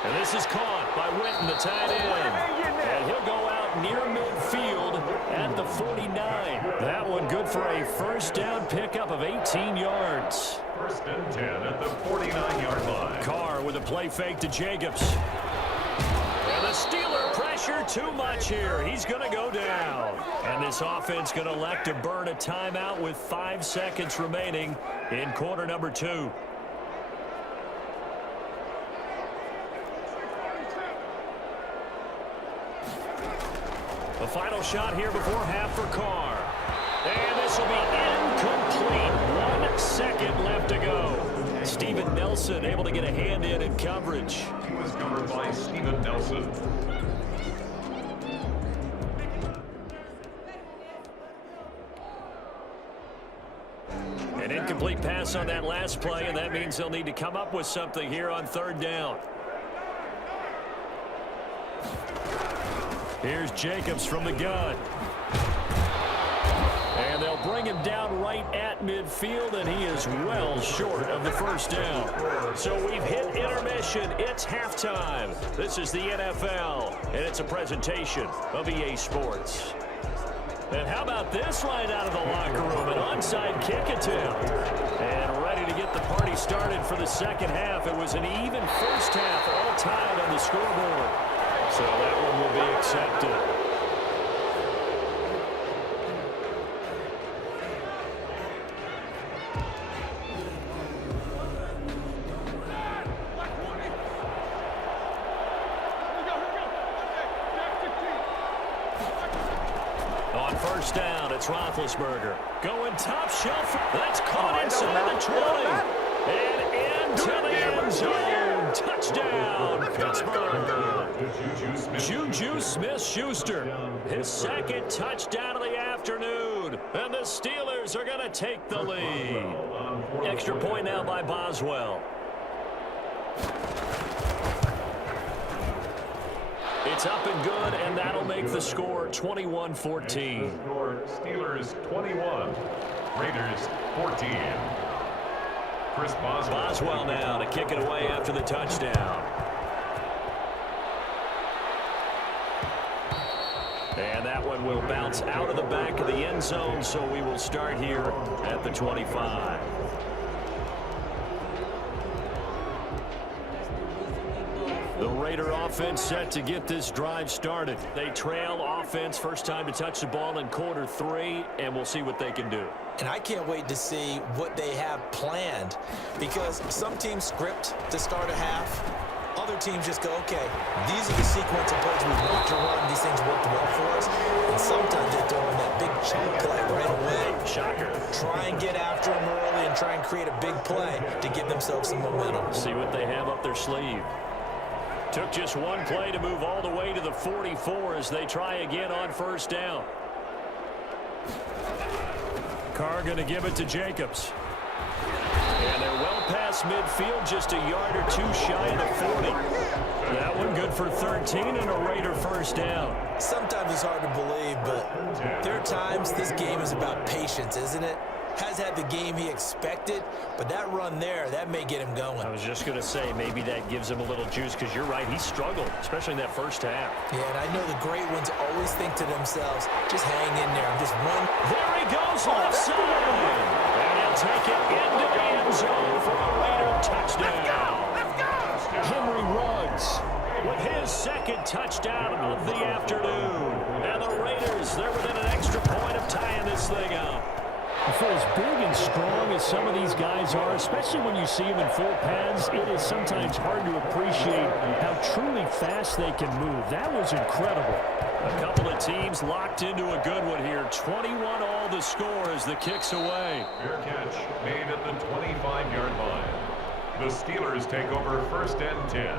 And this is caught by Witten, the tight end. And he'll go out near midfield at the 49. That one good for a first down pickup of 18 yards. 1st and 10 at the 49-yard line. Carr with a play fake to Jacobs. And the Steeler pressure too much here. He's going to go down. And this offense going to elect to burn a timeout with 5 seconds remaining in quarter number 2. The final shot here before half for Carr. And this will be incomplete. 1 second left to go. Steven Nelson able to get a hand in coverage. He was covered by Steven Nelson. An incomplete pass on that last play, and that means they'll need to come up with something here on 3rd down. Here's Jacobs from the gun. And they'll bring him down right at midfield, and he is well short of the first down. So we've hit intermission. It's halftime. This is the NFL, and it's a presentation of EA Sports. And how about this right out of the locker room? An onside kick attempt. And ready to get the party started for the second half. It was an even first half, all tied on the scoreboard. So that one will be accepted. On 1st down, it's Roethlisberger. Going top shelf. That's caught inside the 20. And into the end zone. Touchdown, Pittsburgh. Juju Smith-Schuster, his 2nd touchdown of the afternoon. And the Steelers are going to take the lead. Extra point now by Boswell. It's up and good, and that'll make the score 21-14. Steelers 21, Raiders 14. Chris Boswell. Boswell now to kick it away after the touchdown. And that one will bounce out of the back of the end zone, so we will start here at the 25. The Raider offense set to get this drive started. They trail offense, first time to touch the ball in quarter 3, and we'll see what they can do. And I can't wait to see what they have planned, because some teams script to start a half. Other teams just go, okay, these are the sequence of plays we want to run. These things worked well for us. And sometimes they throw in that big chunk play right away. Shocker. try and get after him early and try and create a big play to give themselves some momentum. See what they have up their sleeve. Took just one play to move all the way to the 44 as they try again on first down. Carr going to give it to Jacobs. And they're well past midfield, just a yard or two shy of the 40. That one good for 13 and a Raider first down. Sometimes it's hard to believe, but there are times this game is about patience, isn't it? Has had the game he expected, but that run there, that may get him going. I was just going to say, maybe that gives him a little juice, because you're right, he struggled, especially in that first half. Yeah, and I know the great ones always think to themselves, just hang in there. I'm just one. There he goes, left side. And he'll take it into the end zone for a Raider touchdown. Henry Ruggs with his second touchdown of the afternoon. And the Raiders, they're within an extra point of tying this thing up. For as big and strong as some of these guys are, especially when you see them in full pads, it is sometimes hard to appreciate how truly fast they can move. That was incredible. A couple of teams locked into a good one here. 21 all the score as the kick's away. Fair catch made at the 25-yard line. The Steelers take over first and 10.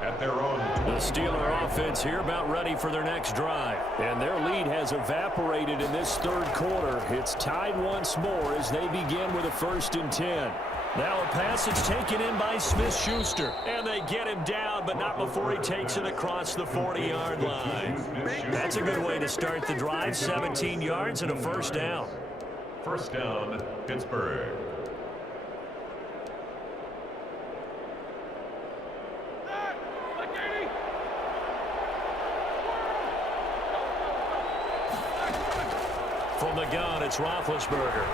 At their own. The Steeler offense here about ready for their next drive. And their lead has evaporated in this third quarter. It's tied once more as they begin with a first and 10. Now a pass is taken in by Smith-Schuster. And they get him down, but not before he takes it across the 40-yard line. That's a good way to start the drive. 17 yards and a first down. First down, Pittsburgh. From the gun, it's Roethlisberger.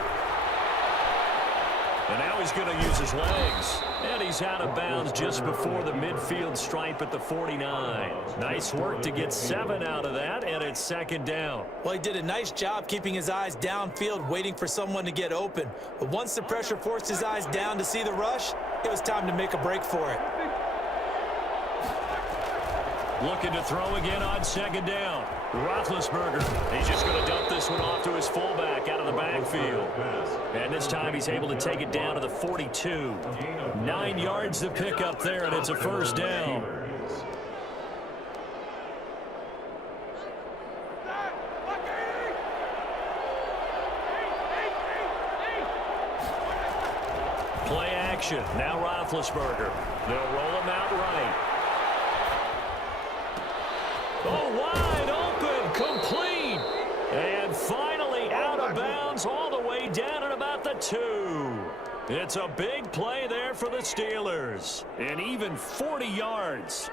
And now he's going to use his legs. And he's out of bounds just before the midfield stripe at the 49. Nice work to get 7 out of that, and it's second down. Well, he did a nice job keeping his eyes downfield, waiting for someone to get open. But once the pressure forced his eyes down to see the rush, it was time to make a break for it. Looking to throw again on second down. Roethlisberger. He's just going to dump this one off to his fullback out of the backfield. And this time he's able to take it down to the 42. 9 yards to pick up there, and it's a first down. Play action. Now Roethlisberger. They'll roll him out right. Oh, wide open, complete. And finally out of bounds all the way down at about the 2. It's a big play there for the Steelers. And even 40 yards.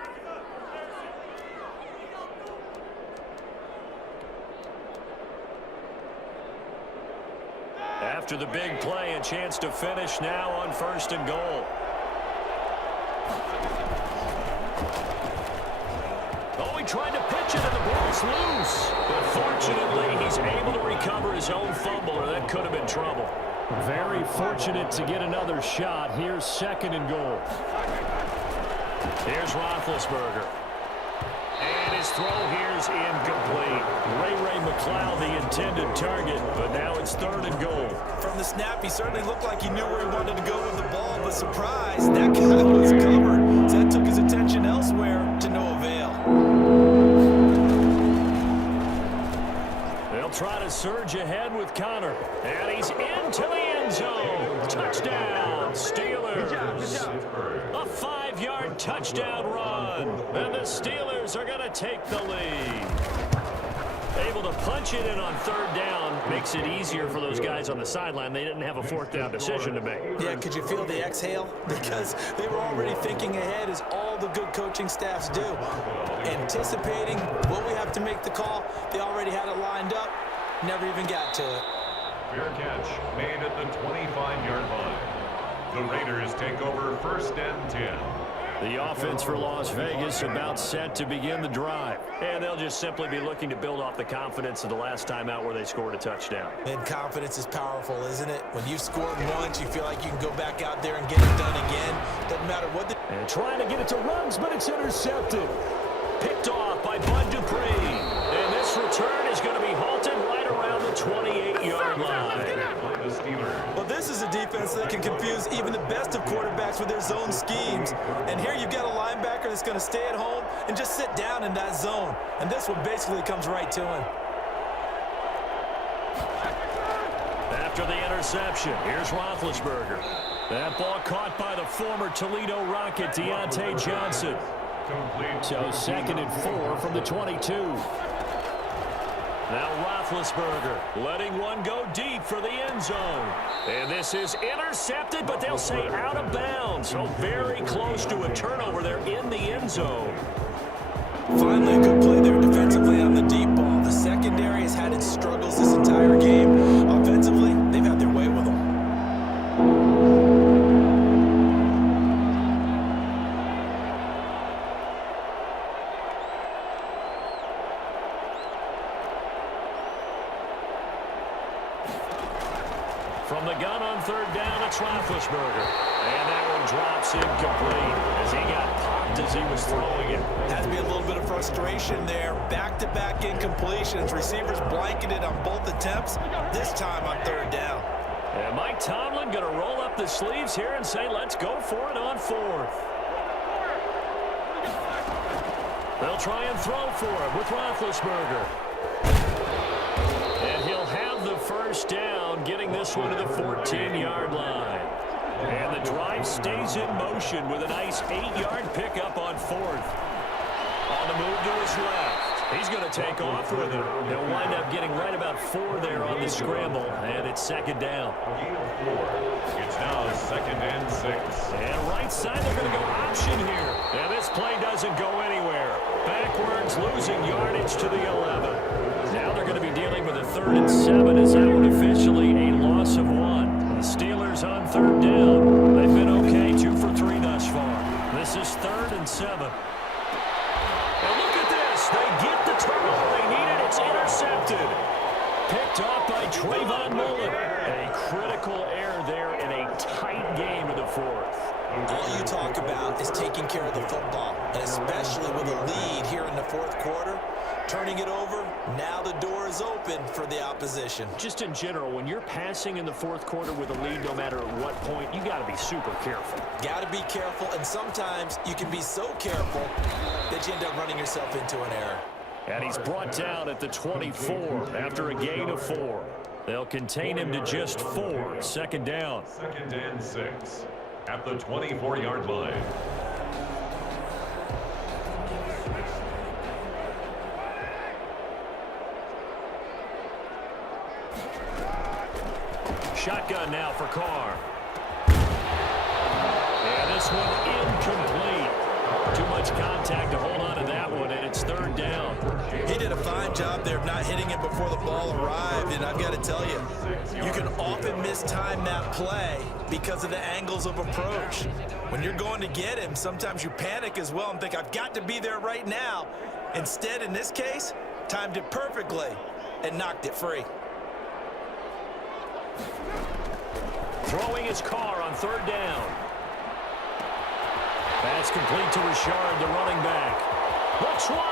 After the big play, a chance to finish now on first and goal. Oh, he tried to pitch it and the ball's loose. But fortunately, he's able to recover his own fumble, or that could have been trouble. Very fortunate to get another shot. Here's second and goal. Here's Roethlisberger. And his throw here's incomplete. Ray McCloud, the intended target, but now it's third and goal. From the snap, he certainly looked like he knew where he wanted to go with the ball, but surprise, that guy was covered. So that took his attention elsewhere to no avail. They'll try to surge ahead with Connor. And he's into the end zone. Touchdown, Steelers. A 5-yard touchdown run. And the Steelers are going to take the lead. Able to punch it in on third down. Makes it easier for those guys on the sideline. They didn't have a fourth down decision to make. Yeah, could you feel the exhale? Because they were already thinking ahead, as all the good coaching staffs do. Anticipating, will we have to make the call? They already had it lined up. Never even got to it. Fair catch made at the 25-yard line. The Raiders take over first and 10. The offense for Las Vegas about set to begin the drive. And they'll just simply be looking to build off the confidence of the last time out where they scored a touchdown. And confidence is powerful, isn't it? When you've scored once, you feel like you can go back out there and get it done again. Doesn't matter what the... And trying to get it to Ruggs, but it's intercepted. Picked off by Bud Dupree. And this return is going to be halted right around the 28-yard line. This is a defense that can confuse even the best of quarterbacks with their zone schemes. And here you've got a linebacker that's going to stay at home and just sit down in that zone. And this one basically comes right to him. After the interception, here's Roethlisberger. That ball caught by the former Toledo Rocket, Deontay Johnson. So 2nd and 4 from the 22. Now Roethlisberger letting one go deep for the end zone. And this is intercepted, but they'll say out of bounds. So very close to a turnover there in the end zone. Finally, a good play there defensively on the deep ball. The secondary has had its struggles this entire game. Offensively, they've had their way with them. From the gun on 3rd down, it's Roethlisberger. And that one drops incomplete as he got popped as he was throwing it. Has to be a little bit of frustration there. Back-to-back incompletions. Receivers blanketed on both attempts, this time on 3rd down. And Mike Tomlin going to roll up the sleeves here and say, let's go for it on 4th. They'll try and throw for him with Roethlisberger. And he'll have the 1st down, getting this one to the 14-yard line. And the drive stays in motion with a nice 8-yard pickup on 4th. On the move to his left. He's going to take off with it. He'll wind up getting right about 4 there on the scramble, and it's 2nd down. It's now 2nd and 6. And right side, they're going to go option here. And this play doesn't go anywhere. Backwards, losing yardage to the 11. Now they're going to be dealing with a 3rd and 7 as that one officially a loss of 1. The Steelers on 3rd down. They've been okay, 2 for 3 thus far. This is 3rd and 7. And look at this. They get the turnover they needed. It's intercepted. Picked off by Trayvon Mullen. A critical error there in a tight game in the 4th. All you talk about is taking care of the football, and especially with a lead here in the 4th quarter. Turning it over, now the door is open for the opposition. Just in general, when you're passing in the 4th quarter with a lead, no matter at what point, you got to be super careful. Got to be careful, and sometimes you can be so careful that you end up running yourself into an error. And he's brought down at the 24 after a gain of 4. They'll contain him to just 4. 2nd down. 2nd and 6 at the 24-yard line. Shotgun now for Carr. And this one incomplete. Too much contact to hold on to that one, and it's 3rd down. He did a fine job there of not hitting it before the ball arrived, and I've got to tell you, you can often mistime that play because of the angles of approach. When you're going to get him, sometimes you panic as well and think, I've got to be there right now. Instead, in this case, timed it perfectly and knocked it free. Throwing his Carr on 3rd down. Pass complete to Richard, the running back. The 20.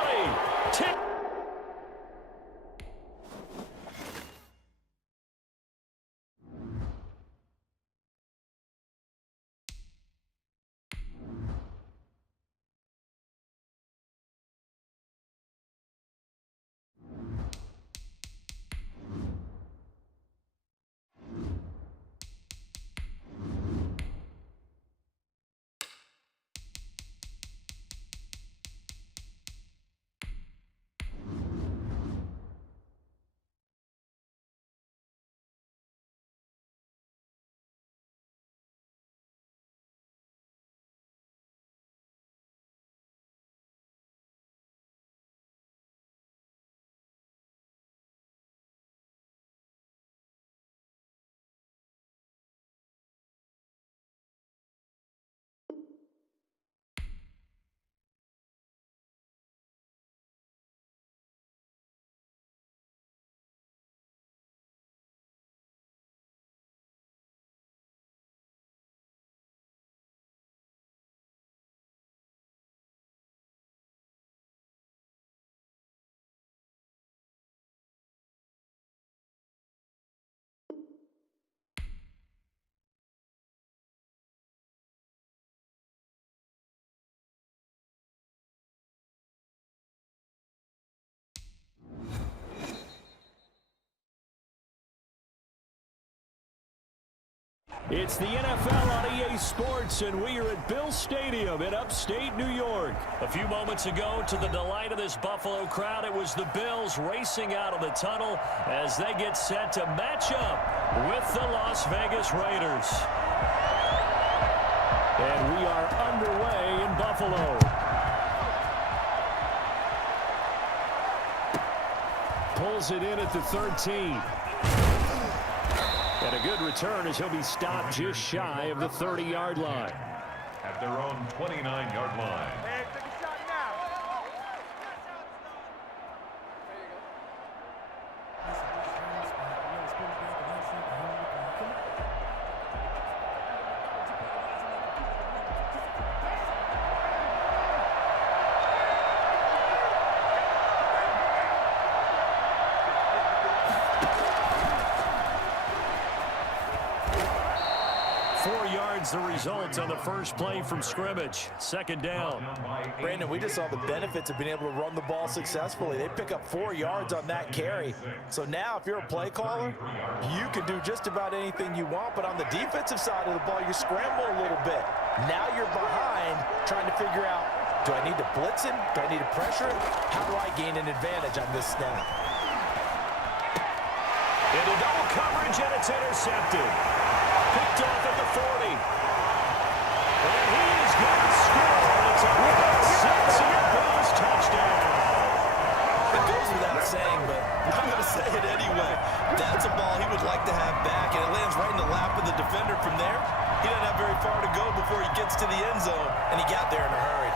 It's the NFL on EA Sports, and we are at Bill Stadium in upstate New York. A few moments ago, to the delight of this Buffalo crowd, it was the Bills racing out of the tunnel as they get set to match up with the Las Vegas Raiders. And we are underway in Buffalo. Pulls it in at the 13. And a good return as he'll be stopped just shy of the 30-yard line. At their own 29-yard line. Hey, take a shot now. The result on the first play from scrimmage. Second down. Brandon, we just saw the benefits of being able to run the ball successfully. They pick up 4 yards on that carry. So now if you're a play caller, you can do just about anything you want. But on the defensive side of the ball, you scramble a little bit. Now you're behind trying to figure out, do I need to blitz him? Do I need to pressure him? How do I gain an advantage on this snap? Into double coverage, and it's intercepted. Picked off at the 40. And he's going to score. It's a 6 and a Bills touchdown. It goes without saying, but I'm going to say it anyway. That's a ball he would like to have back, and it lands right in the lap of the defender from there. He doesn't have very far to go before he gets to the end zone, and he got there in a hurry.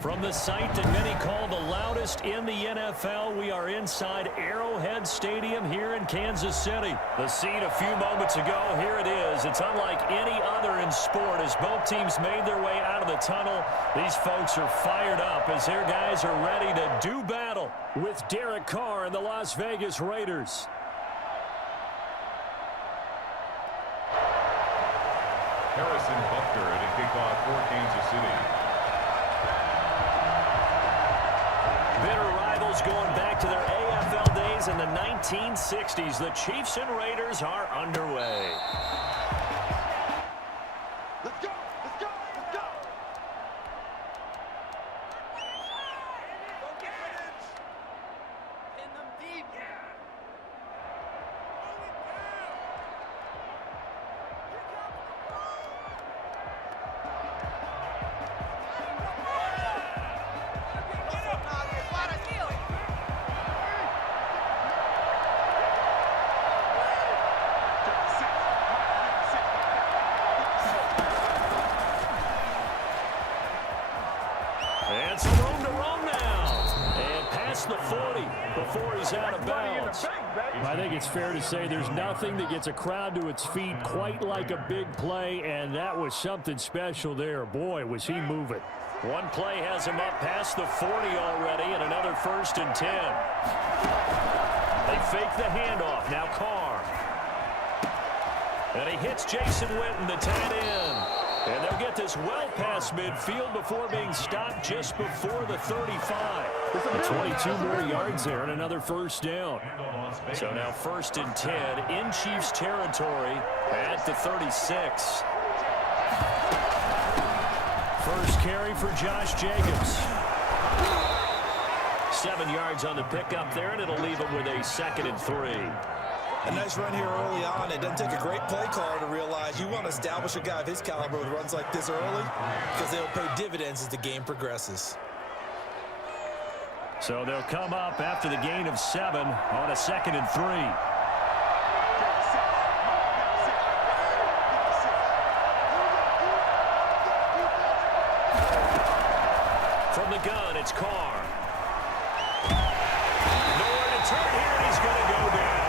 From the site that many call the loudest in the NFL, we are inside Arrowhead Stadium here in Kansas City. The scene a few moments ago, here it is. It's unlike any other in sport as both teams made their way out of the tunnel. These folks are fired up as their guys are ready to do battle with Derek Carr and the Las Vegas Raiders. Harrison Butker at a kickoff for Kansas City. Bitter rivals going back to their AFL days in the 1960s. The Chiefs and Raiders are underway. Let's go! Let's go! Let's go! Go get it! Pin them deep! And some room to run now. And past the 40 before he's out of bounds. I think it's fair to say there's nothing that gets a crowd to its feet quite like a big play, and that was something special there. Boy, was he moving. One play has him up past the 40 already, and another 1st and 10. They fake the handoff. Now Carr. And he hits Jason Witten, the tight end. And they'll get this well past midfield before being stopped just before the 35. 22 more yards there and another 1st down. So now 1st and 10 in Chiefs territory at the 36. First carry for Josh Jacobs. 7 yards on the pickup there, and it'll leave him with a 2nd and 3. A nice run here early on. It doesn't take a great play caller to realize you want to establish a guy of his caliber with runs like this early because they'll pay dividends as the game progresses. So they'll come up after the gain of 7 on a 2nd and 3. From the gun, it's Carr. Nowhere to turn here, and he's going to go down.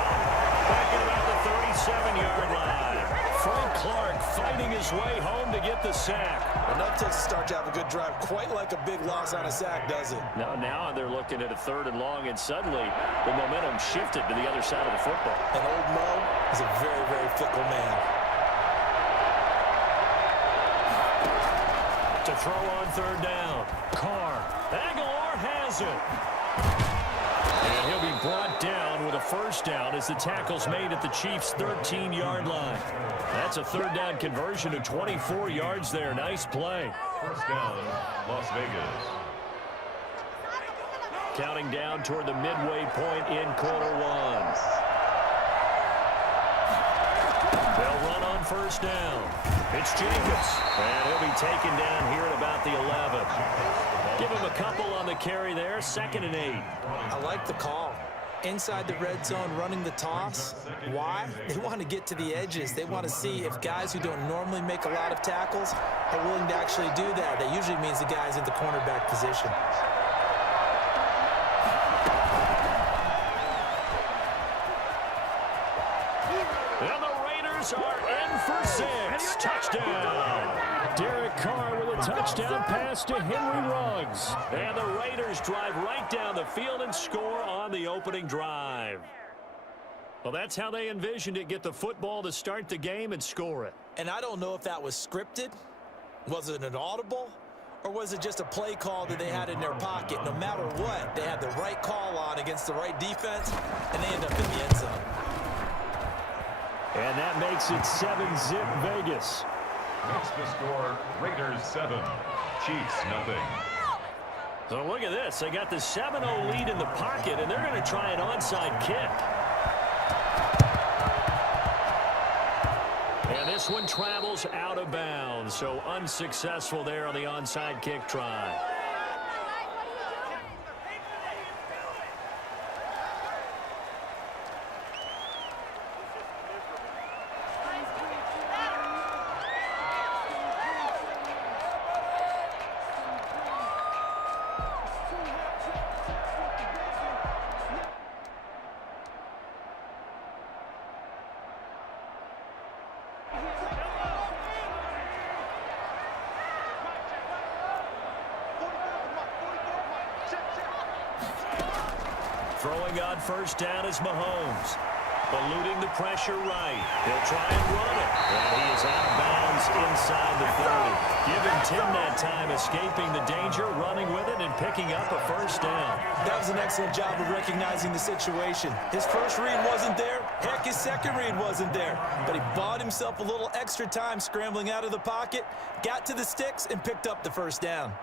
Back at about the 37-yard line. Frank Clark fighting his way home to get the sack. Enough takes a start to have a good drive. Quite like a big loss on a sack, does it? Now they're looking at a 3rd and long, and suddenly the momentum shifted to the other side of the football. And old Mo is a very, very fickle man. To throw on 3rd down. Carr. Aguilar has it. And he'll be brought down with a 1st down as the tackle's made at the Chiefs' 13-yard line. That's a 3rd down conversion of 24 yards there. Nice play. 1st down, Las Vegas. Counting down toward the midway point in quarter 1. They'll run on 1st down. It's Jacobs, and he'll be taken down here at about the 11. Give him a couple on the carry there, 2nd and 8. I like the call. Inside the red zone, running the toss. Why? They want to get to the edges. They want to see if guys who don't normally make a lot of tackles are willing to actually do that. That usually means the guy's in the cornerback position. And the Raiders are in for 6. Touchdown. Derek Carr with a touchdown pass to Henry Ruggs. And the Raiders drive right down the field and score on the opening drive. Well, that's how they envisioned it. Get the football to start the game and score it. And I don't know if that was scripted. Was it an audible? Or was it just a play call that they had in their pocket? No matter what, they had the right call on against the right defense, and they end up in the end zone. And that makes it 7-zip Vegas. Makes the score Raiders 7, Chiefs nothing. So look at this. They got the 7-0 lead in the pocket, and they're going to try an onside kick. And this one travels out of bounds, so unsuccessful there on the onside kick try. Throwing on 1st down is Mahomes. Eluding the pressure right. He'll try and run it. And he is out of bounds inside the 30. Give him 10 that time, escaping the danger, running with it, and picking up a 1st down. That was an excellent job of recognizing the situation. His first read wasn't there. Heck, his second read wasn't there. But he bought himself a little extra time scrambling out of the pocket, got to the sticks, and picked up the 1st down.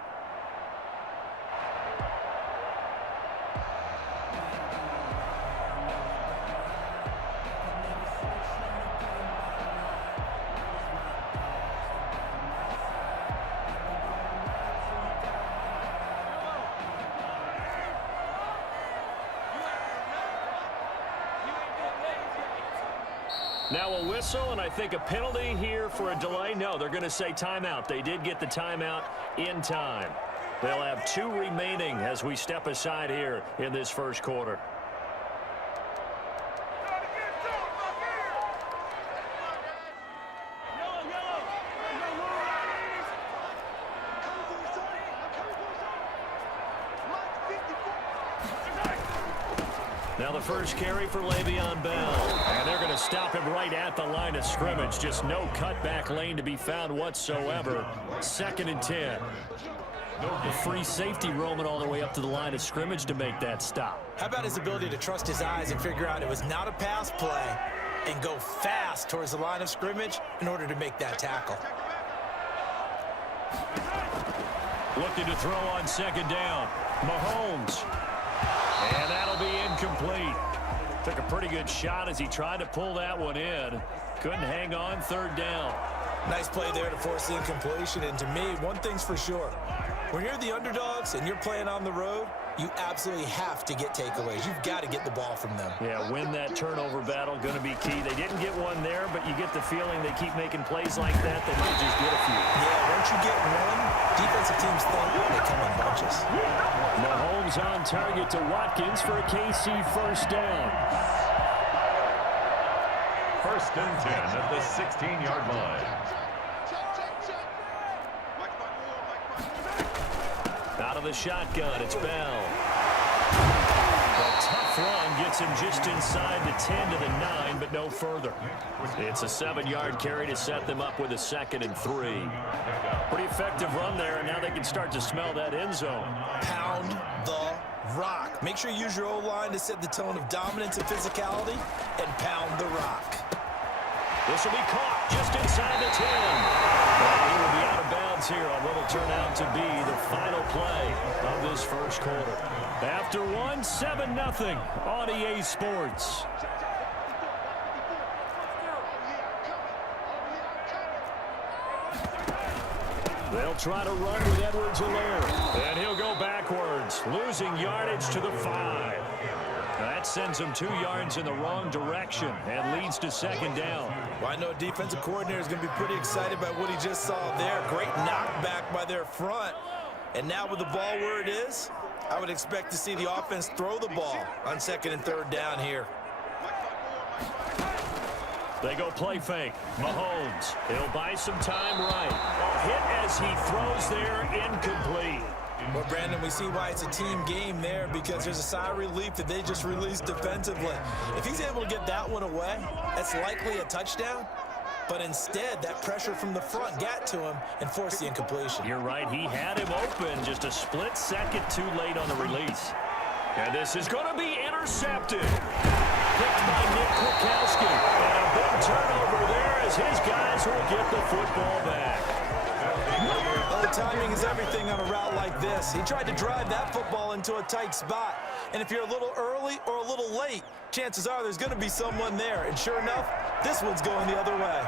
Now a whistle, and I think a penalty here for a delay. No, they're going to say timeout. They did get the timeout in time. They'll have 2 remaining as we step aside here in this 1st quarter. Now the first carry for Le'Veon Bell. And they're going to stop him right at the line of scrimmage. Just no cutback lane to be found whatsoever. 2nd and 10. The free safety roaming all the way up to the line of scrimmage to make that stop. How about his ability to trust his eyes and figure out it was not a pass play and go fast towards the line of scrimmage in order to make that tackle. Looking to throw on 2nd down. Mahomes. And that'll be incomplete. Took a pretty good shot as he tried to pull that one in. Couldn't hang on, third down. Nice play there to force the incompletion. And to me, one thing's for sure. When you're the underdogs and you're playing on the road, you absolutely have to get takeaways. You've got to get the ball from them. Yeah, win that turnover battle, going to be key. They didn't get one there, but you get the feeling they keep making plays like that, they might just get a few. Yeah, once you get one, defensive teams think they come in bunches. Mahomes on target to Watkins for a KC first down. First and 10 at the 16-yard line. Out of the shotgun, it's Bell. A tough run gets him just inside the 10 to the 9, but no further. It's a 7-yard carry to set them up with a 2nd and 3. Pretty effective run there, and now they can start to smell that end zone. Pound the rock. Make sure you use your O-line to set the tone of dominance and physicality, and pound the rock. This will be caught just inside the 10. And he will be out of bounds here on what will turn out to be the final play of this first quarter. After one, 7-0 on EA Sports. They'll try to run with Edwards-Helaire. And he'll go backwards, losing yardage to the 5. That sends him 2 yards in the wrong direction and leads to 2nd down. Well, I know a defensive coordinator is going to be pretty excited by what he just saw there. Great knockback by their front. And now with the ball where it is, I would expect to see the offense throw the ball on 2nd and 3rd down here. They go play fake. Mahomes, he'll buy some time right. A hit as he throws there, incomplete. Well, Brandon, we see why it's a team game there, because there's a sigh of relief that they just released defensively. If he's able to get that one away, that's likely a touchdown. But instead, that pressure from the front got to him and forced the incompletion. You're right. He had him open just a split second too late on the release. And this is going to be intercepted. Picked by Nick Kwiatkowski. And a big turnover there as his guys will get the football back. Well, the timing is everything on a route like this. He tried to drive that football into a tight spot. And if you're a little early or a little late, chances are there's going to be someone there. And sure enough, this one's going the other way.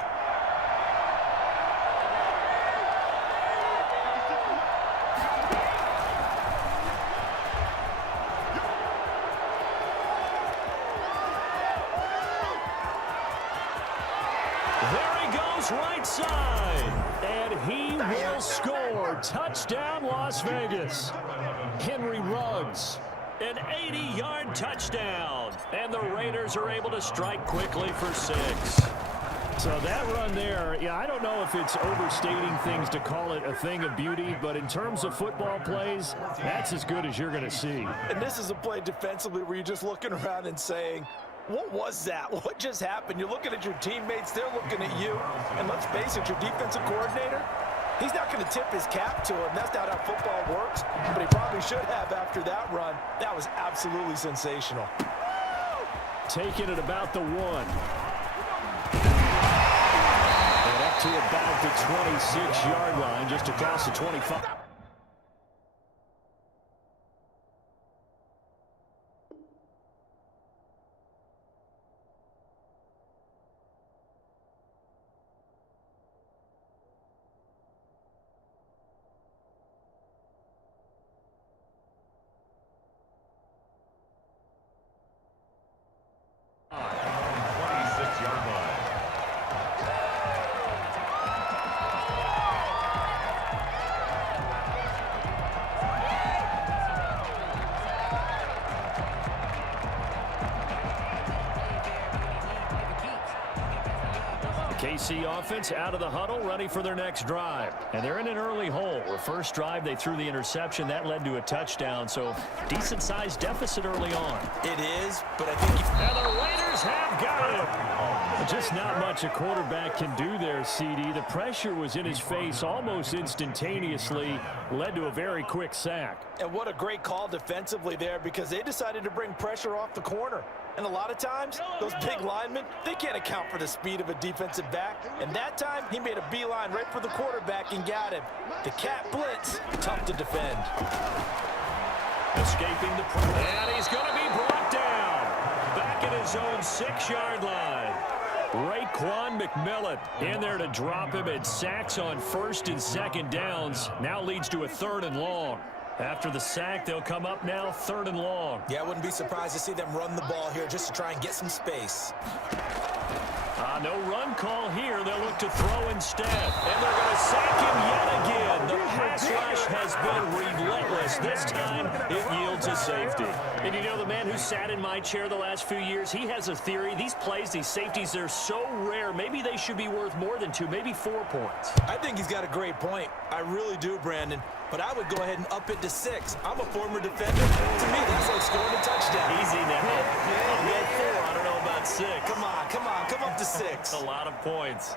There he goes right side. And he will score. Touchdown, Las Vegas. Henry Ruggs. An 80-yard touchdown. And the Raiders are able to strike quickly for 6. So that run there, yeah, I don't know if it's overstating things to call it a thing of beauty, but in terms of football plays, that's as good as you're going to see. And this is a play defensively where you're just looking around and saying, what was that? What just happened? You're looking at your teammates. They're looking at you. And let's face it, your defensive coordinator, he's not going to tip his cap to him. That's not how football works. But he probably should have after that run. That was absolutely sensational. Taking it about the 1. And up to about the 26-yard line, just across the 25. KC offense out of the huddle, ready for their next drive. And they're in an early hole. The first drive, they threw the interception. That led to a touchdown, so decent-sized deficit early on. It is, but I think... And the Raiders have got him. Just not much a quarterback can do there, CD. The pressure was in his face almost instantaneously, led to a very quick sack. And what a great call defensively there, because they decided to bring pressure off the corner. And a lot of times, those big linemen, they can't account for the speed of a defensive back. And that time, he made a beeline right for the quarterback and got him. The cat blitz, tough to defend. Escaping the pressure. And he's going to be brought down. Back at his own 6-yard line. Raekwon McMillan in there to drop him, and sacks on 1st and 2nd downs. Now leads to a 3rd and long. After the sack, they'll come up now 3rd and long. Yeah, I wouldn't be surprised to see them run the ball here just to try and get some space. No run call here. They'll look to throw instead. And they're going to sack him yet again. The pass rush has been relentless. This time, it yields a safety. And you know, the man who sat in my chair the last few years, he has a theory. These plays, these safeties, they're so rare. Maybe they should be worth more than 2, maybe 4 points. I think he's got a great point. I really do, Brandon. But I would go ahead and up it to 6. I'm a former defender. To me, that's like scoring a touchdown. Easy now. I'll go 4. I don't know about 6. Come up to 6. A lot of points.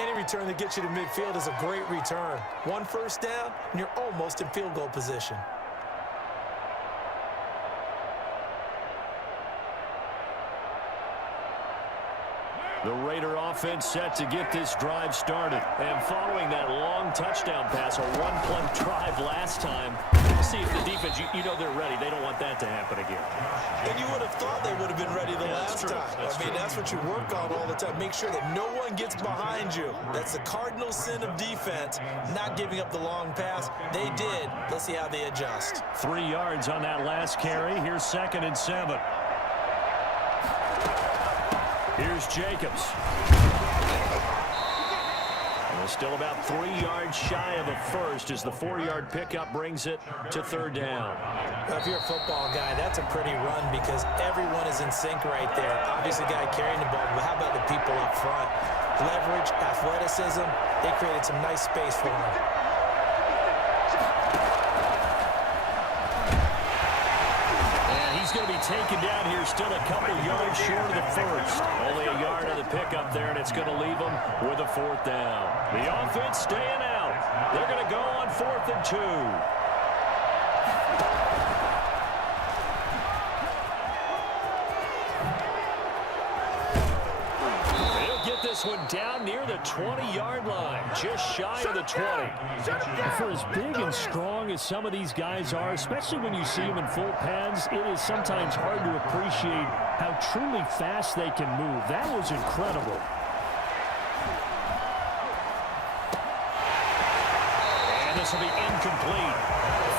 Any return that gets you to midfield is a great return. 1 first down, and you're almost in field goal position. The Raider offense set to get this drive started. And following that long touchdown pass, a 1-play drive last time, we'll see if the defense, you know they're ready. They don't want that to happen again. And you would have thought they would have been ready the last time. That's what you work on all the time. Make sure that no one gets behind you. That's the cardinal sin of defense, not giving up the long pass. They did. Let's see how they adjust. 3 yards on that last carry. Here's 2nd and 7. Here's Jacobs. And still about 3 yards shy of a first as the 4-yard pickup brings it to 3rd down. Now, if you're a football guy, that's a pretty run because everyone is in sync right there. Obviously, guy carrying the ball, but how about the people up front? Leverage, athleticism, they created some nice space for him. Going to be taken down here, still a couple yards short of the first. Only a yard of the pickup there, and it's going to leave them with a 4th down. The offense staying out. They're going to go on 4th and 2. This one down near the 20-yard line, just shy of the 20. For as big and strong as some of these guys are, especially when you see them in full pads, it is sometimes hard to appreciate how truly fast they can move. That was incredible. And this will be incomplete.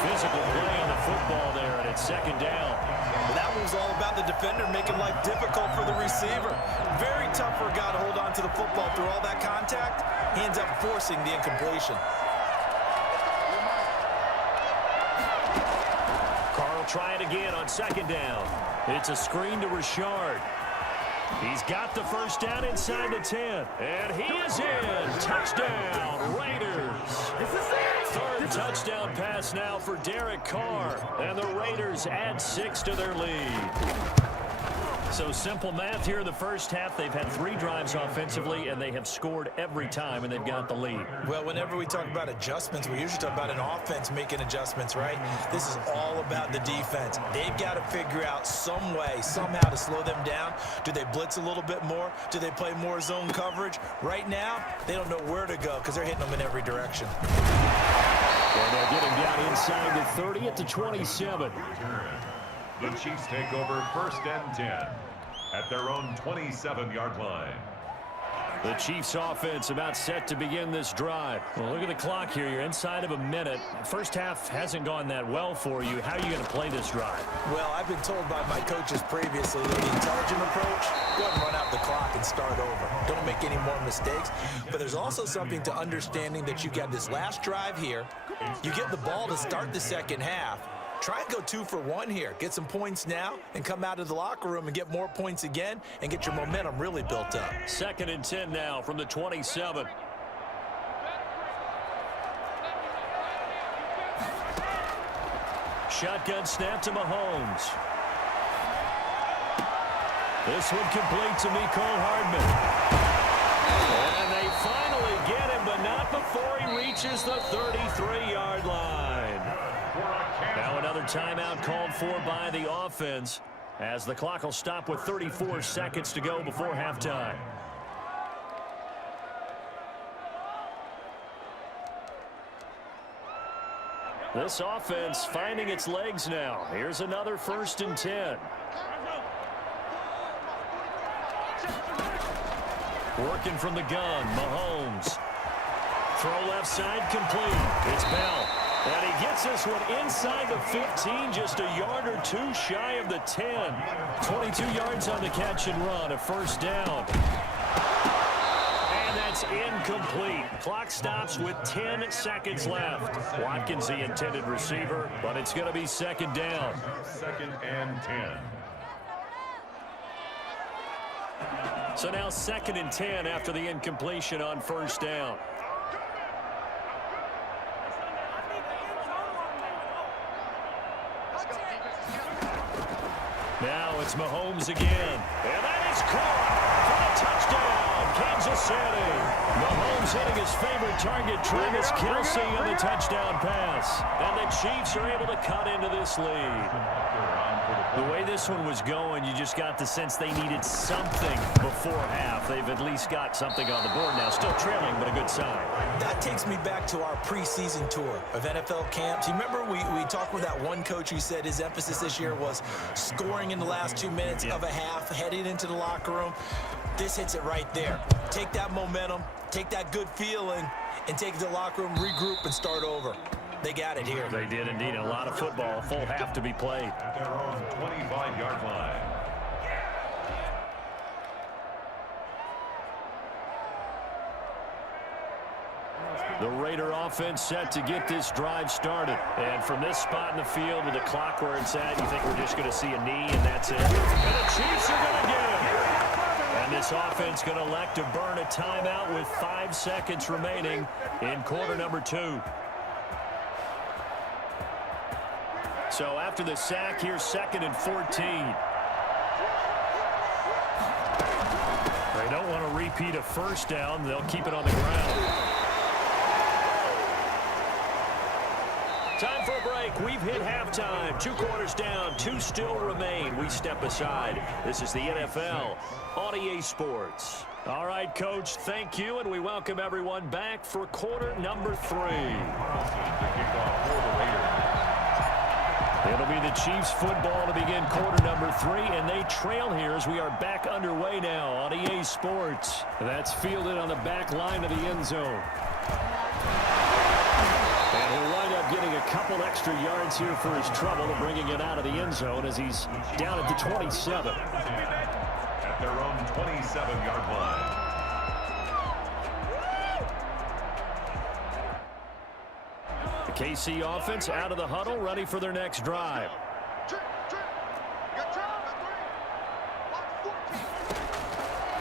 Physical play on the football there, and it's 2nd down. Well, that one was all about the defender making life difficult for the receiver. Very tough for a guy to hold on to the football through all that contact. He ends up forcing the incompletion. Carl try it again on 2nd down. It's a screen to Richard. He's got the first down inside the 10. And he is in. Touchdown, Raiders. Third touchdown pass now for Derek Carr. And the Raiders add 6 to their lead. So simple math here in the first half. They've had 3 drives offensively, and they have scored every time, and they've got the lead. Well, whenever we talk about adjustments, we usually talk about an offense making adjustments, right? This is all about the defense. They've got to figure out some way, somehow to slow them down. Do they blitz a little bit more? Do they play more zone coverage? Right now, they don't know where to go because they're hitting them in every direction. And they're getting down inside the 30 at the 27. The Chiefs take over 1st and 10 at their own 27-yard line. The Chiefs offense about set to begin this drive. Well, look at the clock here. You're inside of a minute. First half hasn't gone that well for you. How are you going to play this drive? Well, I've been told by my coaches previously that the intelligent approach, go ahead and run out the clock and start over. Don't make any more mistakes. But there's also something to understanding that you got this last drive here. You get the ball to start the second half. Try and go 2 for 1 here. Get some points now and come out of the locker room and get more points again and get your momentum really built up. 2nd and 10 now from the 27. Shotgun snap to Mahomes. This one complete to Mecole Hardman. And they finally get him, but not before he reaches the 33-yard line. Now another timeout called for by the offense as the clock will stop with 34 seconds to go before halftime. This offense finding its legs now. Here's another 1st and 10. Working from the gun, Mahomes. Throw left side complete. It's Bell. And he gets this one inside the 15, just a yard or two shy of the 10. 22 yards on the catch and run, a first down. And that's incomplete. Clock stops with 10 seconds left. Watkins the intended receiver, but it's going to be second down. Second and 10. So now second and 10 after the incompletion on first down. Now it's Mahomes again. And that is caught for a touchdown, Kansas City. Mahomes hitting his favorite target, Travis Kelce, on the touchdown pass. And the Chiefs are able to cut into this lead. The way this one was going, you just got the sense they needed something before half. They've at least got something on the board now. Still trailing, but a good sign. That takes me back to our preseason tour of NFL camps. You remember we talked with that one coach who said his emphasis this year was scoring in the last 2 minutes of a half, heading into the locker room. This hits it right there. Take that momentum, take that good feeling, and take it to the locker room, regroup, and start over. They got it here. They did indeed. A lot of football, full half to be played. At their own 25-yard line. The Raider offense set to get this drive started. And from this spot in the field with the clock where it's at, you think we're just going to see a knee and that's it. And the Chiefs are going to get him. And this offense going to elect to burn a timeout with 5 seconds remaining in quarter number 2. So after the sack, here's second and 14. They don't want to repeat a first down. They'll keep it on the ground. Time for a break. We've hit halftime. 2 quarters down. 2 still remain. We step aside. This is the NFL on EA Sports. All right, Coach, thank you, and we welcome everyone back for quarter number 3. It'll be the Chiefs football to begin quarter number 3, and they trail here as we are back underway now on EA Sports. That's fielded on the back line of the end zone. And he'll wind up getting a couple extra yards here for his trouble of bringing it out of the end zone as he's down at the 27. At their own 27-yard line. The KC offense out of the huddle, ready for their next drive.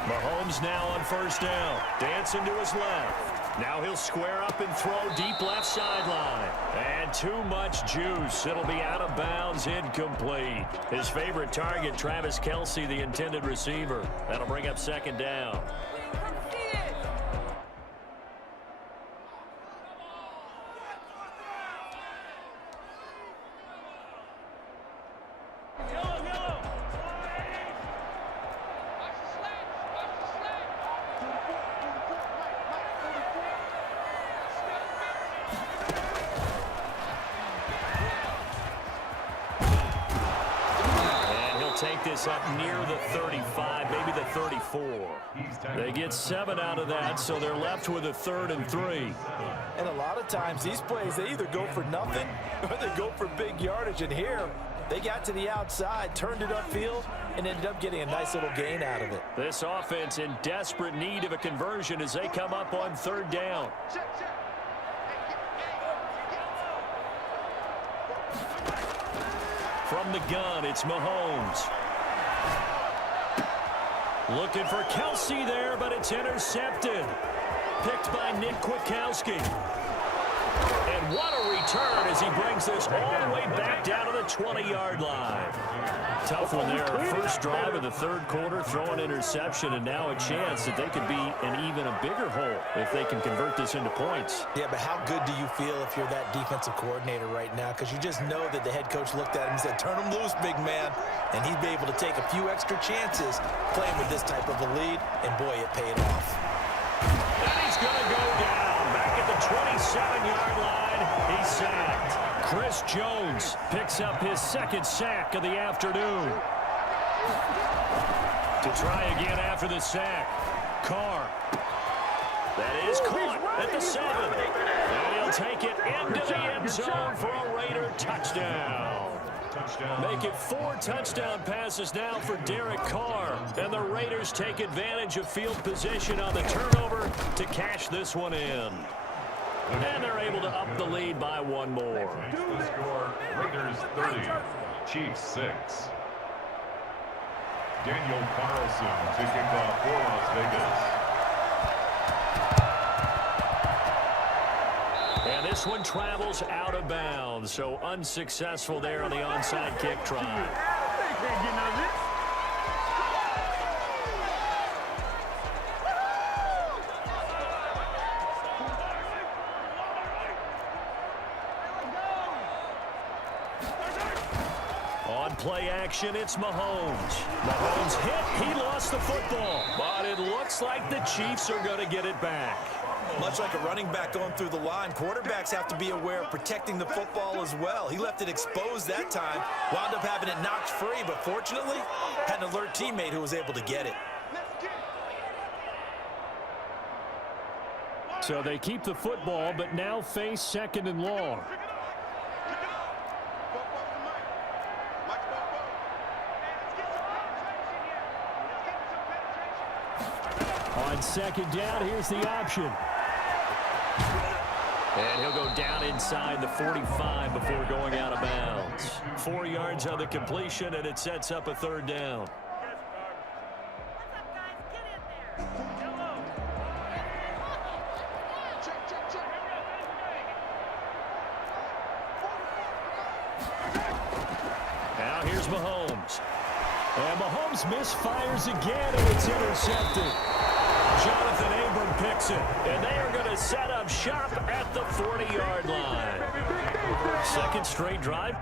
Mahomes now on first down. Dancing to his left. Now he'll square up and throw deep left sideline. And too much juice. It'll be out of bounds, incomplete. His favorite target, Travis Kelce, the intended receiver. That'll bring up second down. Take this up near the 35, maybe the 34. They get 7 out of that, so they're left with a 3rd and 3. And a lot of times these plays, they either go for nothing or they go for big yardage. And here, they got to the outside, turned it upfield, and ended up getting a nice little gain out of it. This offense in desperate need of a conversion as they come up on 3rd down. From the gun, it's Mahomes. Looking for Kelce there, but it's intercepted. Picked by Nick Kwiatkowski. And what a return as he brings this all the way back down to the 20-yard line. Tough one there. First drive of the 3rd quarter, throw an interception, and now a chance that they could be in even a bigger hole if they can convert this into points. Yeah, but how good do you feel if you're that defensive coordinator right now? Because you just know that the head coach looked at him and said, turn him loose, big man. And he'd be able to take a few extra chances playing with this type of a lead, and boy, it paid off. And he's going to go down back at the 27-yard line. He's sacked. Chris Jones picks up his 2nd sack of the afternoon. To try again after the sack. Carr. That is caught at the 7. And he'll take it into the end zone for a Raider touchdown. Make it 4 touchdown passes now for Derek Carr. And the Raiders take advantage of field position on the turnover to cash this one in. And they're able to up the lead by 1 more. The score, Raiders 30, Chiefs 6. Daniel Carlson to kick off for Las Vegas. And this one travels out of bounds, so unsuccessful there on the onside kick try. On play action, it's Mahomes. Mahomes hit, he lost the football, but it looks like the Chiefs are going to get it back. Much like a running back going through the line, quarterbacks have to be aware of protecting the football as well. He left it exposed that time, wound up having it knocked free, but fortunately, had an alert teammate who was able to get it. So they keep the football, but now face 2nd and long. On 2nd down, here's the option. And he'll go down inside the 45 before going out of bounds. 4 yards on the completion, and it sets up a 3rd down. Now here's Mahomes. And Mahomes misfires again, and it's intercepted. Jonathan Abram picks it, and they are going to set up shop at the 40-yard line. 2nd straight drive.